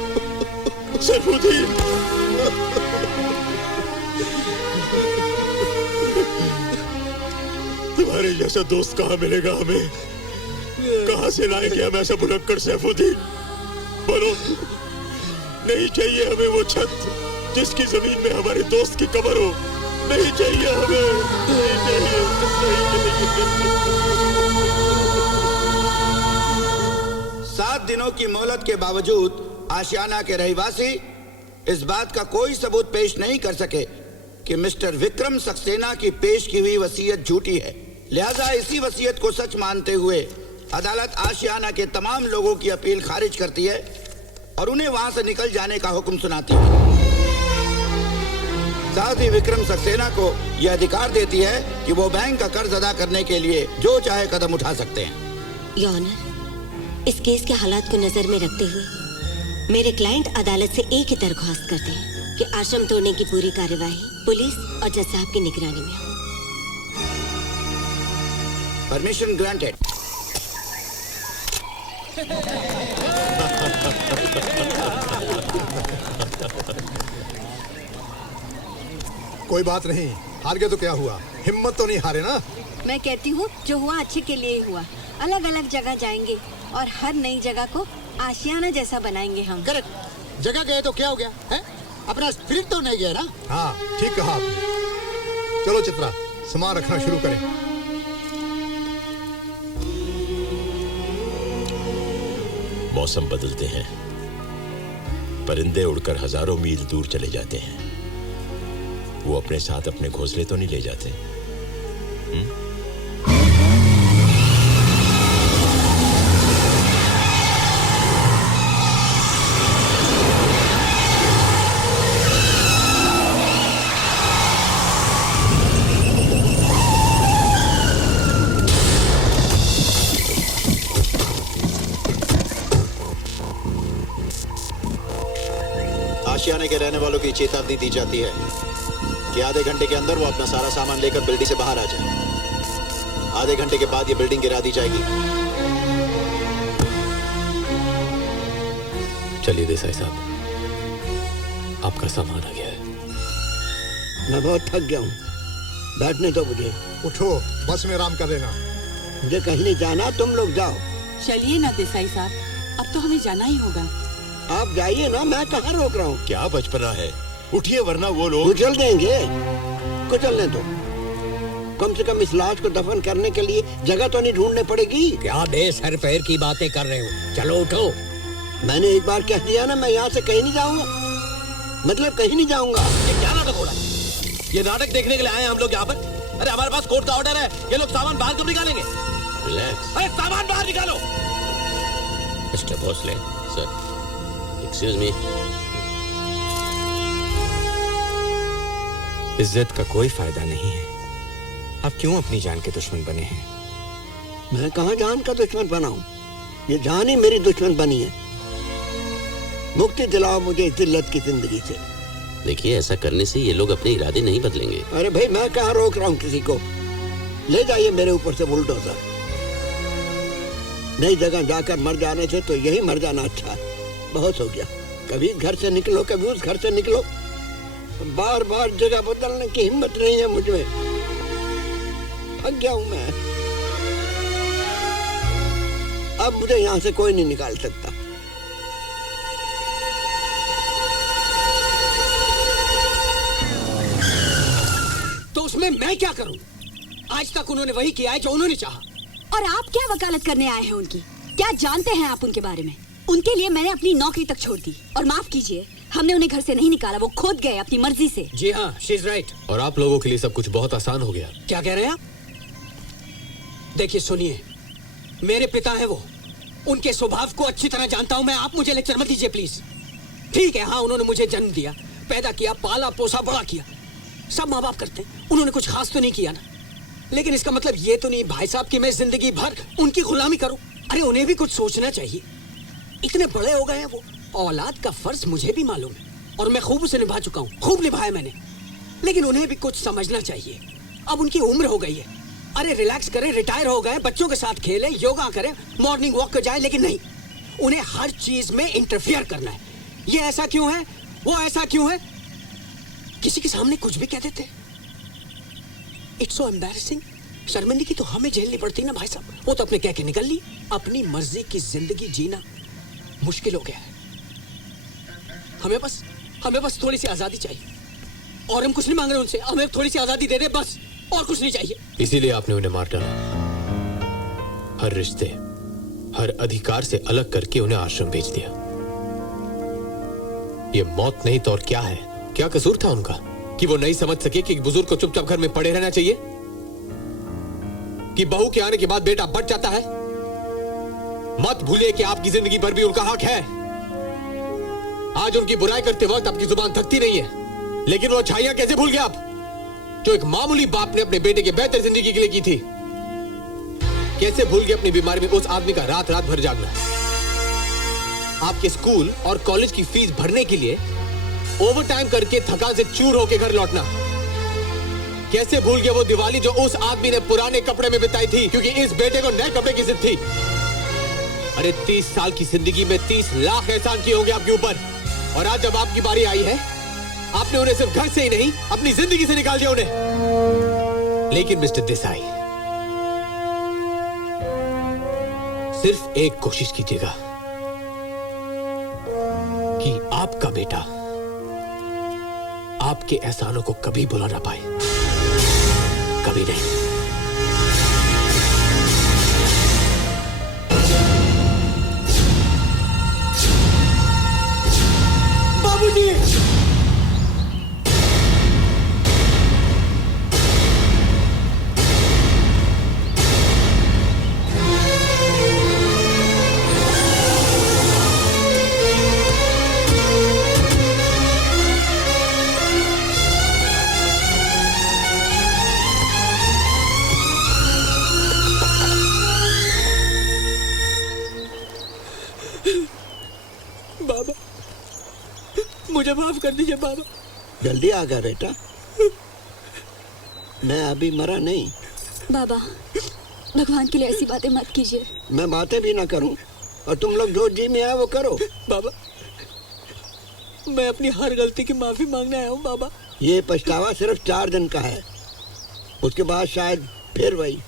हूँ। सैफुद्दीन, तुम्हारे जैसा दोस्त कहाँ मिलेगा हमें? कहाँ से लाएंगे हम ऐसा भुलक्कड़ सैफुद्दीन? बोलो, नहीं चाहिए हमें वो छत जिसकी जमीन में हमारे दोस्त की कब्र हो। नहीं चाहिए हमें, नहीं चाहिए, नहीं चाहिए। 7 दिनों की मोहलत के बावजूद आशियाना के रहवासी इस बात का कोई सबूत पेश नहीं कर सके कि मिस्टर विक्रम सक्सेना की पेश की हुई वसीयत झूठी है। लिहाजा इसी वसीयत को सच मानते हुए अदालत आशियाना के तमाम लोगों की अपील खारिज करती है और उन्हें वहां से निकल जाने का हुक्म सुनाती है। साथ ही विक्रम सक्सेना को यह अधिकार देती है कि वो बैंक का कर्ज अदा करने के लिए जो चाहे कदम उठा सकते हैं। योर ऑनर, इस केस के हालात को नजर में रखते हुए मेरे क्लाइंट अदालत से एक ही दरख्वास्त करते हैं कि आश्रम तोड़ने की पूरी कार्यवाही पुलिस और जज साहब की निगरानी में हो। Permission granted. कोई बात नहीं, हार गए तो क्या हुआ? हिम्मत तो नहीं हारे ना। मैं कहती हूँ जो हुआ अच्छे के लिए ही हुआ। अलग अलग जगह जाएंगे और हर नई जगह को आशियाना जैसा बनाएंगे हम। करेक्ट। जगह गए तो क्या हो गया है? अपना स्पिरिट तो नहीं गया ना। हाँ, ठीक कहा आपने। चलो चित्रा, सामान रखना शुरू करें। मौसम बदलते हैं, परिंदे उड़कर हजारों मील दूर चले जाते हैं। वो अपने साथ अपने घोंसले तो नहीं ले जाते। हरियाणा के रहने वालों की चेतावनी दी जाती है कि आधे घंटे के अंदर वो अपना सारा सामान लेकर बिल्डिंग से बाहर आ जाए। आधे घंटे के बाद ये बिल्डिंग गिरा दी जाएगी। चलिए देसाई साहब, आपका सामान आ गया है। मैं बहुत थक गया हूँ, बैठने दो मुझे। उठो, बस में आराम कर लेना। मुझे कहीं नहीं जाना, तुम लोग जाओ। चलिए ना देसाई साहब, अब तो हमें जाना ही होगा। आप जाइए ना, मैं कहाँ रोक रहा हूँ। क्या बचपना है, उठिए वरना वो लोग कुचल देंगे। कुचलने दो, कम से कम इस लाश को दफन करने के लिए जगह तो नहीं ढूंढने पड़ेगी। क्या बेसर पैर की बातें कर रहे हो? चलो उठो। मैंने एक बार कह दिया ना, मैं यहाँ से कहीं नहीं जाऊंगा, मतलब कहीं नहीं जाऊंगा। ये क्या नाटक हो रहा है? ये नाटक देखने के लिए आए हैं हम लोग यहाँ पर? अरे हमारे पास कोर्ट का ऑर्डर है, ये लोग सामान बाहर कब निकालेंगे? रिलैक्स। अरे सामान बाहर निकालो। Mister Bhosle. Sir, excuse me. इज्जत का कोई फायदा नहीं है। आप क्यों अपनी जान के दुश्मन बने हैं? मैं कहाँ जान का दुश्मन बना हूँ? ये जान ही मेरी दुश्मन बनी है। मुक्ति दिलाओ मुझे इस जिल्लत की जिंदगी से। देखिए, ऐसा करने से ये लोग अपने इरादे नहीं बदलेंगे। अरे भाई, मैं कहाँ रोक रहा हूँ किसी को? ले जाइए मेरे ऊपर से बुलडोजर। नई जगह जाकर मर जाने से तो यही मर जाना अच्छा है। बहुत हो गया, कभी इस घर से निकलो, कभी उस घर से निकलो। बार बार जगह बदलने की हिम्मत नहीं है मुझ में। थक गया हूँ मैं। अब मुझे यहाँ से कोई नहीं निकाल सकता। तो उसमें मैं क्या करूं? आज तक उन्होंने वही किया है जो उन्होंने चाहा। और आप क्या वकालत करने आए हैं उनकी? क्या जानते हैं आप उनके बारे में? उनके लिए मैंने अपनी नौकरी तक छोड़ दी। और माफ कीजिए, हमने उन्हें घर से नहीं निकाला, वो खुद गए अपनी मर्जी से। जी हाँ, शी इज राइट। और आप लोगों के लिए सब कुछ बहुत आसान हो गया। क्या कह रहे हैं आप? देखिए सुनिए, मेरे पिता हैं वो, उनके स्वभाव को अच्छी तरह जानता हूं मैं। आप मुझे लेक्चर मत दीजिए प्लीज। ठीक है, हाँ, उन्होंने मुझे जन्म दिया, पैदा किया, पाला पोसा, बड़ा किया। सब माँ बाप करते हैं, उन्होंने कुछ खास तो नहीं किया ना। लेकिन इसका मतलब ये तो नहीं भाई साहब कि मैं जिंदगी भर उनकी गुलामी करूं। अरे उन्हें भी कुछ सोचना चाहिए। इतने बड़े हो गए हैं वो, औलाद का फर्ज मुझे भी मालूम है और मैं खूब उसे निभा चुका हूँ, खूब निभाया मैंने। लेकिन उन्हें भी कुछ समझना चाहिए। अब उनकी उम्र हो गई है। अरे रिलैक्स करें, रिटायर हो गए, बच्चों के साथ खेलें, योगा करें, मॉर्निंग वॉक पर जाए। लेकिन नहीं, उन्हें हर चीज में इंटरफियर करना है। ये ऐसा क्यों है, वो ऐसा क्यों है, किसी के सामने कुछ भी कह देते। It's so embarrassing. शर्मिंदगी तो हमें झेलनी पड़ती ना भाई साहब। वो तो अपने कह के निकल ली। अपनी मर्जी की जिंदगी जीना मुश्किल हो गया है। हमें बस थोड़ी सी आजादी चाहिए। और हम कुछ नहीं मांग रहे उनसे, हमें थोड़ी सी आजादी दे दे बस, और कुछ नहीं चाहिए। इसीलिए आपने उन्हें मार डाला। हर रिश्ते, हर अधिकार से अलग करके उन्हें आश्रम भेज दिया। ये मौत नहीं तो और क्या है? क्या कसूर था उनका कि वो नहीं समझ सके कि बुजुर्ग को चुपचाप घर में पड़े रहना चाहिए? कि बहू के आने के बाद बेटा बढ़ जाता है? मत भूलिए कि आपकी जिंदगी पर भी उनका हक है। आज उनकी बुराई करते वक्त आपकी जुबान थकती नहीं है, लेकिन वो अच्छाइयां कैसे भूल गए आप, जो एक मामूली बाप ने अपने बेटे की बेहतर जिंदगी के लिए की थी? कैसे भूल गए अपनी बीमारी में उस आदमी का रात रात भर जागना, आपके स्कूल और कॉलेज की फीस भरने के लिए ओवर टाइम करके थकान से चूर होकर घर लौटना? कैसे भूल गए वो दिवाली जो उस आदमी ने पुराने कपड़े में बिताई थी क्योंकि इस बेटे को नए कपड़े की जिद थी? अरे 30 साल की जिंदगी में 30 लाख एहसान किए होंगे आपके ऊपर, और आज जब आपकी बारी आई है, आपने उन्हें सिर्फ घर से ही नहीं अपनी जिंदगी से निकाल दिया उन्हें। लेकिन मिस्टर देसाई, सिर्फ एक कोशिश कीजिएगा कि आपका बेटा आपके एहसानों को कभी भुला ना पाए, कभी नहीं। बाबूजी, मुझे दीजिए बाबा। जल्दी आ गया बेटा, मैं अभी मरा नहीं। बाबा, भगवान के लिए ऐसी बातें मत कीजिए। मैं बातें भी ना करूं और तुम लोग जो जी में आए वो करो। बाबा, मैं अपनी हर गलती की माफी मांगने आया हूँ बाबा। ये पछतावा सिर्फ 4 दिन का है, उसके बाद शायद फिर वही।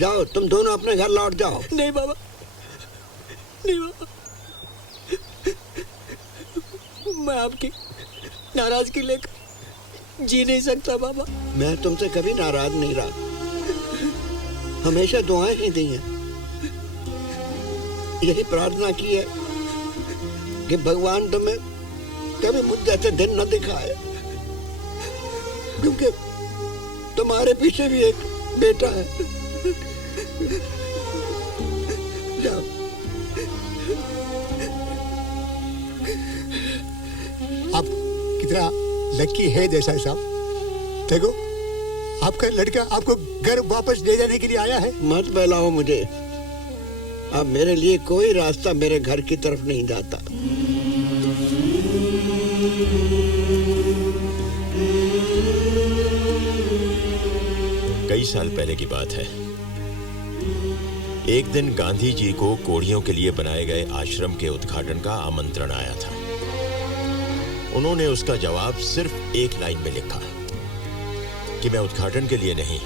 जाओ, तुम दोनों अपने घर लौट जाओ। नहीं बाबा, नहीं बाबा, मैं आपकी नाराजगी लेकर जी नहीं सकता बाबा। मैं तुमसे कभी नाराज नहीं रहा, हमेशा दुआएं ही दी हैं, यही प्रार्थना की है कि भगवान तुम्हें कभी मुझ जैसे दिन न दिखाए, क्योंकि तुम्हारे पीछे भी एक बेटा है। जाओ। आप कितना लकी है देसाई साहब। देखो, आपका लड़का आपको घर वापस ले जाने के लिए आया है। मत बहलाओ मुझे, अब मेरे लिए कोई रास्ता मेरे घर की तरफ नहीं जाता। कई साल पहले की बात है। एक दिन गांधी जी को कोढ़ियों के लिए बनाए गए आश्रम के उद्घाटन का आमंत्रण आया था। उन्होंने उसका जवाब सिर्फ एक लाइन में लिखा कि मैं उद्घाटन के लिए नहीं,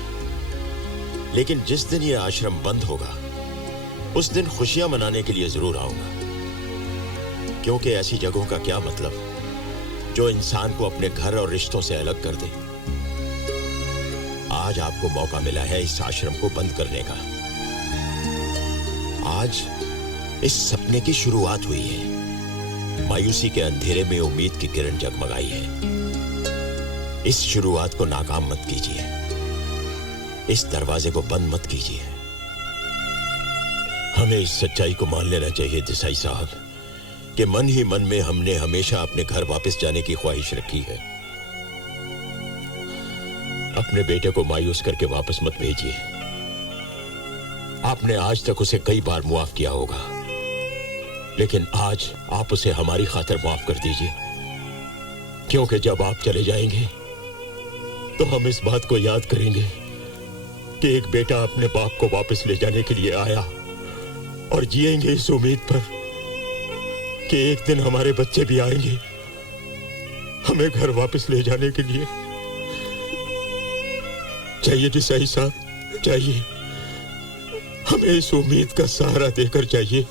लेकिन जिस दिन यह आश्रम बंद होगा उस दिन खुशियां मनाने के लिए जरूर आऊंगा, क्योंकि ऐसी जगहों का क्या मतलब जो इंसान को अपने घर और रिश्तों से अलग कर दे। आज आपको मौका मिला है इस आश्रम को बंद करने का। आज इस सपने की शुरुआत हुई है। मायूसी के अंधेरे में उम्मीद की किरण जगमगाई है। इस शुरुआत को नाकाम मत कीजिए, इस दरवाजे को बंद मत कीजिए। हमें इस सच्चाई को मान लेना चाहिए देसाई साहब कि मन ही मन में हमने हमेशा अपने घर वापस जाने की ख्वाहिश रखी है। अपने बेटे को मायूस करके वापस मत भेजिए। आपने आज तक उसे कई बार मुआफ किया होगा, लेकिन आज आप उसे हमारी खातिर माफ कर दीजिए, क्योंकि जब आप चले जाएंगे तो हम इस बात को याद करेंगे कि एक बेटा अपने बाप को वापस ले जाने के लिए आया, और जिएंगे इस उम्मीद पर कि एक दिन हमारे बच्चे भी आएंगे हमें घर वापस ले जाने के लिए। चाहिए देसाई साहब, चाहिए, हमें इस उम्मीद का सहारा देकर चाहिए।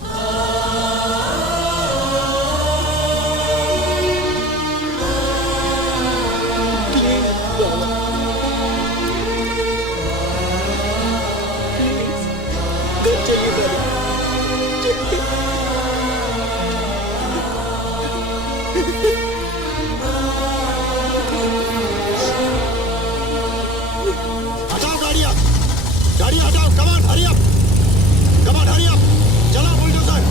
हटाओ गाड़ियां, गाड़ियां हटाओ। Come on, hurry up, come on, hurry up. चलो बुलडोजर।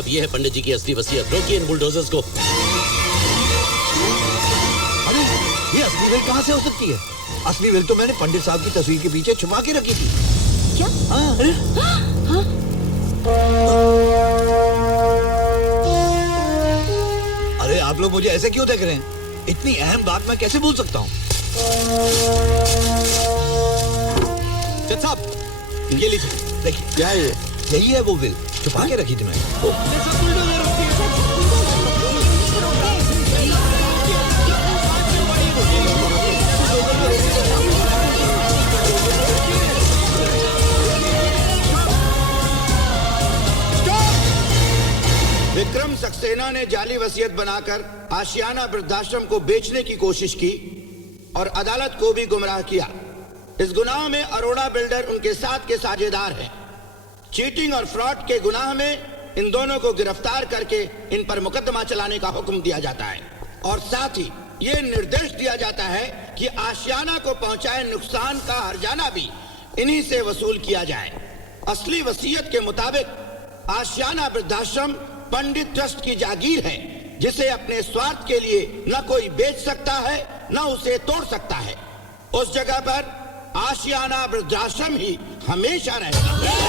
साहब, ये है पंडित जी की असली वसीयत। रोकिए इन बुलडोजर्स को। अरे ये असली विल कहाँ से हो सकती है? असली विल तो मैंने पंडित साहब की तस्वीर के पीछे छुपा के रखी थी। क्या? हाँ, अरे अरे आप लोग मुझे ऐसे क्यों देख रहे हैं? इतनी अहम बात मैं कैसे भूल सकता हूँ? जज साहब, ये लीजिए। देखिए क्या है ये? यही है वो विल, छुपा के रखी थी मैंने। विक्रम सक्सेना ने जाली वसीयत बनाकर आशियाना वृद्धाश्रम को बेचने की कोशिश की और अदालत को भी गुमराह किया। इस गुनाह में अरोड़ा बिल्डर उनके साथ के साझेदार हैं। चीटिंग और फ्रॉड के गुनाह में इन दोनों को गिरफ्तार करके इन पर मुकदमा चलाने का हुक्म दिया जाता है और साथ ही ये निर्देश दिया जाता है कि आशियाना को पहुंचाए नुकसान का हर्जाना भी इन्हीं से वसूल किया जाए। असली वसीयत के मुताबिक आशियाना वृद्धाश्रम पंडित ट्रस्ट की जागीर है, जिसे अपने स्वार्थ के लिए न कोई बेच सकता है न उसे तोड़ सकता है। उस जगह पर आशियाना वृद्धाश्रम ही हमेशा रहेगा।